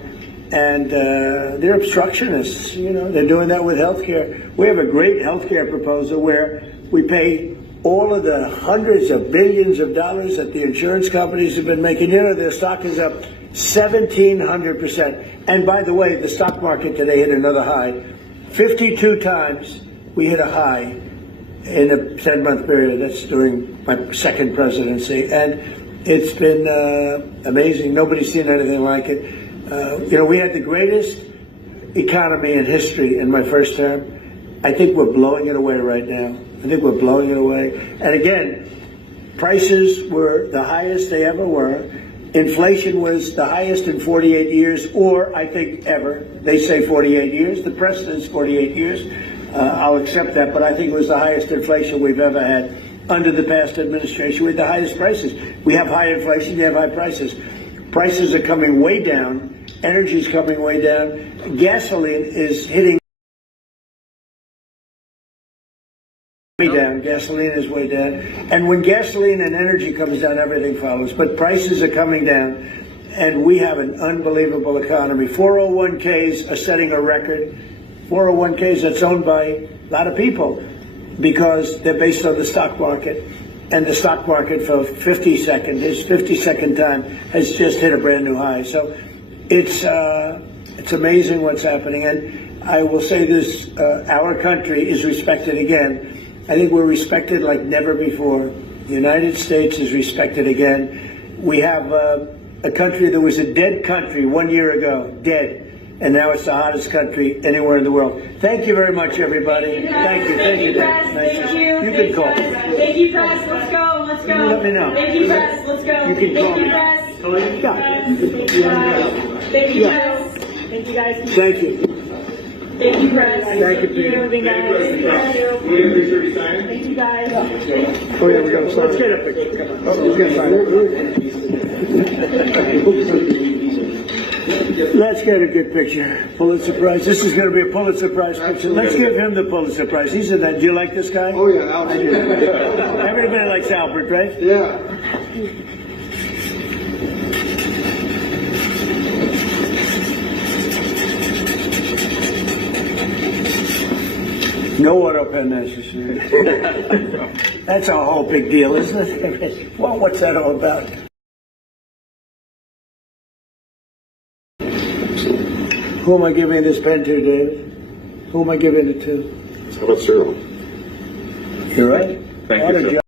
And they're obstructionists. They're doing that with health care. We have a great health care proposal where we pay all of the hundreds of billions of dollars that the insurance companies have been making. Their stock is up 1,700%. And by the way, the stock market today hit another high. 52 times we hit a high in a 10-month period. That's during my second presidency. And it's been amazing. Nobody's seen anything like it. We had the greatest economy in history in my first term. I think we're blowing it away right now. I think we're blowing it away. And again, prices were the highest they ever were. Inflation was the highest in 48 years, or I think ever. They say 48 years. The press says 48 years. I'll accept that, but I think it was the highest inflation we've ever had under the past administration. We had the highest prices. We have high inflation, you have high prices. Prices are coming way down. Energy is coming way down. Gasoline is hitting way down. Gasoline is way down. And when gasoline and energy comes down, everything follows. But prices are coming down, and we have an unbelievable economy. 401ks are setting a record. 401ks that's owned by a lot of people because they're based on the stock market. And the stock market for his 52nd time has just hit a brand new high. So it's amazing what's happening. And I will say this, our country is respected again. I think we're respected like never before. The United States is respected again. We have a country that was a dead country 1 year ago, dead. And now it's the hottest country anywhere in the world. Thank you very much, everybody. Thank you. Thank you, press. Thank you. You can call. Thank you, press. Let's go. Let's go. Let me know. Thank you, press. Let's go. You can call. Thank you, press. Thank you, guys. Thank you, press. Thank you, guys. Thank you. Thank you, press. Thank you, Peter. Thank you, guys. Thank you, guys. Oh, yeah, we got to sign. Let's get a picture. He's going to sign it. Let's get a good picture. Pulitzer Prize. This is going to be a Pulitzer Prize picture. Let's give him the Pulitzer Prize. He's in that. Do you like this guy? Oh, yeah, Albert. Everybody likes Albert, right? Yeah. No auto pen necessary. That's a whole big deal, isn't it? Well, what's that all about? Who am I giving this pen to, David? Who am I giving it to? How about Cyril? You're right. Thank you, sir.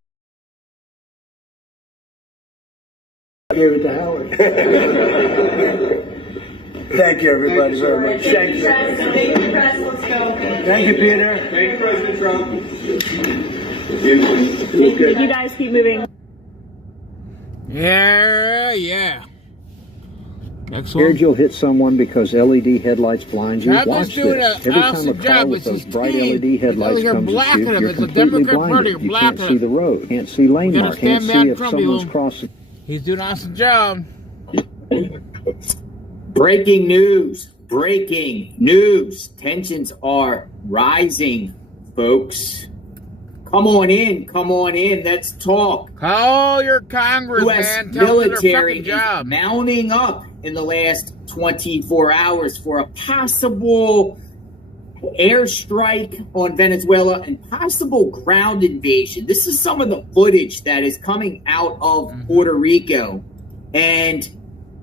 I gave it to Howard. Thank you, everybody, very much. Thank you. Thank you, press. Let's go. Thank you, Peter. Thank you, President Trump. Thank you, guys. Keep moving. Yeah. Next one. Scared you'll hit someone because LED headlights blind you? Watch this. Every time a car with those bright LED headlights comes at you, you're completely blinded. You can't see the road, can't see lane mark, can't see if someone's crossing. He's doing an awesome job. Breaking news. Tensions are rising, folks. Come on in. Let's talk. Call your congressman. U.S. Tell them military their job. is mounting up in the last 24 hours for a possible airstrike on Venezuela and possible ground invasion. This is some of the footage that is coming out of Puerto Rico. And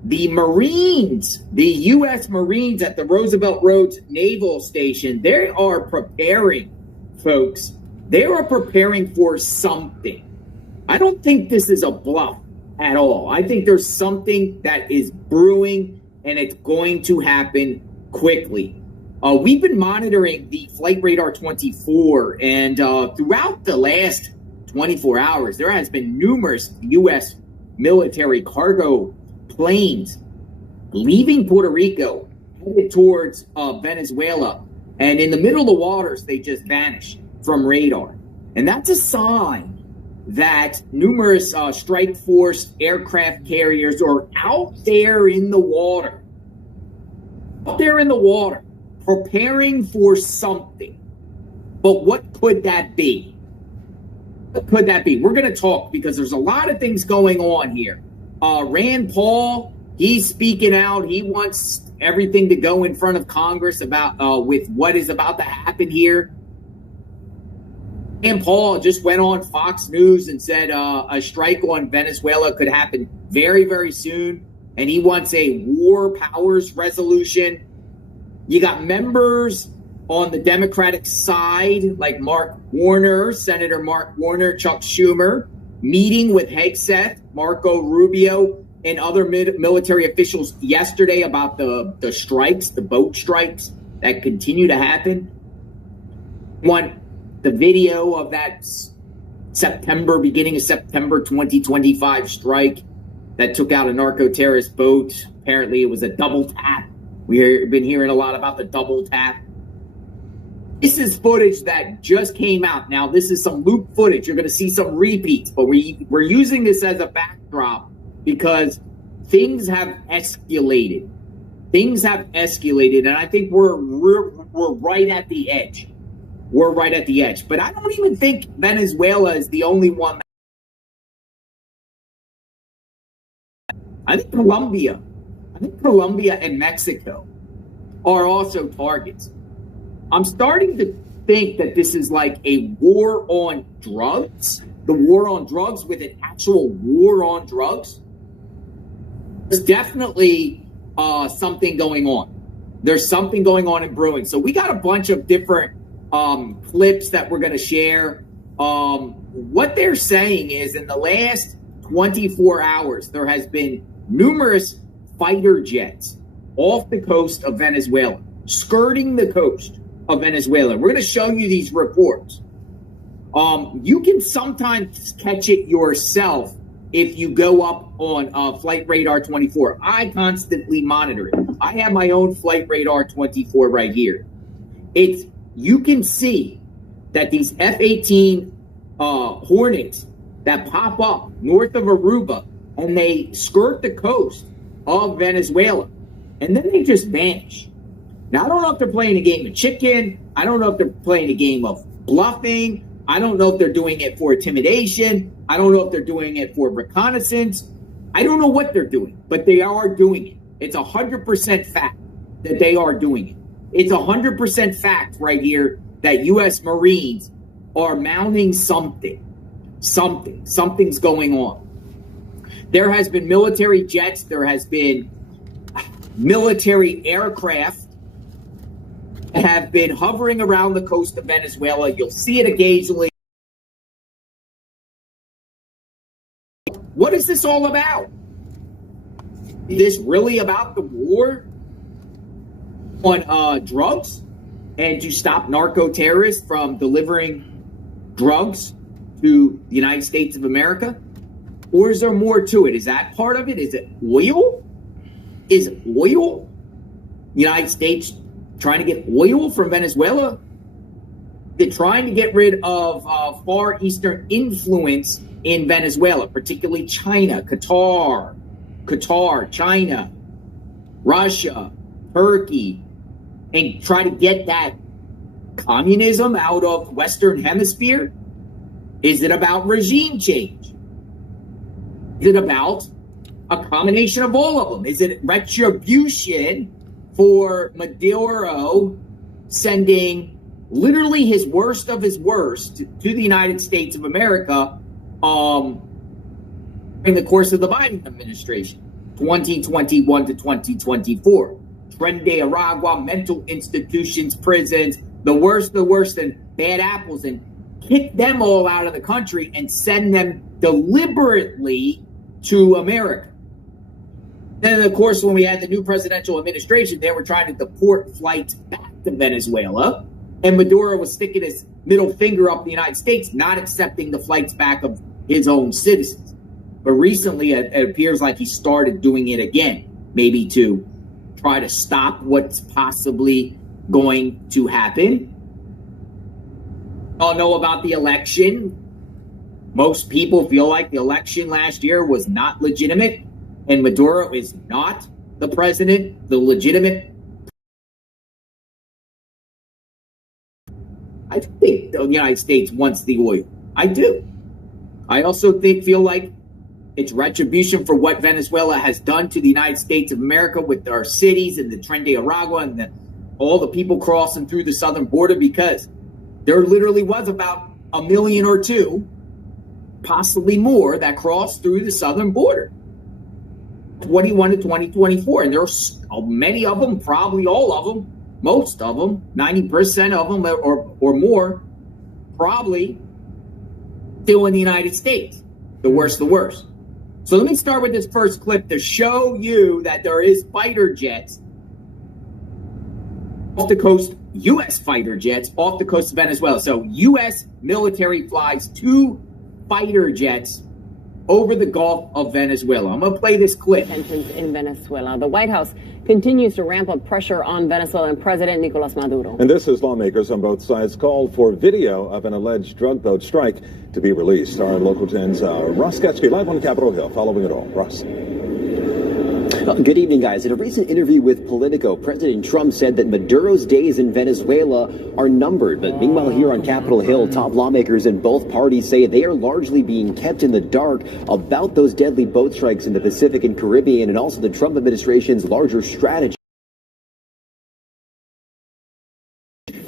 the Marines, the U.S. Marines at the Roosevelt Roads Naval Station, they are preparing, folks. They are preparing for something. I don't think this is a bluff at all. I think there's something that is brewing, and it's going to happen quickly. We've been monitoring the Flight Radar 24, and throughout the last 24 hours, there has been numerous U.S. military cargo planes leaving Puerto Rico, headed towards Venezuela, and in the middle of the waters, they just vanish from radar. And that's a sign that numerous strike force aircraft carriers are out there in the water, preparing for something. But what could that be? What could that be? We're going to talk because there's a lot of things going on here. Rand Paul, he's speaking out. He wants everything to go in front of Congress about with what is about to happen here. Rand Paul just went on Fox News and said a strike on Venezuela could happen very, very soon. And he wants a war powers resolution. You got members on the Democratic side, like Mark Warner, Senator Mark Warner, Chuck Schumer, meeting with Hegseth, Marco Rubio, and other military officials yesterday about the strikes, the boat strikes that continue to happen. Want the video of that beginning of September 2025 strike that took out a narco-terrorist boat. Apparently it was a double tap. We've been hearing a lot about the double tap. This is footage that just came out. Now, this is some loop footage. You're going to see some repeats, but we're using this as a backdrop because things have escalated. Things have escalated, and I think we're right at the edge. We're right at the edge. But I don't even think Venezuela is the only one. I think Colombia and Mexico are also targets. I'm starting to think that this is like a war on drugs, the war on drugs with an actual war on drugs. There's definitely something going on. There's something going on in brewing. So we got a bunch of different clips that we're going to share. What they're saying is in the last 24 hours, there has been numerous fighter jets off the coast of Venezuela, skirting the coast of Venezuela. We're going to show you these reports. You can sometimes catch it yourself if you go up on Flight Radar 24. I constantly monitor it. I have my own Flight Radar 24 right here. You can see that these F-18 Hornets that pop up north of Aruba and they skirt the coast of Venezuela and then they just vanish. Now, I don't know if they're playing a game of chicken. I don't know if they're playing a game of bluffing. I don't know if they're doing it for intimidation. I don't know if they're doing it for reconnaissance. I don't know what they're doing, but they are doing it. It's 100% fact that they are doing it. It's 100% fact right here that U.S. Marines are mounting something. Something's going on. There has been military jets. There has been military aircraft that have been hovering around the coast of Venezuela. You'll see it occasionally. What is this all about? Is this really about the war on drugs and to stop narco-terrorists from delivering drugs to the United States of America? Or is there more to it? Is that part of it? Is it oil? Is it oil? The United States trying to get oil from Venezuela? They're trying to get rid of Far Eastern influence in Venezuela, particularly China, Qatar, China, Russia, Turkey, and try to get that communism out of the Western Hemisphere? Is it about regime change? Is it about a combination of all of them? Is it retribution for Maduro sending literally his worst of his worst to the United States of America in the course of the Biden administration? 2021 to 2024. Tren de Aragua, mental institutions, prisons, the worst, and bad apples, and kick them all out of the country and send them deliberately to America. Then, of course, when we had the new presidential administration, they were trying to deport flights back to Venezuela, and Maduro was sticking his middle finger up the United States, not accepting the flights back of his own citizens. But recently, it appears like he started doing it again, maybe to try to stop what's possibly going to happen. All know about the election. Most people feel like the election last year was not legitimate, and Maduro is not the president, the legitimate. I think the United States wants the oil. I do. I also feel like it's retribution for what Venezuela has done to the United States of America with our cities and the Tren de Aragua and all the people crossing through the southern border, because there literally was about 1 million or 2, possibly more, that crossed through the southern border. 21 to 2024. And there are many of them, probably all of them, most of them, 90% of them or more, probably still in the United States. The worst. So let me start with this first clip to show you that there is fighter jets off the coast, U.S. fighter jets off the coast of Venezuela. So U.S. military flies 2 fighter jets over the Gulf of Venezuela. I'm going to play this clip. Tensions in Venezuela. The White House continues to ramp up pressure on Venezuelan President Nicolas Maduro. And this is lawmakers on both sides called for video of an alleged drug boat strike to be released. Our local 10's Ross Ketchke live on Capitol Hill, following it all. Ross. Good evening, guys. In a recent interview with Politico, President Trump said that Maduro's days in Venezuela are numbered. But meanwhile, here on Capitol Hill, top lawmakers in both parties say they are largely being kept in the dark about those deadly boat strikes in the Pacific and Caribbean, and also the Trump administration's larger strategy.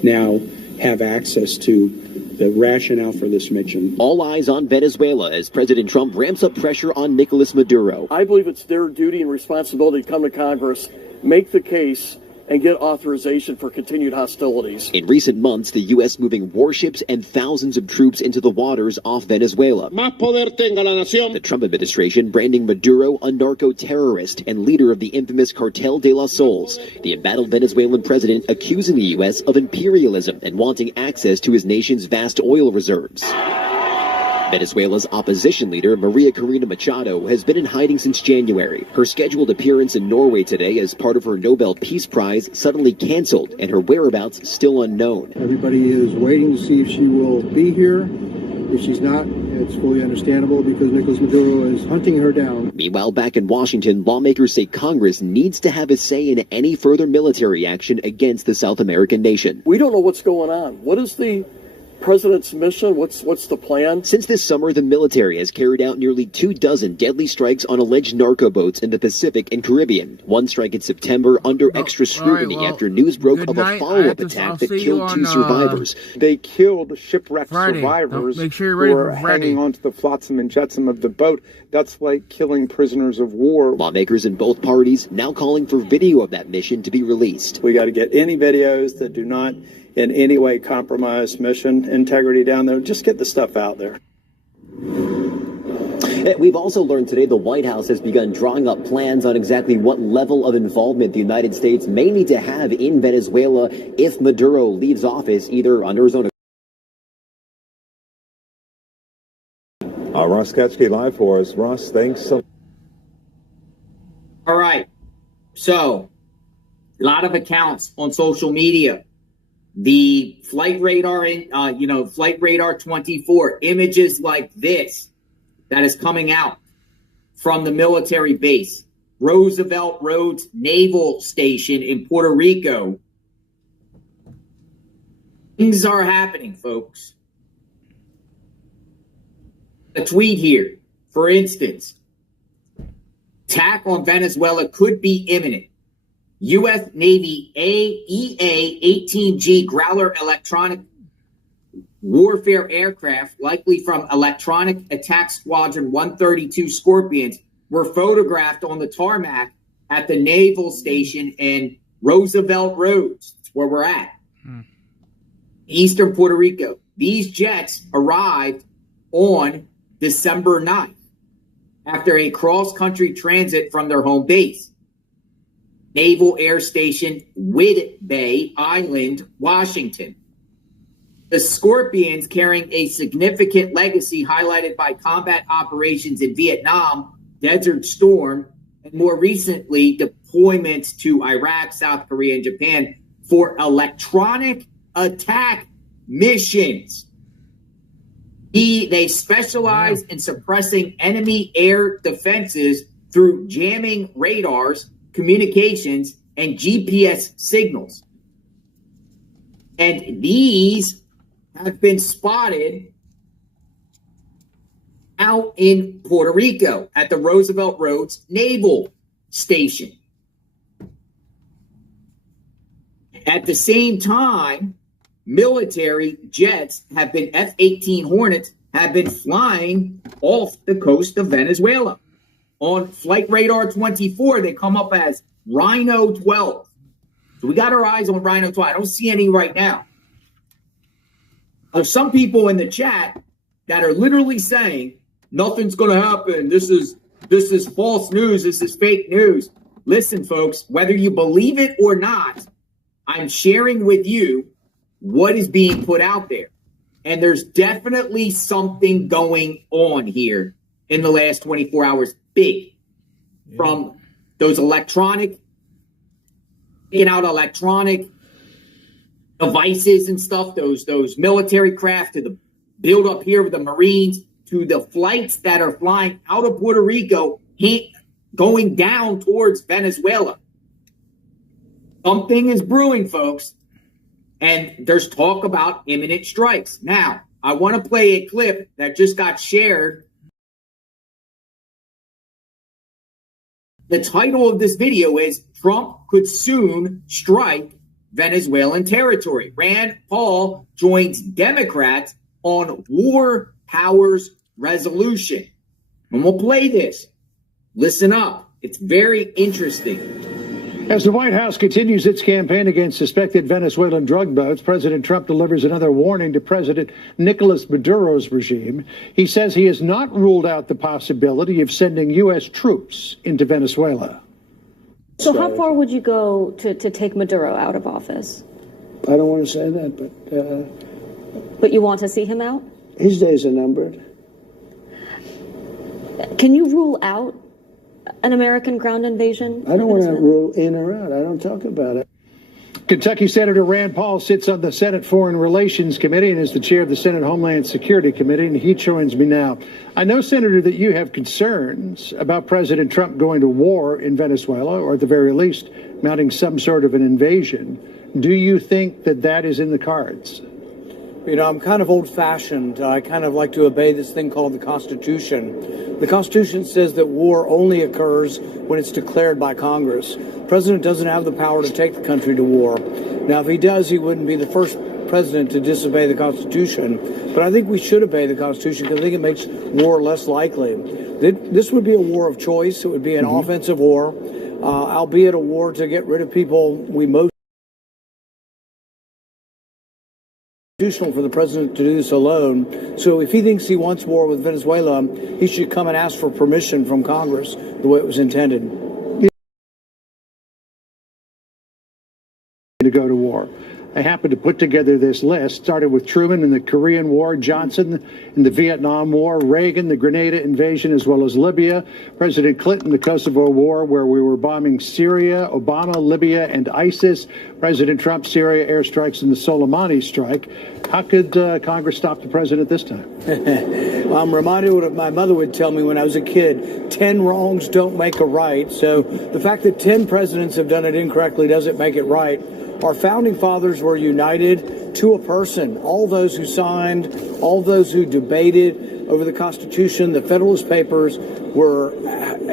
Now have access to the rationale for this mission. All eyes on Venezuela as President Trump ramps up pressure on Nicolas Maduro. I believe it's their duty and responsibility to come to Congress, make the case, and get authorization for continued hostilities. In recent months, the U.S. moving warships and thousands of troops into the waters off Venezuela. Más poder tenga la nación. The Trump administration branding Maduro a narco-terrorist and leader of the infamous Cartel de las Soles. The embattled Venezuelan president accusing the U.S. of imperialism and wanting access to his nation's vast oil reserves. Venezuela's opposition leader, Maria Corina Machado, has been in hiding since January. Her scheduled appearance in Norway today as part of her Nobel Peace Prize suddenly canceled, and her whereabouts still unknown. Everybody is waiting to see if she will be here. If she's not, it's fully understandable because Nicolas Maduro is hunting her down. Meanwhile, back in Washington, lawmakers say Congress needs to have a say in any further military action against the South American nation. We don't know what's going on. What is the president's mission? What's the plan? Since this summer, the military has carried out nearly 24 deadly strikes on alleged narco boats in the Pacific and Caribbean. One strike in September under extra scrutiny after news broke of a follow-up attack that killed 2 survivors. They killed shipwrecked survivors who were hanging onto the flotsam and jetsam of the boat. That's like killing prisoners of war. Lawmakers in both parties now calling for video of that mission to be released. We got to get any videos that do not in any way compromise mission integrity down there. Just get the stuff out there. We've also learned today the White House has begun drawing up plans on exactly what level of involvement the United States may need to have in Venezuela if Maduro leaves office, either under his own. Ross Ketchke live for us. Ross, thanks so much. All right. So, a lot of accounts on social media. The flight radar, flight radar 24, images like this that is coming out from the military base, Roosevelt Roads Naval Station in Puerto Rico. Things are happening, folks. A tweet here, for instance, attack on Venezuela could be imminent. U.S. Navy AEA-18G Growler electronic warfare aircraft, likely from Electronic Attack Squadron 132 Scorpions, were photographed on the tarmac at the naval station in Roosevelt Roads, where we're at, eastern Puerto Rico. These jets arrived on December 9th after a cross-country transit from their home base, Naval Air Station Whidbey Island, Washington. The Scorpions, carrying a significant legacy highlighted by combat operations in Vietnam, Desert Storm, and more recently deployments to Iraq, South Korea, and Japan for electronic attack missions. They specialize in suppressing enemy air defenses through jamming radars, communications, and GPS signals. And these have been spotted out in Puerto Rico at the Roosevelt Roads Naval Station. At the same time, military jets have been, F-18 Hornets have been flying off the coast of Venezuela. On Flight Radar 24, they come up as Rhino 12. So we got our eyes on Rhino 12. I don't see any right now. There's some people in the chat that are literally saying nothing's going to happen. This is false news. This is fake news. Listen, folks, whether you believe it or not, I'm sharing with you what is being put out there. And there's definitely something going on here in the last 24 hours. Big. From those taking out electronic devices and stuff, those military craft, to the build up here with the Marines, to the flights that are flying out of Puerto Rico, going down towards Venezuela. Something is brewing, folks, and there's talk about imminent strikes. Now, I want to play a clip that just got shared. The title of this video is Trump Could Soon Strike Venezuelan Territory. Rand Paul joins Democrats on War Powers Resolution. And we'll play this. Listen up. It's very interesting. As the White House continues its campaign against suspected Venezuelan drug boats, President Trump delivers another warning to President Nicolas Maduro's regime. He says he has not ruled out the possibility of sending U.S. troops into Venezuela. So how far would you go to take Maduro out of office? I don't want to say that, But you want to see him out? His days are numbered. Can you rule out an American ground invasion? I don't want to rule in or out. I don't talk about it. Kentucky Senator Rand Paul sits on the Senate Foreign Relations Committee and is the chair of the Senate Homeland Security Committee, and he joins me now. I know, Senator, that you have concerns about President Trump going to war in Venezuela, or at the very least, mounting some sort of an invasion. Do you think that that is in the cards? You know, I'm kind of old-fashioned. I kind of like to obey this thing called the Constitution. The Constitution says that war only occurs when it's declared by Congress. The president doesn't have the power to take the country to war. Now, if he does, he wouldn't be the first president to disobey the Constitution. But I think we should obey the Constitution because I think it makes war less likely. This would be a war of choice. It would be an offensive war, albeit a war to get rid of people we most for the president to do this alone. So if he thinks he wants war with Venezuela, he should come and ask for permission from Congress the way it was intended. To go to war. I happened to put together this list. Started with Truman in the Korean War, Johnson in the Vietnam War, Reagan, the Grenada invasion, as well as Libya, President Clinton, the Kosovo War, where we were bombing Syria, Obama, Libya, and ISIS, President Trump, Syria airstrikes, and the Soleimani strike. How could Congress stop the president this time? Well, I'm reminded of what my mother would tell me when I was a kid. 10 wrongs don't make a right. So the fact that 10 presidents have done it incorrectly doesn't make it right. Our founding fathers were united to a person. All those who signed, all those who debated over the Constitution, the Federalist Papers were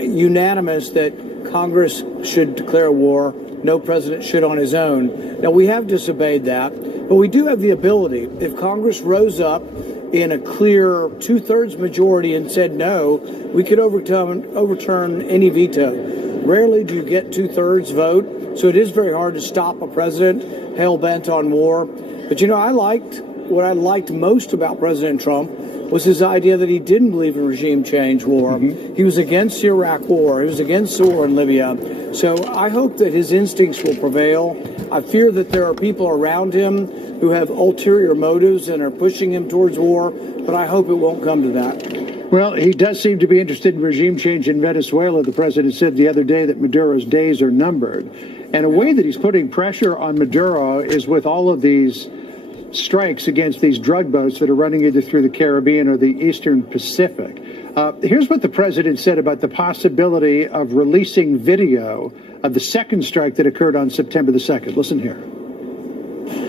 unanimous that Congress should declare war. No president should on his own. Now, we have disobeyed that, but we do have the ability. If Congress rose up in a clear 2/3 majority and said no, we could overturn any veto. Rarely do you get 2/3 vote, so it is very hard to stop a president hell-bent on war. But, what I liked most about President Trump was his idea that he didn't believe in regime change war. He was against the Iraq war. He was against the war in Libya. So I hope that his instincts will prevail. I fear that there are people around him who have ulterior motives and are pushing him towards war, but I hope it won't come to that. Well, he does seem to be interested in regime change in Venezuela. The president said the other day that Maduro's days are numbered. And a way that he's putting pressure on Maduro is with all of these strikes against these drug boats that are running either through the Caribbean or the Eastern Pacific. Here's what the president said about the possibility of releasing video of the second strike that occurred on September the 2nd. Listen here.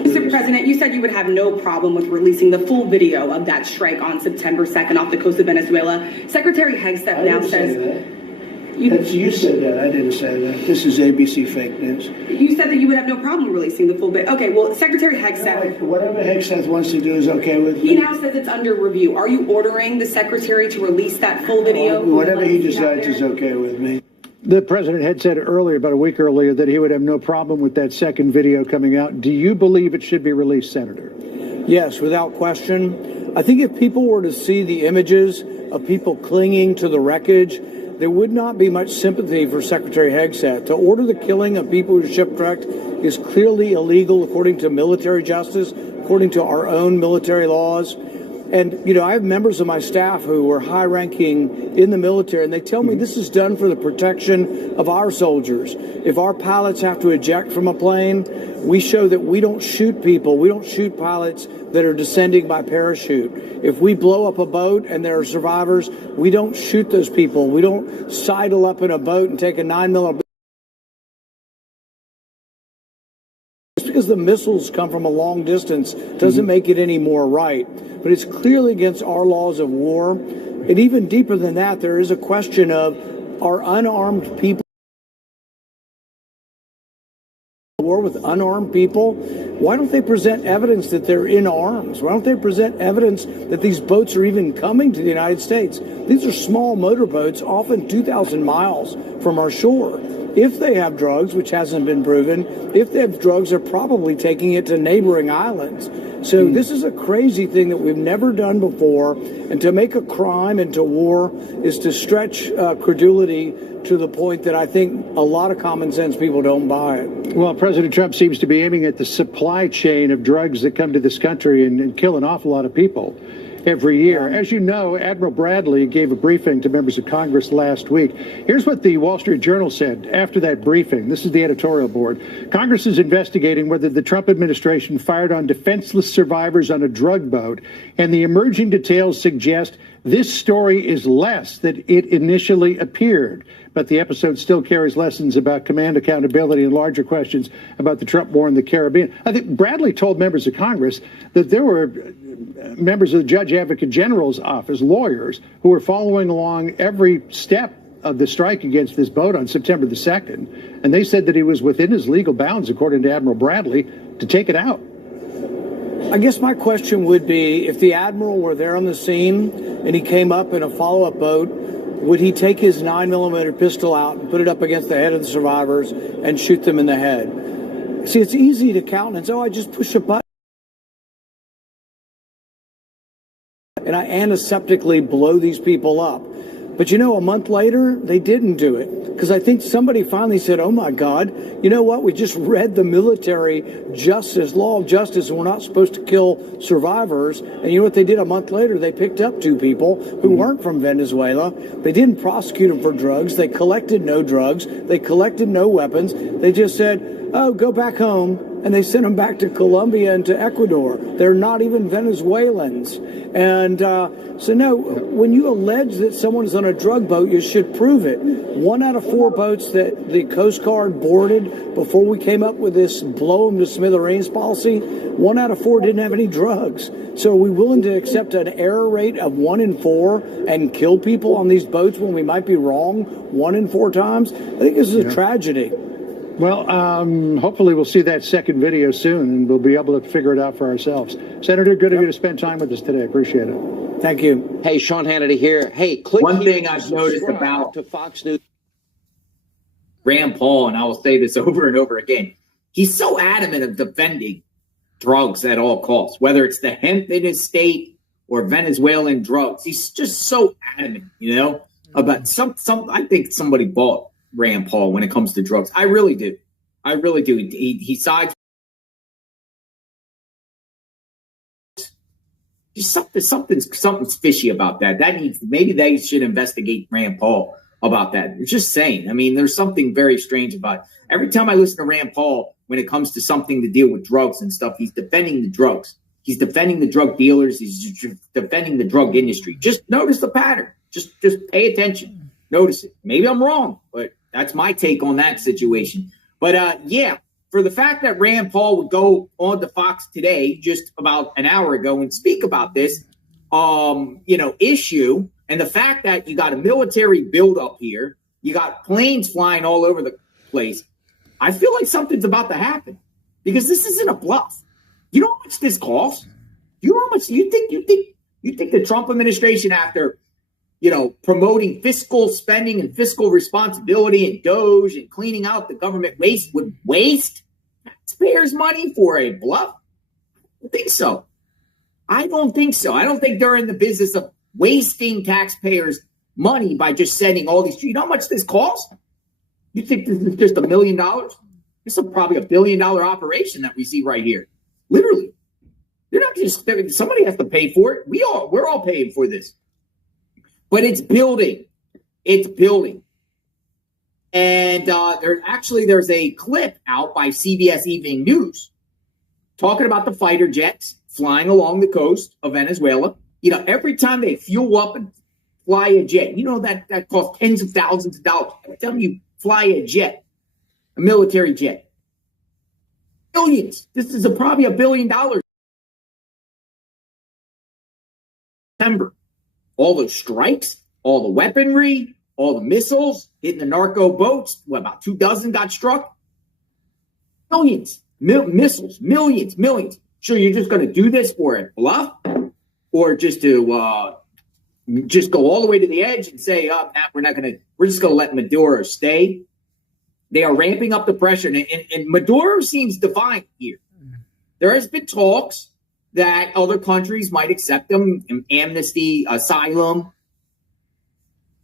Mr. President, you said you would have no problem with releasing the full video of that strike on September 2nd off the coast of Venezuela. Secretary Hegseth now says... You said that. I didn't say that. This is ABC fake news. You said that you would have no problem releasing the full video. Okay, well, Secretary Hegseth... Whatever Hegseth wants to do is okay with me. He now says it's under review. Are you ordering the Secretary to release that full video? Whatever he decides is okay with me. The president had said earlier, about a week earlier, that he would have no problem with that second video coming out. Do you believe it should be released, Senator? Yes, without question. I think if people were to see the images of people clinging to the wreckage, there would not be much sympathy for Secretary Hegseth. To order the killing of people who are shipwrecked is clearly illegal according to military justice, according to our own military laws. And, I have members of my staff who are high-ranking in the military, and they tell me this is done for the protection of our soldiers. If our pilots have to eject from a plane, we show that we don't shoot people. We don't shoot pilots that are descending by parachute. If we blow up a boat and there are survivors, we don't shoot those people. We don't sidle up in a boat and take a 9mm. Just because the missiles come from a long distance doesn't make it any more right. But it's clearly against our laws of war. And even deeper than that, there is a question of, are unarmed people war with unarmed people? Why don't they present evidence that they're in arms? Why don't they present evidence that these boats are even coming to the United States? These are small motorboats, often 2,000 miles from our shore. If they have drugs, which hasn't been proven, if they have drugs, they're probably taking it to neighboring islands. So this is a crazy thing that we've never done before. And to make a crime into war is to stretch credulity to the point that I think a lot of common sense people don't buy it. Well, President Trump seems to be aiming at the supply chain of drugs that come to this country and kill an awful lot of people every year. As you know, Admiral Bradley gave a briefing to members of Congress last week. Here's what the Wall Street Journal said after that briefing. This is the editorial board. Congress is investigating whether the Trump administration fired on defenseless survivors on a drug boat, and the emerging details suggest this story is less than it initially appeared. But the episode still carries lessons about command accountability and larger questions about the Trump war in the Caribbean. I think Bradley told members of Congress that there were members of the Judge Advocate General's office, lawyers, who were following along every step of the strike against this boat on September the 2nd. And they said that he was within his legal bounds, according to Admiral Bradley, to take it out. I guess my question would be, if the Admiral were there on the scene and he came up in a follow-up boat, would he take his 9mm pistol out and put it up against the head of the survivors and shoot them in the head? See, it's easy to countenance, I just push a button and I antiseptically blow these people up. But a month later, they didn't do it. Because I think somebody finally said, oh my God, you know what? We just read the military justice, law of justice, and we're not supposed to kill survivors. And you know what they did a month later? They picked up 2 people who weren't from Venezuela. They didn't prosecute them for drugs. They collected no drugs. They collected no weapons. They just said, oh, go back home. And they sent them back to Colombia and to Ecuador. They're not even Venezuelans. And so, no, when you allege that someone is on a drug boat, you should prove it. 1 out of 4 boats that the Coast Guard boarded before we came up with this blow them to smithereens policy, 1 out of 4 didn't have any drugs. So are we willing to accept an error rate of 1 in 4 and kill people on these boats when we might be wrong 1 in 4 times? I think this is a tragedy. Well, hopefully we'll see that second video soon, and we'll be able to figure it out for ourselves. Senator, good of you to spend time with us today. Appreciate it. Thank you. Hey, Sean Hannity here. Hey, click One here thing to I've noticed subscribe about to Fox News. Rand Paul, and I will say this over and over again, he's so adamant of defending drugs at all costs, whether it's the hemp in his state or Venezuelan drugs. He's just so adamant, about some. I think somebody bought Rand Paul when it comes to drugs. I really do. I really do. He sides. Something's fishy about that. Maybe they should investigate Rand Paul about that. It's just saying. I mean, there's something very strange about it. Every time I listen to Rand Paul, when it comes to something to deal with drugs and stuff, he's defending the drugs. He's defending the drug dealers. He's defending the drug industry. Just notice the pattern. Just pay attention. Notice it. Maybe I'm wrong, but that's my take on that situation. But yeah, for the fact that Rand Paul would go on to Fox today, just about an hour ago, and speak about this, issue, and the fact that you got a military buildup here, you got planes flying all over the place. I feel like something's about to happen because this isn't a bluff. You know how much this costs? You know how much you think the Trump administration, after promoting fiscal spending and fiscal responsibility and DOGE and cleaning out the government waste, would waste taxpayers' money for a bluff? I don't think so. I don't think they're in the business of wasting taxpayers' money by just sending all these. You know how much this costs? You think this is just $1 million? This is probably $1 billion operation that we see right here. Literally. They're not just, somebody has to pay for it. We're all paying for this. But it's building. It's building. And there's a clip out by CBS Evening News talking about the fighter jets flying along the coast of Venezuela. Every time they fuel up and fly a jet, that costs tens of thousands of dollars. Every time you fly a jet, a military jet, billions. This is probably $1 billion. September. All those strikes, all the weaponry, all the missiles hitting the narco boats. About 24 got struck? Millions, missiles, millions. Sure, you're just going to do this for a bluff, or just to just go all the way to the edge and say, we're just going to let Maduro stay. They are ramping up the pressure, and Maduro seems defiant here. There has been talks that other countries might accept them, amnesty, asylum,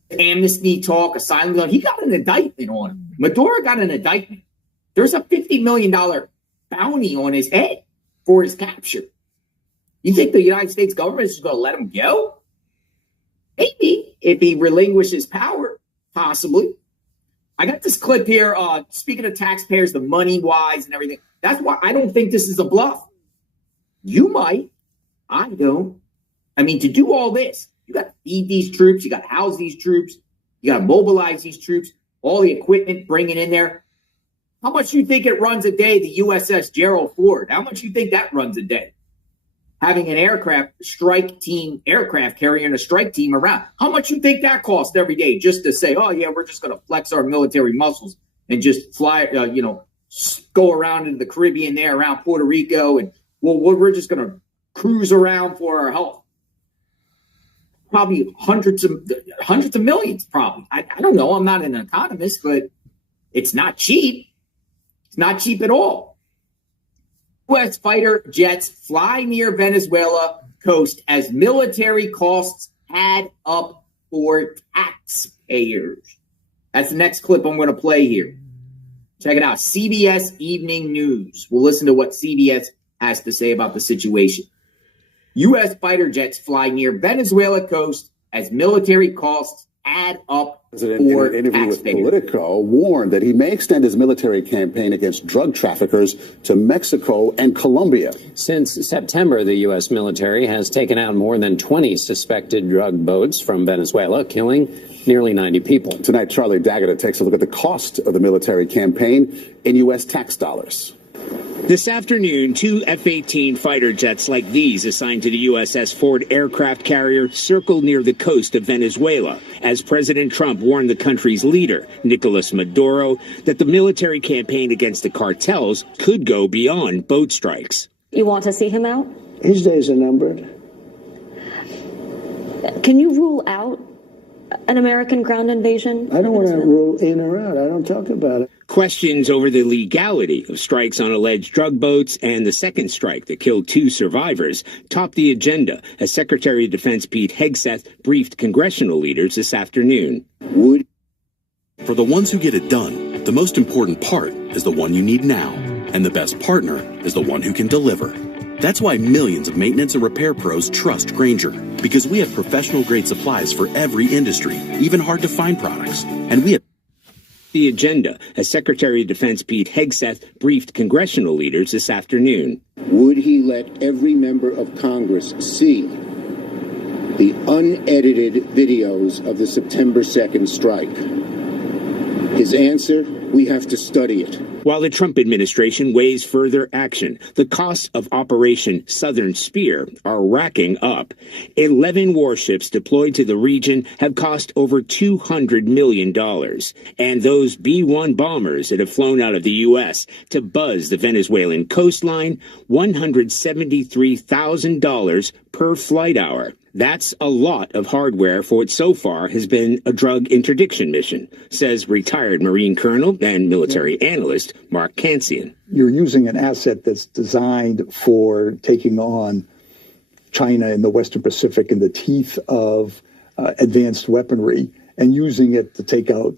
asylum. He got an indictment on him. Maduro got an indictment. There's a $50 million bounty on his head for his capture. You think the United States government is going to let him go? Maybe, if he relinquishes power, possibly. I got this clip here, speaking of taxpayers, the money-wise and everything. That's why I don't think this is a bluff. You might. I don't. I mean, to do all this, you got to feed these troops. You got to house these troops. You got to mobilize these troops. All the equipment, bring it in there. How much you think it runs a day, the USS Gerald Ford? How much you think that runs a day? Having an strike team aircraft carrying a strike team around. How much you think that costs every day just to say, oh, yeah, we're just going to flex our military muscles and just fly, go around into the Caribbean there, around Puerto Rico, and we're just going to cruise around for our health. Probably hundreds of millions, probably. I don't know. I'm not an economist, but it's not cheap. It's not cheap at all. U.S. fighter jets fly near Venezuela coast as military costs add up for taxpayers. That's the next clip I'm going to play here. Check it out. CBS Evening News. We'll listen to what CBS has to say about the situation. U.S. fighter jets fly near Venezuela coast as military costs add up for in an interview with Politico, warned that he may extend his military campaign against drug traffickers to Mexico and Colombia. Since September, the U.S. military has taken out more than 20 suspected drug boats from Venezuela, killing nearly 90 people. Tonight, Charlie Daggett takes a look at the cost of the military campaign in U.S. tax dollars. This afternoon, 2 F-18 fighter jets like these assigned to the USS Ford aircraft carrier circled near the coast of Venezuela as President Trump warned the country's leader, Nicolas Maduro, that the military campaign against the cartels could go beyond boat strikes. You want to see him out? His days are numbered. Can you rule out an American ground invasion? I don't want to rule in or out. I don't talk about it. Questions over the legality of strikes on alleged drug boats and the second strike that killed 2 survivors topped the agenda as Secretary of Defense Pete Hegseth briefed congressional leaders this afternoon. For the ones who get it done, the most important part is the one you need now, and the best partner is the one who can deliver. That's why millions of maintenance and repair pros trust Grainger, because we have professional-grade supplies for every industry, even hard-to-find products. And we have the agenda as Secretary of Defense Pete Hegseth briefed congressional leaders this afternoon. Would he let every member of Congress see the unedited videos of the September 2nd strike? His answer, we have to study it. While the Trump administration weighs further action, the costs of Operation Southern Spear are racking up. 11 warships deployed to the region have cost over $200 million. And those B-1 bombers that have flown out of the U.S. to buzz the Venezuelan coastline, $173,000 per flight hour. That's a lot of hardware for what so far has been a drug interdiction mission, says retired Marine Colonel and military analyst Mark Kansian. You're using an asset that's designed for taking on China in the Western Pacific in the teeth of advanced weaponry and using it to take out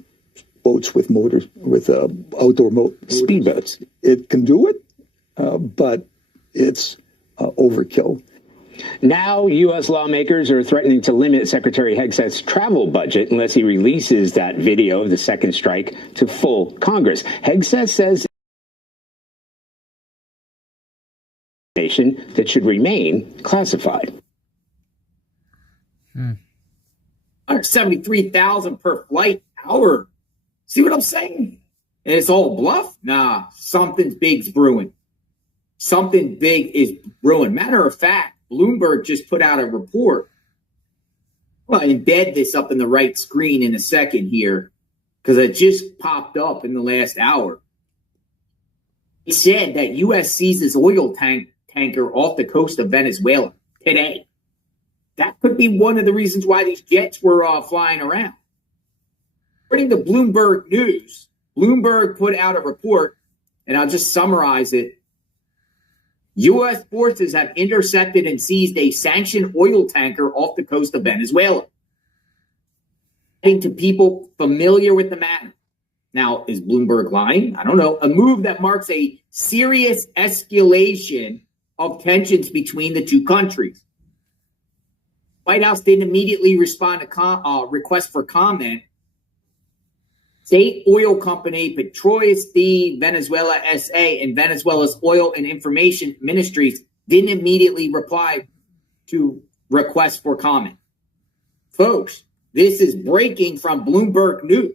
boats with motors, with outdoor speedboats. It can do it, but it's overkill. Now, U.S. lawmakers are threatening to limit Secretary Hegseth's travel budget unless he releases that video of the second strike to full Congress. Hegseth says that should remain classified. $173,000 per flight hour. See what I'm saying? And it's all bluff? Nah, something big's brewing. Something big is brewing. Matter of fact, Bloomberg just put out a report. Well, I embed this up in the right screen in a second here because it just popped up in the last hour. It said that U.S. seizes oil tanker off the coast of Venezuela today. That could be one of the reasons why these jets were flying around. According to Bloomberg News, Bloomberg put out a report, and I'll just summarize it. U.S. forces have intercepted and seized a sanctioned oil tanker off the coast of Venezuela. To people familiar with the matter. Now, is Bloomberg lying? I don't know. A move that marks a serious escalation of tensions between the two countries. White House didn't immediately respond to requests for comment. State oil company Petróleos de Venezuela S.A. and Venezuela's Oil and Information Ministries didn't immediately reply to requests for comment. Folks, this is breaking from Bloomberg News.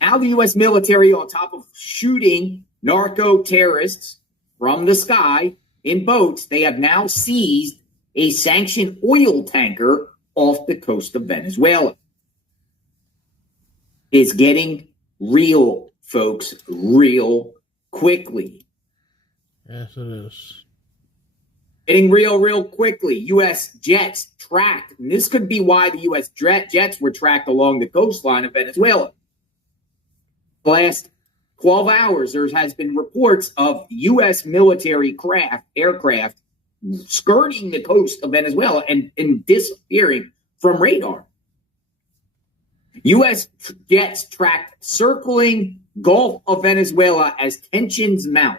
Now the U.S. military, on top of shooting narco-terrorists from the sky in boats, they have now seized a sanctioned oil tanker off the coast of Venezuela. It's getting real, folks, real quickly. Yes, it is. Getting real quickly. U.S. jets tracked. And this could be why the U.S. jets were tracked along the coastline of Venezuela. The last 12 hours, there has been reports of U.S. military aircraft skirting the coast of Venezuela and disappearing from radar. U.S. jets tracked circling Gulf of Venezuela as tensions mount.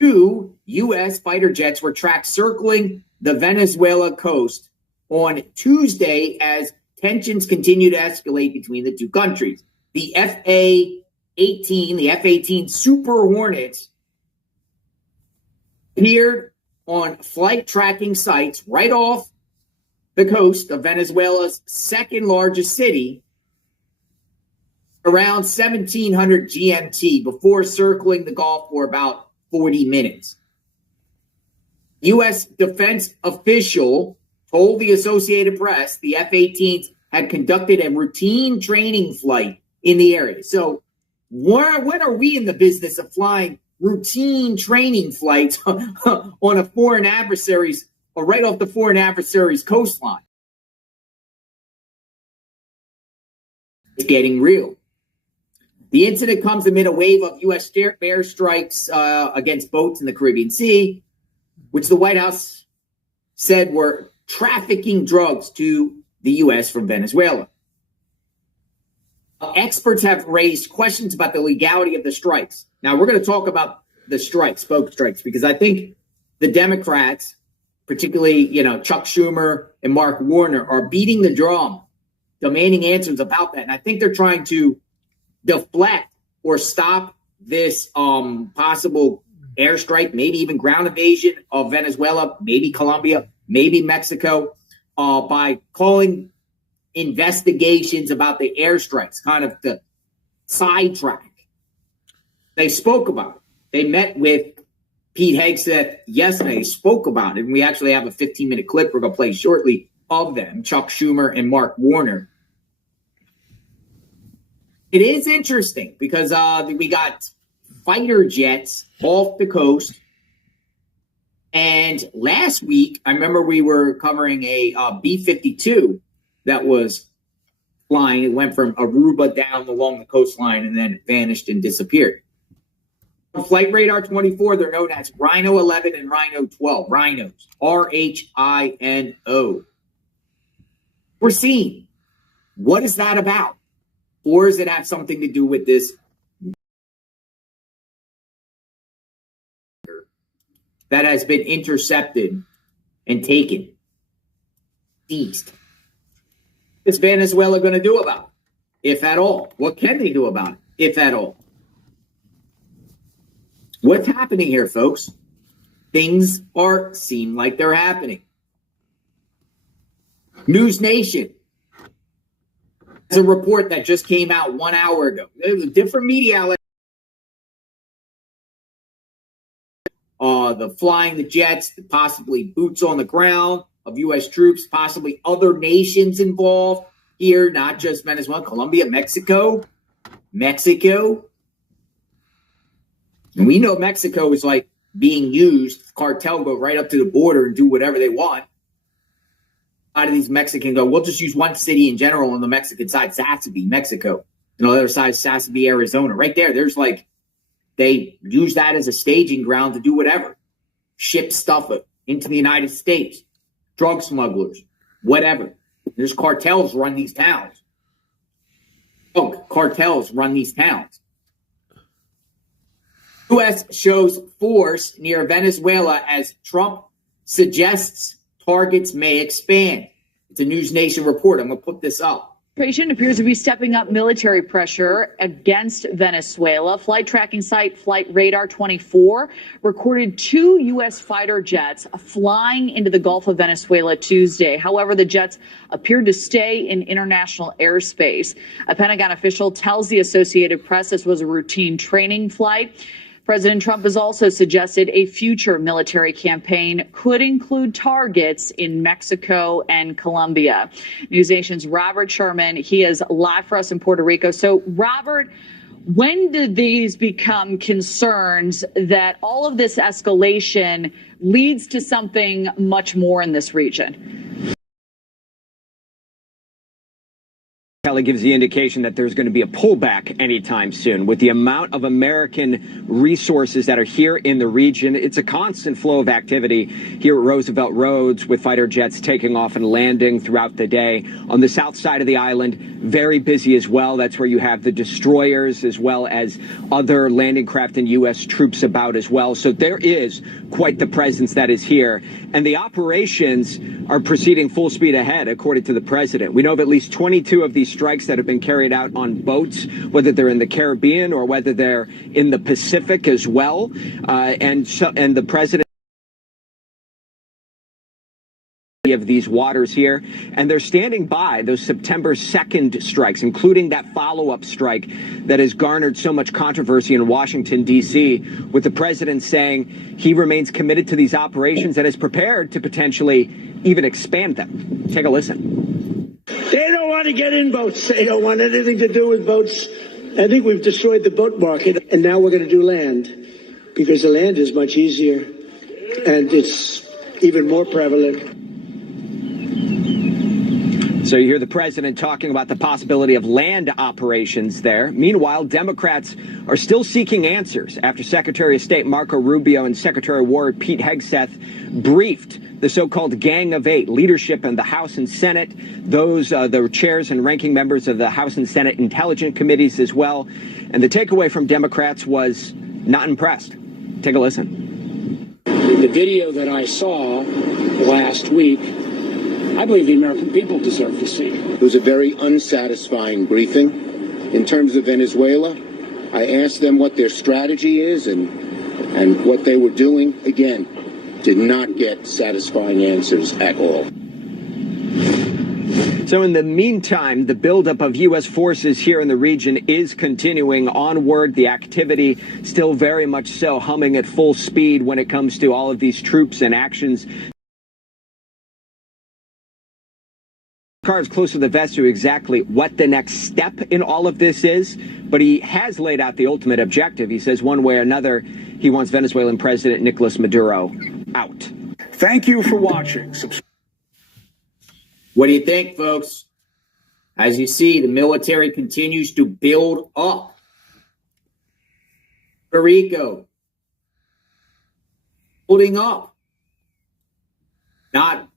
2 U.S. fighter jets were tracked circling the Venezuela coast on Tuesday as tensions continue to escalate between the two countries. The F-18 Super Hornets appeared on flight tracking sites right off the coast of Venezuela's second largest city, around 1700 GMT before circling the Gulf for about 40 minutes. U.S. defense official told the Associated Press the F-18s had conducted a routine training flight in the area. So when are we in the business of flying routine training flights on a foreign adversary's or right off the foreign adversary's coastline? It's getting real. The incident comes amid a wave of U.S. airstrikes against boats in the Caribbean Sea, which the White House said were trafficking drugs to the U.S. from Venezuela. Experts have raised questions about the legality of the strikes. Now, we're going to talk about the strikes, boat strikes, because I think the Democrats, particularly, Chuck Schumer and Mark Warner, are beating the drum, demanding answers about that. And I think they're trying to deflect or stop this possible airstrike, maybe even ground invasion of Venezuela, maybe Colombia, maybe Mexico, by calling investigations about the airstrikes kind of the sidetrack. They spoke about it. They met with Pete Hegseth yesterday, spoke about it, and we actually have a 15-minute clip we're going to play shortly of them, Chuck Schumer and Mark Warner. It is interesting because we got fighter jets off the coast. And last week, I remember we were covering a B-52 that was flying. It went from Aruba down along the coastline and then it vanished and disappeared. On Flight Radar 24, they're known as Rhino 11 and Rhino 12. Rhinos. R-H-I-N-O. We're seeing. What is that about? Or does it have something to do with this that has been intercepted and taken east? What is Venezuela going to do about it, if at all? What can they do about it, if at all? What's happening here, folks? Things seem like they're happening. News Nation has a report that just came out 1 hour ago. It was a different media outlet. The flying the jets, possibly boots on the ground of U.S. troops, possibly other nations involved here, not just Venezuela, Colombia, Mexico. And we know Mexico is like being used. Cartel go right up to the border and do whatever they want. A lot of these Mexicans go, we'll just use one city in general on the Mexican side, Sassabee, Mexico. And on the other side, Sassabee, Arizona. Right there, there's they use that as a staging ground to do whatever. Ship stuff into the United States. Drug smugglers, whatever. There's cartels run these towns. Cartels run these towns. U.S. shows force near Venezuela as Trump suggests targets may expand. It's a News Nation report. I'm going to put this up. Administration appears to be stepping up military pressure against Venezuela. Flight tracking site Flight Radar 24 recorded 2 U.S. fighter jets flying into the Gulf of Venezuela Tuesday. However, the jets appeared to stay in international airspace. A Pentagon official tells the Associated Press this was a routine training flight. President Trump has also suggested a future military campaign could include targets in Mexico and Colombia. News Nation's Robert Sherman, he is live for us in Puerto Rico. So, Robert, when did these become concerns that all of this escalation leads to something much more in this region? Kelly gives the indication that there's going to be a pullback anytime soon. With the amount of American resources that are here in the region, it's a constant flow of activity here at Roosevelt Roads with fighter jets taking off and landing throughout the day. On the south side of the island, very busy as well. That's where you have the destroyers as well as other landing craft and U.S. troops about as well. So there is quite the presence that is here. And the operations are proceeding full speed ahead, according to the president. We know of at least 22 of these strikes that have been carried out on boats, whether they're in the Caribbean or whether they're in the Pacific as well. And the president of these waters here, and they're standing by those September 2nd strikes, including that follow-up strike that has garnered so much controversy in Washington, D.C., with the president saying he remains committed to these operations and is prepared to potentially even expand them. Take a listen. They don't want to get in boats. They don't want anything to do with boats. I think we've destroyed the boat market, and now we're going to do land, because the land is much easier, and it's even more prevalent. So you hear the president talking about the possibility of land operations there. Meanwhile, Democrats are still seeking answers after Secretary of State Marco Rubio and Secretary of War Pete Hegseth briefed the so-called Gang of Eight leadership in the House and Senate, those the chairs and ranking members of the House and Senate Intelligence Committees as well. And the takeaway from Democrats was not impressed. Take a listen. The video that I saw last week, I believe the American people deserve to see. It was a very unsatisfying briefing. In terms of Venezuela, I asked them what their strategy is and what they were doing. Again, did not get satisfying answers at all. So in the meantime, the buildup of U.S. forces here in the region is continuing onward. The activity still very much so humming at full speed when it comes to all of these troops and actions. Carves close to the vest to exactly what the next step in all of this is, but he has laid out the ultimate objective. He says one way or another, he wants Venezuelan President Nicolas Maduro out. Thank you for watching. What do you think, folks? As you see, the military continues to build up. Puerto Rico, building up, not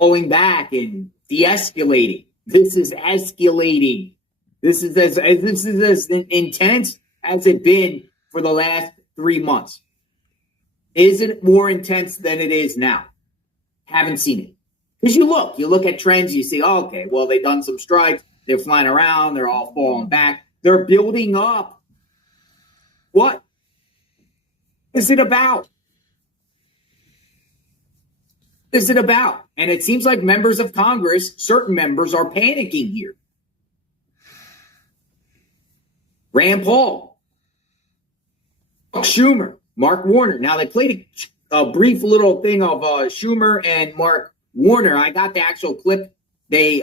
pulling back and de-escalating. This is escalating. This is as intense as it's been for the last 3 months. Is it more intense than it is now? Haven't seen it. Because you look at trends, you see, oh, okay, well, they've done some strikes, they're flying around, they're all falling back, they're building up. What is it about? Is it about? And it seems like members of Congress, certain members, are panicking here. Rand Paul, Chuck Schumer, Mark Warner. Now, they played a brief little thing of Schumer and Mark Warner. I got the actual clip they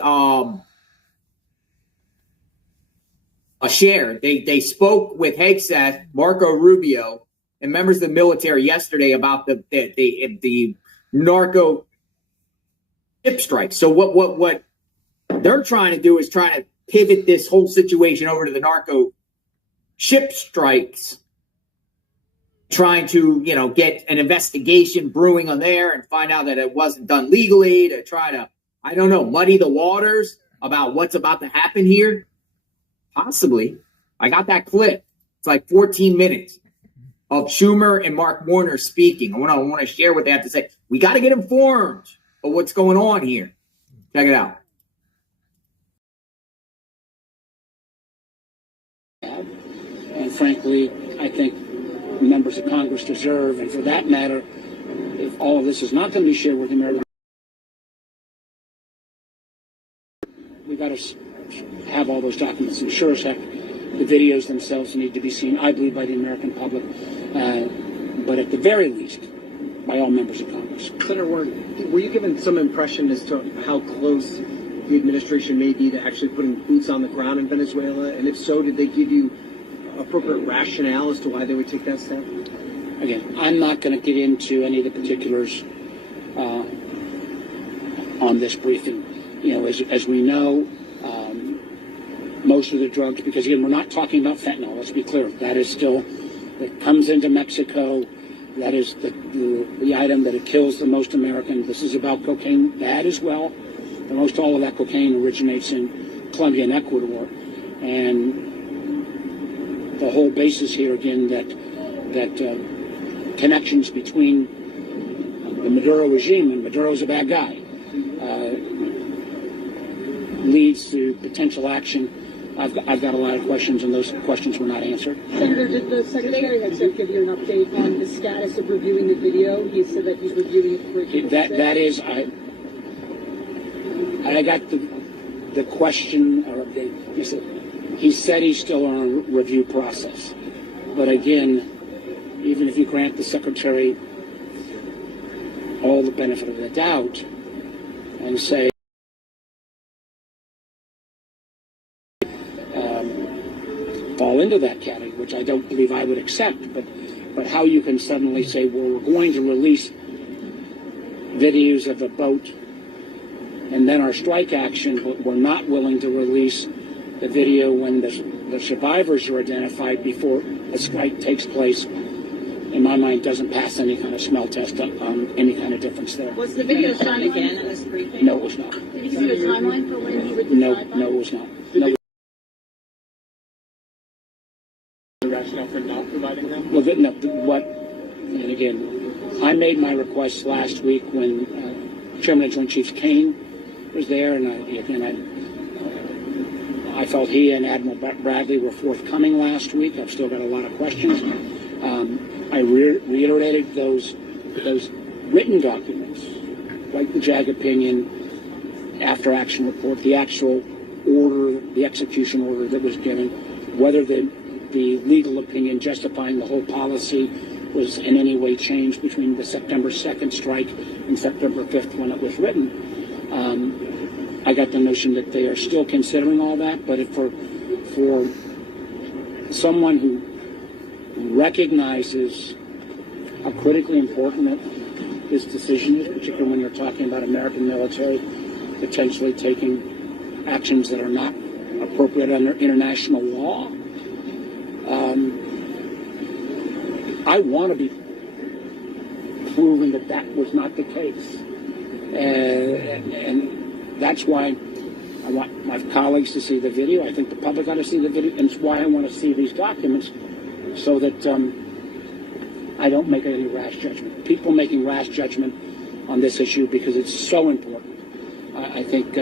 shared. They spoke with Hegseth, Marco Rubio, and members of the military yesterday about the narco ship strikes. So what they're trying to do is trying to pivot this whole situation over to the narco ship strikes, trying to, get an investigation brewing on there and find out that it wasn't done legally, to try to, muddy the waters about what's about to happen here. Possibly. I got that clip. It's like 14 minutes of Schumer and Mark Warner speaking. I want to share what they have to say. We got to get informed of what's going on here. Check it out. And frankly, I think members of Congress deserve, and for that matter, if all of this is not going to be shared with the American, we got to have all those documents. And sure as heck, the videos themselves need to be seen, I believe, by the American public, but at the very least, by all members of Congress. Senator Warren, were you given some impression as to how close the administration may be to actually putting boots on the ground in Venezuela? And if so, did they give you appropriate rationale as to why they would take that step? Again, I'm not going to get into any of the particulars on this briefing. As we know, most of the drugs, because again, we're not talking about fentanyl, let's be clear. That is still, that comes into Mexico. That is the item that kills the most Americans. This is about cocaine, that as well. But most all of that cocaine originates in Colombia and Ecuador. And the whole basis here, again, that connections between the Maduro regime, and Maduro's a bad guy, leads to potential action I've got a lot of questions, and those questions were not answered. Senator, did the Secretary of State give you an update on the status of reviewing the video? He said that he's reviewing it for That is, I got the question, or he said he's still on a review process. But again, even if you grant the Secretary all the benefit of the doubt and say, fall into that category, which I don't believe I would accept, but how you can suddenly say, well, we're going to release videos of a boat and then our strike action, but we're not willing to release the video when the survivors are identified before a strike takes place, in my mind, doesn't pass any kind of smell test on any kind of difference there. Was the video shown again in this briefing? No, it was not. Did you see the timeline for when he would decide? No, it was not. No. The rationale for not providing them? Well, and again, I made my request last week when Chairman of Joint Chiefs Kane was there, and I felt he and Admiral Bradley were forthcoming last week. I've still got a lot of questions. I reiterated those written documents, like the JAG opinion, after action report, the actual order, the execution order that was given, whether the legal opinion justifying the whole policy was in any way changed between the September 2nd strike and September 5th when it was written. I got the notion that they are still considering all that, but for someone who recognizes how critically important that this decision is, particularly when you're talking about American military potentially taking actions that are not appropriate under international law, I want to be proven that that was not the case. And that's why I want my colleagues to see the video. I think the public ought to see the video, and it's why I want to see these documents so that I don't make any rash judgment. People making rash judgment on this issue because it's so important. I think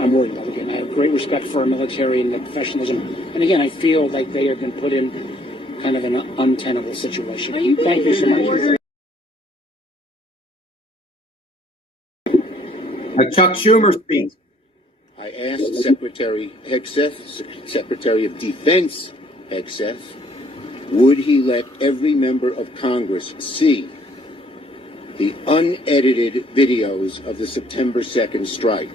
I'm worried about it. Again, I have great respect for our military and the professionalism. And again, I feel like they have been put in kind of an untenable situation. Thank you so much. Chuck Schumer speaks. I asked Secretary Hegseth, Secretary of Defense Hegseth, would he let every member of Congress see the unedited videos of the September 2nd strike?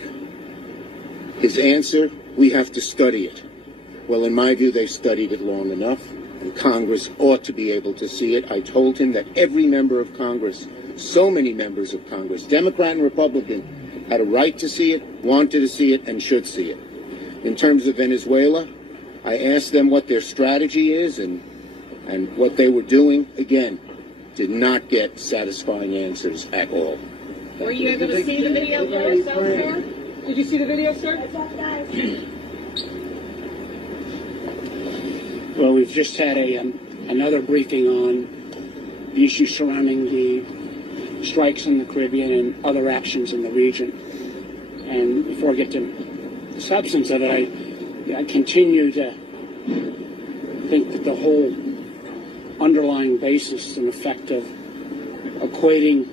His answer, we have to study it. Well, in my view, they studied it long enough, and Congress ought to be able to see it. I told him that every member of Congress, so many members of Congress, Democrat and Republican, had a right to see it, wanted to see it, and should see it. In terms of Venezuela, I asked them what their strategy is and what they were doing. Again, did not get satisfying answers at all. Were you able to see the video yourself, sir? Did you see the video, sir? Well, we've just had another briefing on the issues surrounding the strikes in the Caribbean and other actions in the region. And before I get to the substance of it, I continue to think that the whole underlying basis and effect of equating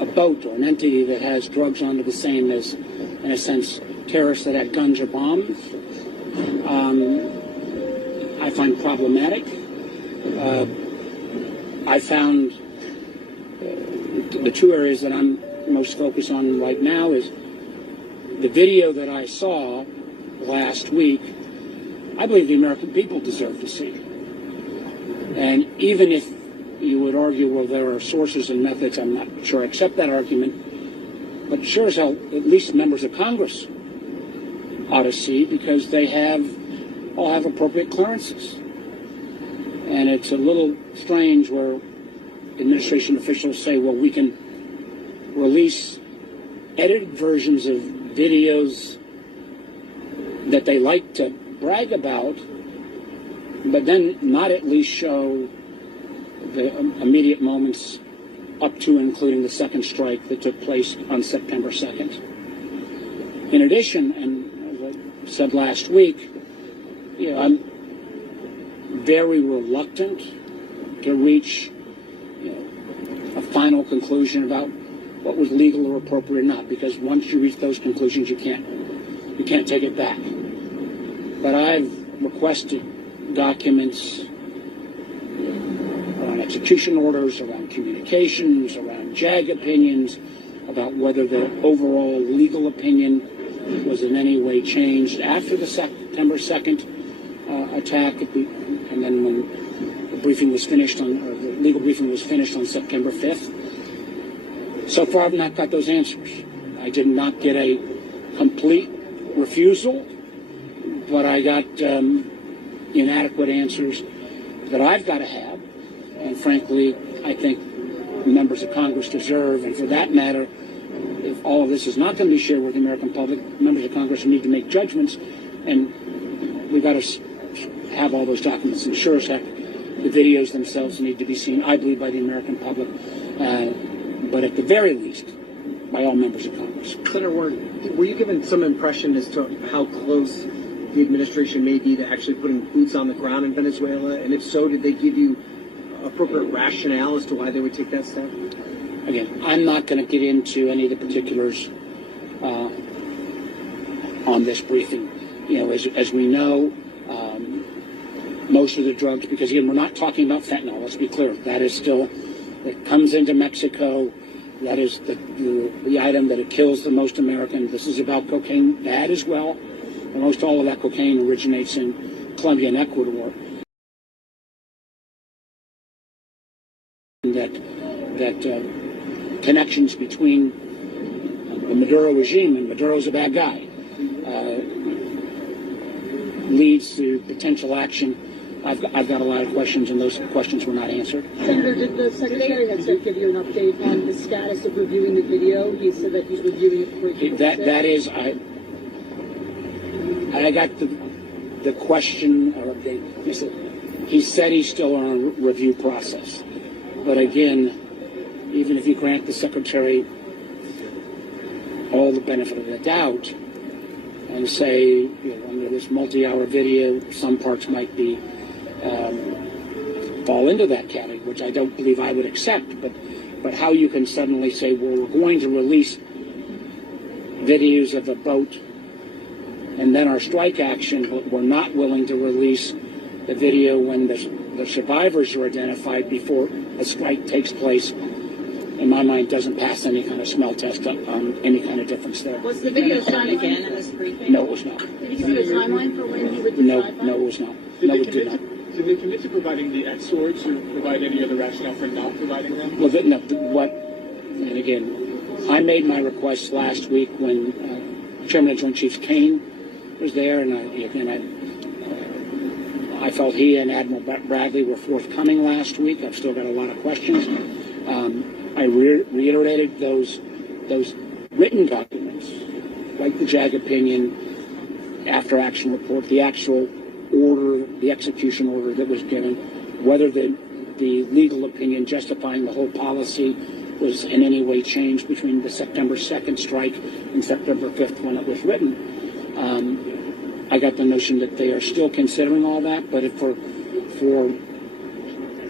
a boat or an entity that has drugs onto the same as, in a sense, terrorists that had guns or bombs, I find problematic. I found the two areas that I'm most focused on right now is the video that I saw last week. I believe the American people deserve to see. And even if you would argue, well, there are sources and methods, I'm not sure I accept that argument, but sure as hell, at least members of Congress ought to see, because they all have appropriate clearances. And it's a little strange where administration officials say, well, we can release edited versions of videos that they like to brag about, but then not at least show the immediate moments up to and including the second strike that took place on September 2nd. In addition, and as I said last week, I'm very reluctant to reach a final conclusion about what was legal or appropriate or not, because once you reach those conclusions, you can't take it back. But I've requested documents around execution orders, around communications, around JAG opinions, about whether the overall legal opinion was in any way changed after the September 2nd attack, and then when the briefing was finished or the legal briefing was finished on September 5th. So far, I've not got those answers. I did not get a complete refusal, but I got inadequate answers that I've got to have, and frankly, I think members of Congress deserve, and for that matter, if all of this is not going to be shared with the American public, members of Congress need to make judgments, and we've got to have all those documents. And sure as heck, the videos themselves need to be seen, I believe, by the American public, but at the very least, by all members of Congress. Senator Warren, were you given some impression as to how close the administration may be to actually putting boots on the ground in Venezuela? And if so, did they give you appropriate rationale as to why they would take that step? Again, I'm not going to get into any of the particulars on this briefing. As we know, most of the drugs, because again, we're not talking about fentanyl, let's be clear. That is still, it comes into Mexico. That is the item that it kills the most Americans. This is about cocaine, that as well. Almost all of that cocaine originates in Colombia and Ecuador. That connections between the Maduro regime, and Maduro's a bad guy, leads to potential action. I've got a lot of questions, and those questions were not answered. Senator, did the Secretary of State give you an update on the status of reviewing the video? He said that he's reviewing it before he that is, I got the question, or he said he's still on a review process. But again, even if you grant the Secretary all the benefit of the doubt and say, under this multi-hour video, some parts might be fall into that category, which I don't believe I would accept, but how you can suddenly say, well, we're going to release videos of a boat and then our strike action, but we're not willing to release the video when the survivors are identified before a strike takes place, in my mind, doesn't pass any kind of smell test on any kind of difference there. Was the video shown again in this briefing? No, it was not. Did you see a timeline for when he would decide? No, it was not. No, it did not. Did they commit to providing the X-Sorts or provide any other rationale for not providing them? Well, and again, I made my request last week when Chairman of Joint Chiefs Kane was there, and I felt he and Admiral Bradley were forthcoming last week. I've still got a lot of questions. I reiterated those written documents, like the JAG opinion, after action report, the actual order, the execution order that was given, whether the legal opinion justifying the whole policy was in any way changed between the September 2nd strike and September 5th when it was written. I got the notion that they are still considering all that, but for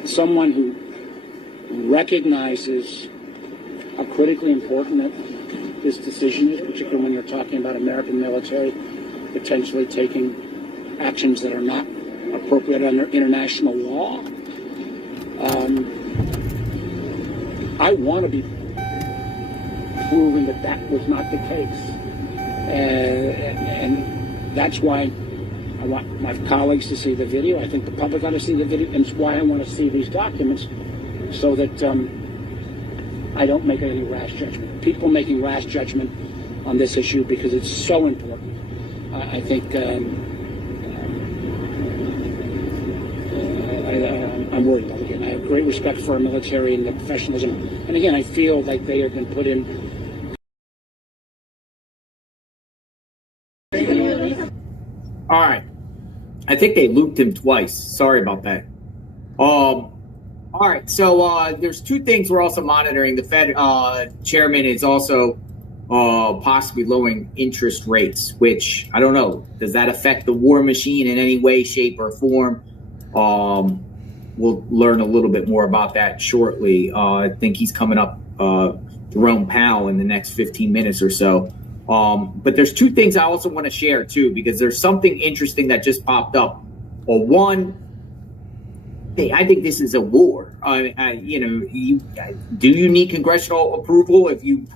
someone who recognizes how critically important that this decision is, particularly when you're talking about American military potentially taking actions that are not appropriate under international law, I want to be proven that that was not the case. And that's why I want my colleagues to see the video. I think the public ought to see the video, and it's why I want to see these documents so that I don't make any rash judgment. People making rash judgment on this issue because it's so important. I think I'm worried about it. Again, I have great respect for our military and their professionalism. And again, I feel like they have been put in. All right. I think they looped him twice. Sorry about that. All right, so there's two things we're also monitoring. The Fed chairman is also possibly lowering interest rates, which I don't know. Does that affect the war machine in any way, shape, or form? We'll learn a little bit more about that shortly. I think he's coming up, Jerome Powell, in the next 15 minutes or so. But there's two things I also want to share, too, because there's something interesting that just popped up. Well, one, I think this is a war. Do you need congressional approval if you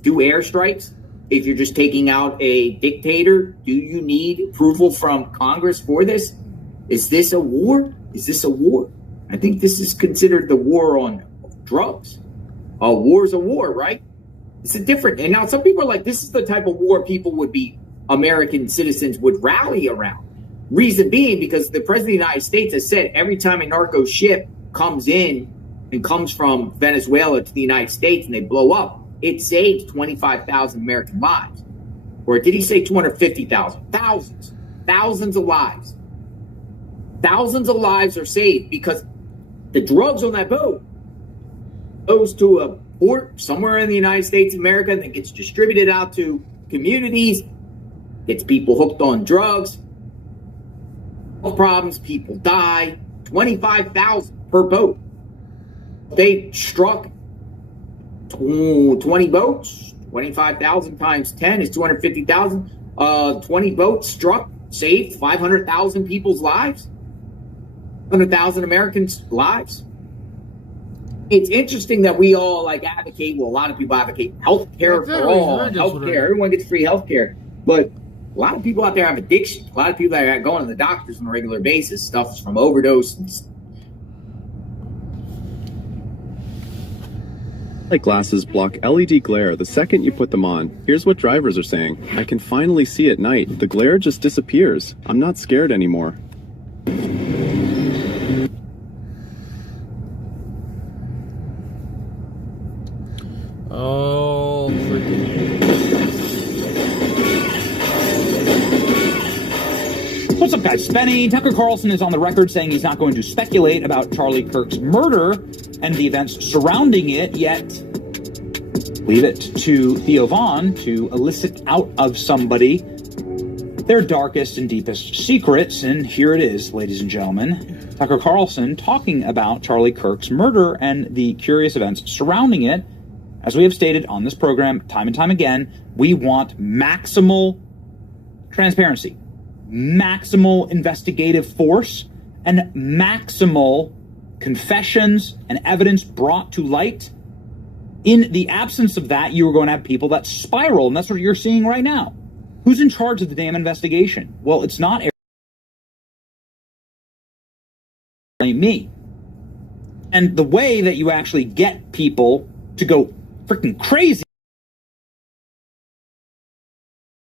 do airstrikes? If you're just taking out a dictator, do you need approval from Congress for this? Is this a war? Is this a war? I think this is considered the war on drugs. A war's a war, right? It's a different. And now some people are like, this is the type of war American citizens would rally around. Reason being, because the president of the United States has said every time a narco ship comes in and comes from Venezuela to the United States and they blow up, it saves 25,000 American lives. Or did he say 250,000? Thousands of lives. Thousands of lives are saved because the drugs on that boat goes to a port somewhere in the United States of America and then gets distributed out to communities, gets people hooked on drugs. Problems, people die. 25,000 per boat. They struck 20 boats. 25,000 times 10 is 250,000. 20 boats struck, saved 500,000 people's lives. 100,000 Americans' lives. It's interesting that we all advocate. Well, a lot of people advocate healthcare for all. Healthcare, everyone gets free healthcare, but a lot of people out there have addiction. A lot of people that are going to the doctors on a regular basis. Stuff from overdose. Light glasses block LED glare the second you put them on. Here's what drivers are saying. I can finally see at night. The glare just disappears. I'm not scared anymore. Oh, freaking. What's up, guys? Spenny. Tucker Carlson is on the record saying he's not going to speculate about Charlie Kirk's murder and the events surrounding it, yet leave it to Theo Vaughn to elicit out of somebody their darkest and deepest secrets. And here it is, ladies and gentlemen. Tucker Carlson talking about Charlie Kirk's murder and the curious events surrounding it. As we have stated on this program time and time again, we want maximal transparency, maximal investigative force, and maximal confessions and evidence brought to light. In the absence of that, you are going to have people that spiral, and that's what you're seeing right now. Who's in charge of the damn investigation? Well, it's not me. And the way that you actually get people to go freaking crazy,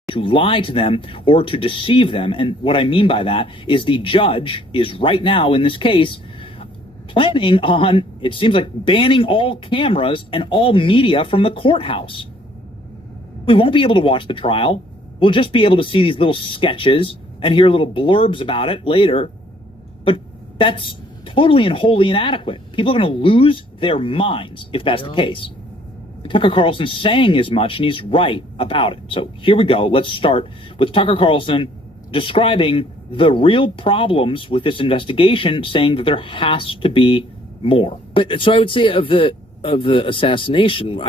to lie to them or to deceive them. And what I mean by that is the judge is right now in this case planning on, it seems like, banning all cameras and all media from the courthouse. We won't be able to watch the trial. We'll just be able to see these little sketches and hear little blurbs about it later. But that's totally and wholly inadequate. People are going to lose their minds if that's the case. Tucker Carlson's saying as much, and he's right about it. So here we go. Let's start with Tucker Carlson describing the real problems with this investigation, saying that there has to be more. But so I would say of the assassination,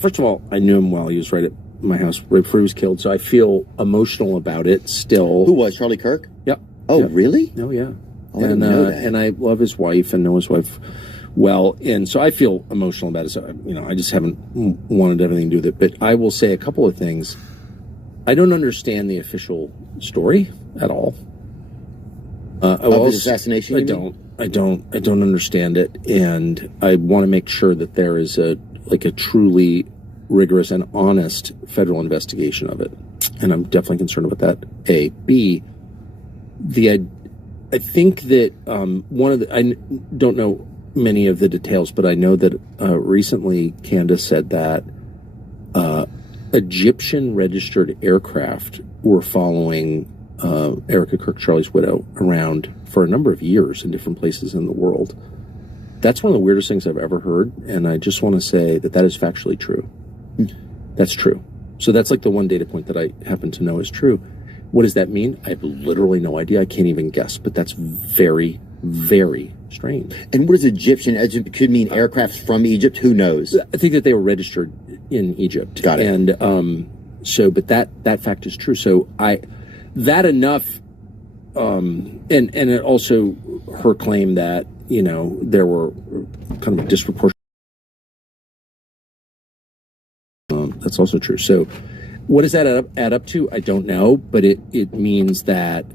first of all, I knew him well. He was right at my house right before he was killed, so I feel emotional about it still. Who was Charlie Kirk? Yep. Oh, yep. really? Oh, yeah. Oh, I didn't know that. And I love his wife and know his wife well, and so I feel emotional about it. So, I just haven't wanted everything to do with it. But I will say a couple of things. I don't understand the official story at all. Of the assassination? I don't understand it, and I want to make sure that there is a truly rigorous and honest federal investigation of it. And I'm definitely concerned about that. A. B. I think that I don't know many of the details, but I know that recently Candace said that Egyptian registered aircraft were following Erica Kirk, Charlie's widow, around for a number of years in different places in the world. That's one of the weirdest things I've ever heard, and I just want to say that that is factually true. That's true. So that's like the one data point that I happen to know is true. What does that mean? I have literally no idea. I can't even guess, but that's very, very strange. And what is Egyptian? It could mean aircrafts from Egypt. Who knows? I think that they were registered in Egypt. Got it. And so, but that fact is true. So that enough, and it also her claim that, you know, there were kind of a disproportionate. That's also true. So what does that add up to? I don't know, but it means that,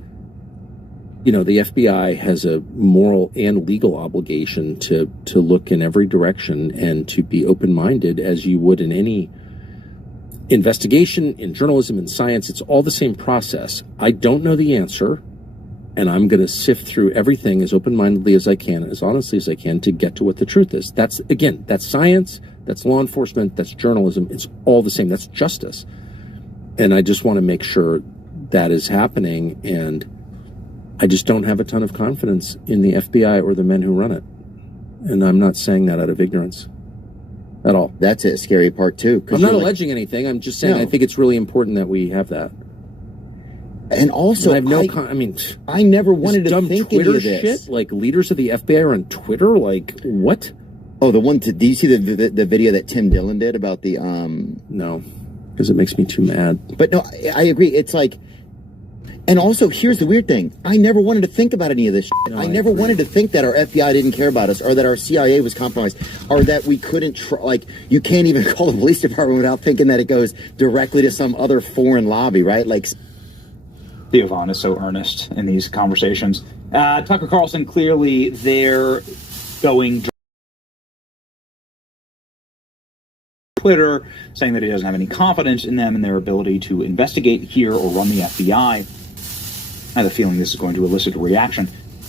you know, the FBI has a moral and legal obligation to look in every direction and to be open-minded as you would in any investigation, in journalism, in science. It's all the same process. I don't know the answer, and I'm going to sift through everything as open-mindedly as I can, as honestly as I can, to get to what the truth is. That's science, that's law enforcement, that's journalism. It's all the same. That's justice. And I just want to make sure that is happening, and I just don't have a ton of confidence in the FBI or the men who run it. And I'm not saying that out of ignorance at all. That's a scary part, too. I'm not alleging anything. I'm just saying I think it's really important that we have that. And also, I have no I never wanted to think Twitter any of this. shit. Like, leaders of the FBI are on Twitter? Like, what? Oh, the one, do you see the video that Tim Dillon did about the, No, because it makes me too mad. But no, I agree. It's like, and also, here's the weird thing. I never wanted to think about any of this shit. I never wanted to think that our FBI didn't care about us, or that our CIA was compromised, or that we couldn't, you can't even call the police department without thinking that it goes directly to some other foreign lobby, right? Like, Theo Von is so earnest in these conversations. Tucker Carlson, clearly they're going Twitter, saying that he doesn't have any confidence in them and their ability to investigate here or run the FBI. I have a feeling this is going to elicit a reaction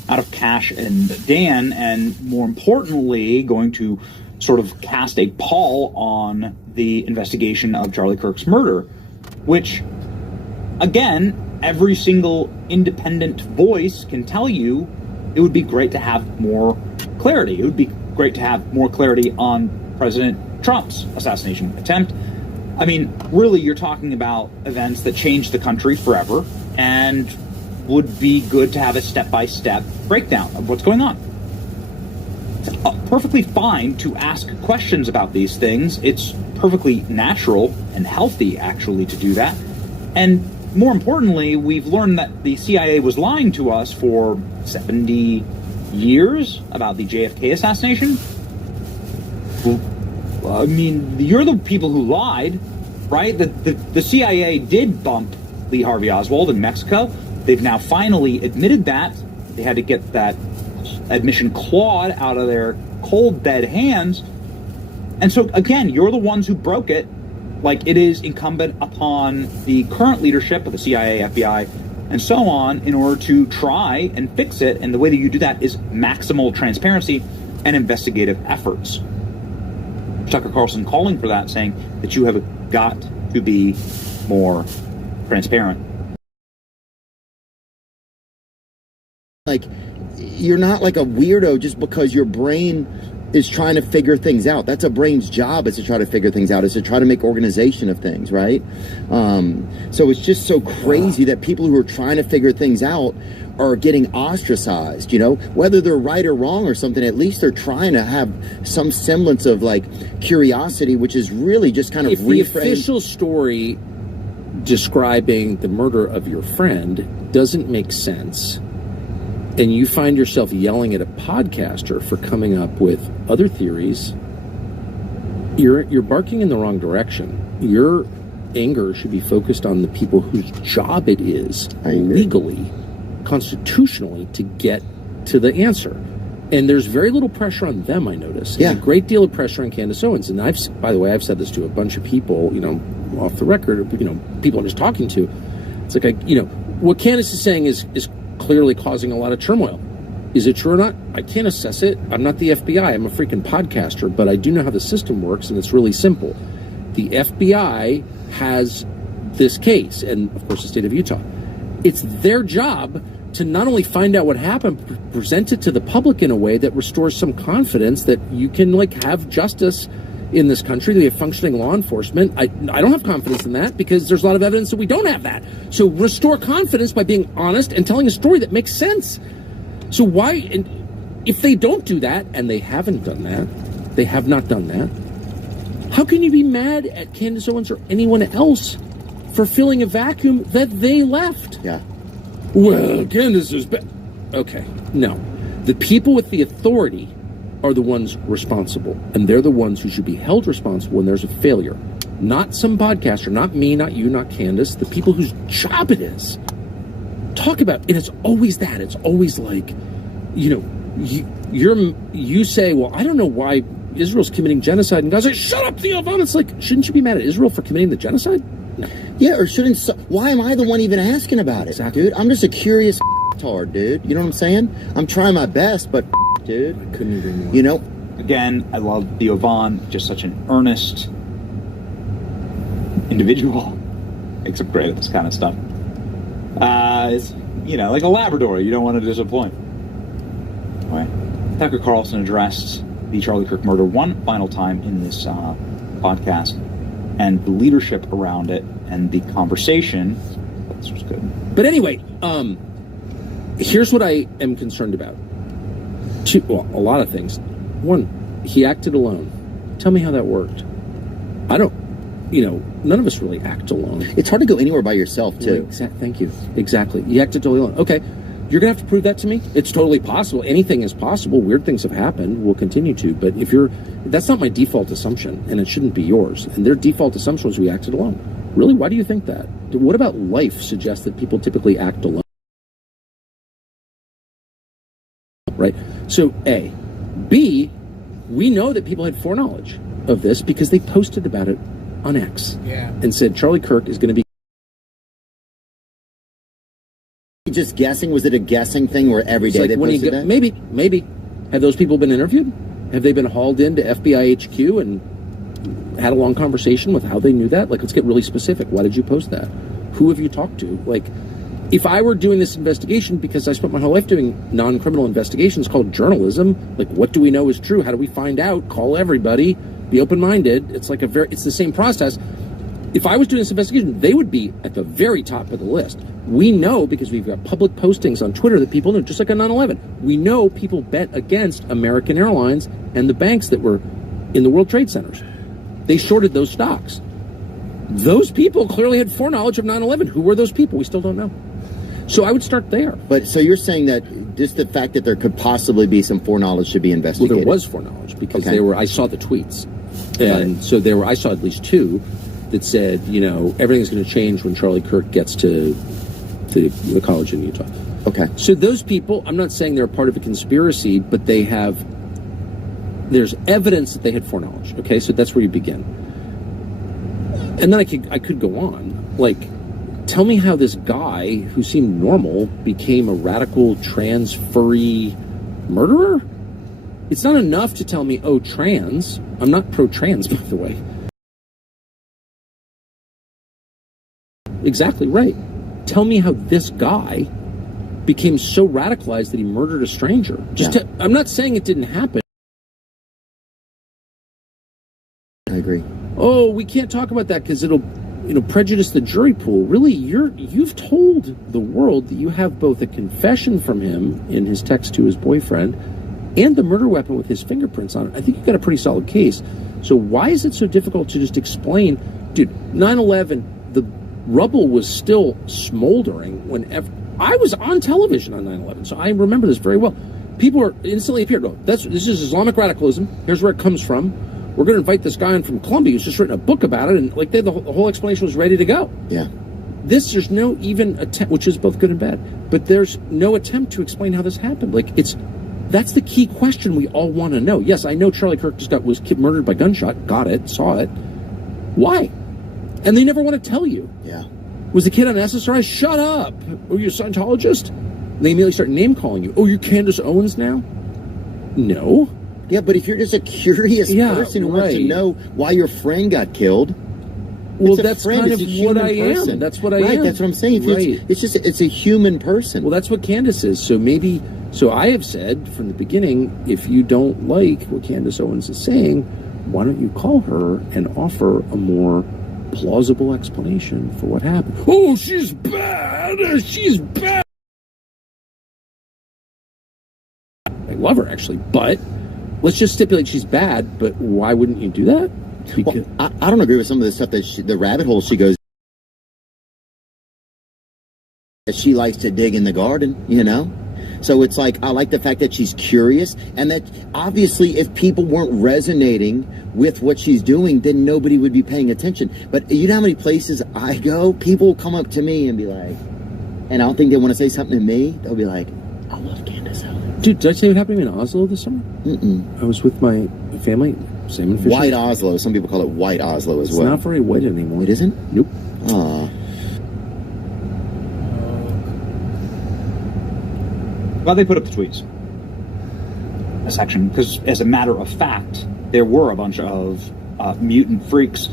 out of Cash and Dan, and more importantly, going to sort of cast a pall on the investigation of Charlie Kirk's murder, which, again, every single independent voice can tell you it would be great to have more clarity. It would be great to have more clarity on President Trump's assassination attempt. I mean, really, you're talking about events that changed the country forever and would be good to have a step-by-step breakdown of what's going on. It's perfectly fine to ask questions about these things. It's perfectly natural and healthy, actually, to do that. And more importantly, we've learned that the CIA was lying to us for 70 years about the JFK assassination. I mean, you're the people who lied, right? The CIA did bump Lee Harvey Oswald in Mexico. They've now finally admitted that. They had to get that admission clawed out of their cold, dead hands. And so, again, you're the ones who broke it. Like, it is incumbent upon the current leadership of the CIA, FBI, and so on in order to try and fix it. And the way that you do that is maximal transparency and investigative efforts. Tucker Carlson calling for that, saying that you have got to be more transparent. Like, you're not like a weirdo just because your brain is trying to figure things out. That's a brain's job, is to try to figure things out, is to try to make organization of things, right? So it's just so crazy that people who are trying to figure things out are getting ostracized, you know? Whether they're right or wrong or something, at least they're trying to have some semblance of, like, curiosity, which is really just kind of reframed. The official story describing the murder of your friend doesn't make sense, and you find yourself yelling at a podcaster for coming up with other theories, you're barking in the wrong direction. Your anger should be focused on the people whose job it is legally, constitutionally, to get to the answer. And there's very little pressure on them, I notice. Yeah. And a great deal of pressure on Candace Owens. And by the way, I've said this to a bunch of people, you know, off the record, you know, people I'm just talking to. It's like, what Candace is saying is clearly causing a lot of turmoil. Is it true or not? I can't assess it. I'm not the FBI. I'm a freaking podcaster, but I do know how the system works, and it's really simple. The FBI has this case, and of course the state of Utah. It's their job to not only find out what happened, present it to the public in a way that restores some confidence that you can have justice in this country, that we have functioning law enforcement. I don't have confidence in that because there's a lot of evidence that we don't have that. So restore confidence by being honest and telling a story that makes sense. So why, if they don't do that, and they haven't done that, they have not done that, how can you be mad at Candace Owens or anyone else for filling a vacuum that they left? Yeah. Well, Candace is okay. No. The people with the authority are the ones responsible, and they're the ones who should be held responsible when there's a failure. Not some podcaster, not me, not you, not Candace, the people whose job it is. Talk about, and it's always that. It's always like, you say, well, I don't know why Israel's committing genocide, and guys like, shut up, Theo Von. It's like, shouldn't you be mad at Israel for committing the genocide? No. Yeah, or why am I the one even asking about it? Exactly. Dude, I'm just a curious tard, dude. You know what I'm saying? I'm trying my best, but dude, I couldn't agree more. Again, I love Theo Von, just such an earnest individual. Makes him great at this kind of stuff. It's, like a Labrador, you don't want to disappoint. Anyway, Tucker Carlson addressed the Charlie Kirk murder one final time in this podcast, and the leadership around it and the conversation. This was good. But anyway, here's what I am concerned about. A lot of things. One, he acted alone. Tell me how that worked. I don't, none of us really act alone. It's hard to go anywhere by yourself, too. Thank you. Exactly. You acted totally alone. Okay. You're going to have to prove that to me? It's totally possible. Anything is possible. Weird things have happened. We'll continue to. But that's not my default assumption, and it shouldn't be yours. And their default assumption was we acted alone. Really? Why do you think that? What about life suggests that people typically act alone? Right? So, A. B, we know that people had foreknowledge of this because they posted about it on X. Yeah. And said Charlie Kirk is going to be just guessing? Was it a guessing thing where every day they posted that? Maybe. Have those people been interviewed? Have they been hauled into FBI HQ and had a long conversation with how they knew that? Let's get really specific. Why did you post that? Who have you talked to? If I were doing this investigation, because I spent my whole life doing non-criminal investigations called journalism, what do we know is true? How do we find out? Call everybody. Be open-minded. It's it's the same process. If I was doing this investigation, they would be at the very top of the list. We know, because we've got public postings on Twitter that people know, just like on 9/11. We know people bet against American Airlines and the banks that were in the World Trade Centers. They shorted those stocks. Those people clearly had foreknowledge of 9/11. Who were those people? We still don't know. So I would start there. But so you're saying that just the fact that there could possibly be some foreknowledge should be investigated? Well, there was foreknowledge because I saw the tweets. And so I saw at least two that said, everything's going to change when Charlie Kirk gets to the college in Utah. Okay. So those people, I'm not saying they're a part of a conspiracy, but there's evidence that they had foreknowledge. Okay, so that's where you begin. And then I could go on. Tell me how this guy who seemed normal became a radical trans furry murderer? It's not enough to tell me, oh, trans. I'm not pro-trans, by the way. Exactly right. Tell me how this guy became so radicalized that he murdered a stranger. I'm not saying it didn't happen. I agree. Oh, we can't talk about that because it'll prejudice the jury pool. Really, you've told the world that you have both a confession from him in his text to his boyfriend and the murder weapon with his fingerprints on it. I think you've got a pretty solid case. So why is it so difficult to just explain? Dude, 9/11, the rubble was still smoldering whenever I was on television on 9/11, so I remember this very well. People are instantly appeared. Oh, this is Islamic radicalism. Here's where it comes from. We're going to invite this guy in from Columbia who's just written a book about it, and the whole explanation was ready to go. Yeah. There's no even attempt, which is both good and bad, but there's no attempt to explain how this happened. That's the key question we all want to know. Yes, I know Charlie Kirk was murdered by gunshot. Got it. Saw it. Why? And they never want to tell you. Yeah. Was the kid on SSRI? Shut up. Oh, you're a Scientologist? And they immediately start name calling you. Oh, you're Candace Owens now? No. Yeah, but if you're just a curious person who wants to know why your friend got killed, Well, it's a that's friend. kind It's of a what human I am. person. That's what I right, am. That's what I'm saying. Right. It's a human person. Well, that's what Candace is. So I have said from the beginning, if you don't like what Candace Owens is saying, why don't you call her and offer a more plausible explanation for what happened? Oh, she's bad. She's bad. I love her, actually, but let's just stipulate she's bad, but why wouldn't you do that? Well, I don't agree with some of the stuff that the rabbit hole she goes. That she likes to dig in the garden, you know? So it's like, I like the fact that she's curious, and that obviously if people weren't resonating with what she's doing, then nobody would be paying attention. But you know how many places I go, people will come up to me and be like, and I don't think they want to say something to me, they'll be like, I love Candace Owens. Dude, did I say what happened to me in Oslo this summer? Mm-mm. I was with my family, salmon fishing. White Oslo. Some people call it White Oslo as well. It's not very white anymore. It isn't? Nope. Aw. Well, they put up the tweets. A section, because as a matter of fact, there were a bunch of mutant freaks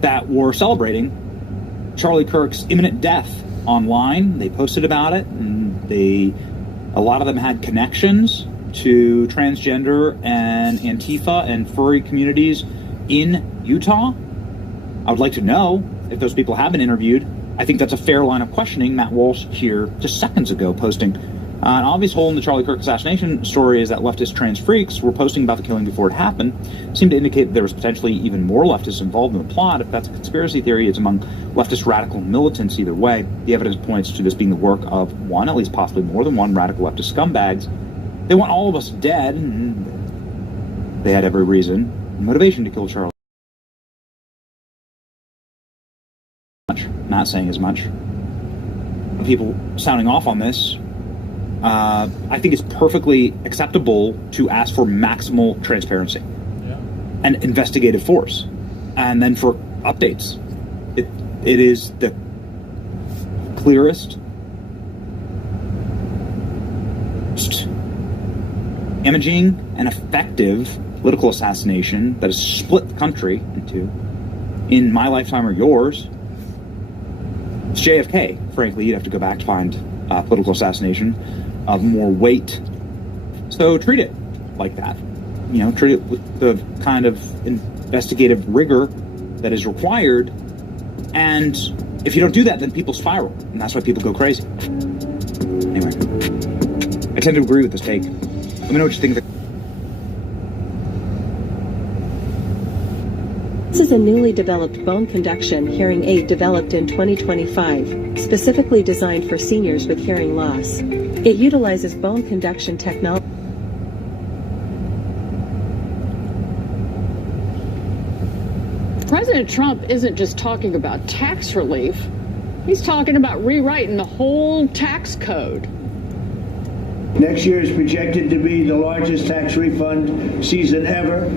that were celebrating Charlie Kirk's imminent death online. They posted about it, and a lot of them had connections to transgender and Antifa and furry communities in Utah. I would like to know if those people have been interviewed. I think that's a fair line of questioning. Matt Walsh here just seconds ago posting an obvious hole in the Charlie Kirk assassination story is that leftist trans freaks were posting about the killing before it happened. Seemed to indicate that there was potentially even more leftists involved in the plot. If that's a conspiracy theory, it's among leftist radical militants either way. The evidence points to this being the work of one, at least possibly more than one, radical leftist scumbags. They want all of us dead, and they had every reason and motivation to kill Charlie. Not saying as much. People sounding off on this, I think it's perfectly acceptable to ask for maximal transparency and investigative force, and then for updates. It is the clearest, damaging, and effective political assassination that has split the country into, in my lifetime or yours. It's JFK. Frankly, you'd have to go back to find political assassination of more weight. So treat it like that. You know, treat it with the kind of investigative rigor that is required. And if you don't do that, then people spiral. And that's why people go crazy. Anyway, I tend to agree with this take. Let me know what you think of it. This is a newly developed bone conduction hearing aid developed in 2025, specifically designed for seniors with hearing loss. It utilizes bone conduction technology. President Trump isn't just talking about tax relief. He's talking about rewriting the whole tax code. Next year is projected to be the largest tax refund season ever.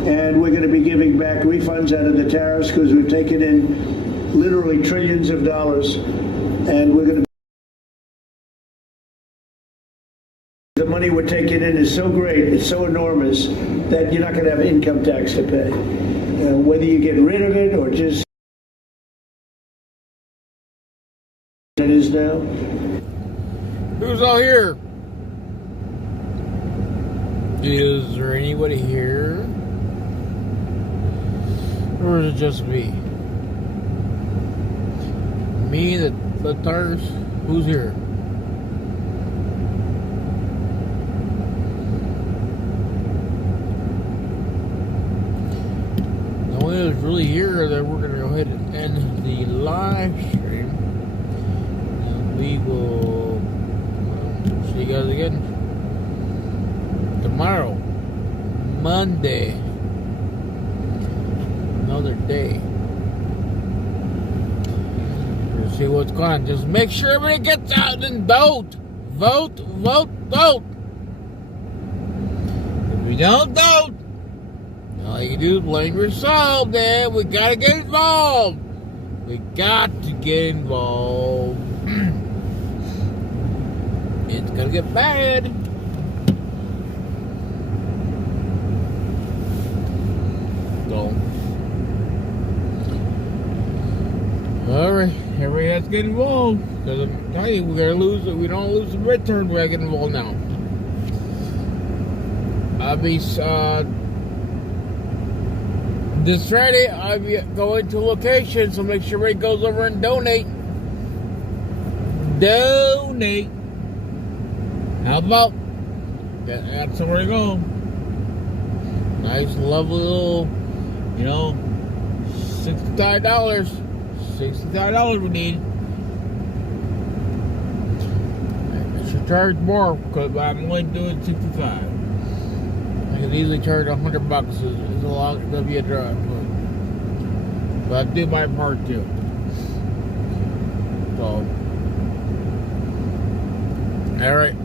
And we're going to be giving back refunds out of the tariffs because we've taken in literally trillions of dollars. And we're going to. The money we're taking in is so great, it's so enormous, that you're not going to have income tax to pay. Whether you get rid of it or just. It is now. Who's all here? Is there anybody here? Or is it just me? Me, the LIBTARDs? Who's here? No one is really here. Then we're going to go ahead and end the live stream. And we will see you guys again tomorrow, Monday. Another day. We'll see what's going on. Just make sure everybody gets out and vote. Vote, vote, vote. If we don't vote, all you can do is blame yourself, man. We gotta get involved. We got to get involved. It's gonna get bad. So has to get involved. Because I'm telling you, we're going to lose it. We don't lose the midterm, we're going to get involved now. I'll be, this Friday, I'll be going to location, so make sure everybody goes over and donate. Donate. Help out. That's somewhere to go. Nice, lovely little, you know, $65. $65 we need. I should charge more because I'm only doing $65. I could easily charge $100. It's a lot. It'll be a drive, but I do my part too. So, all right.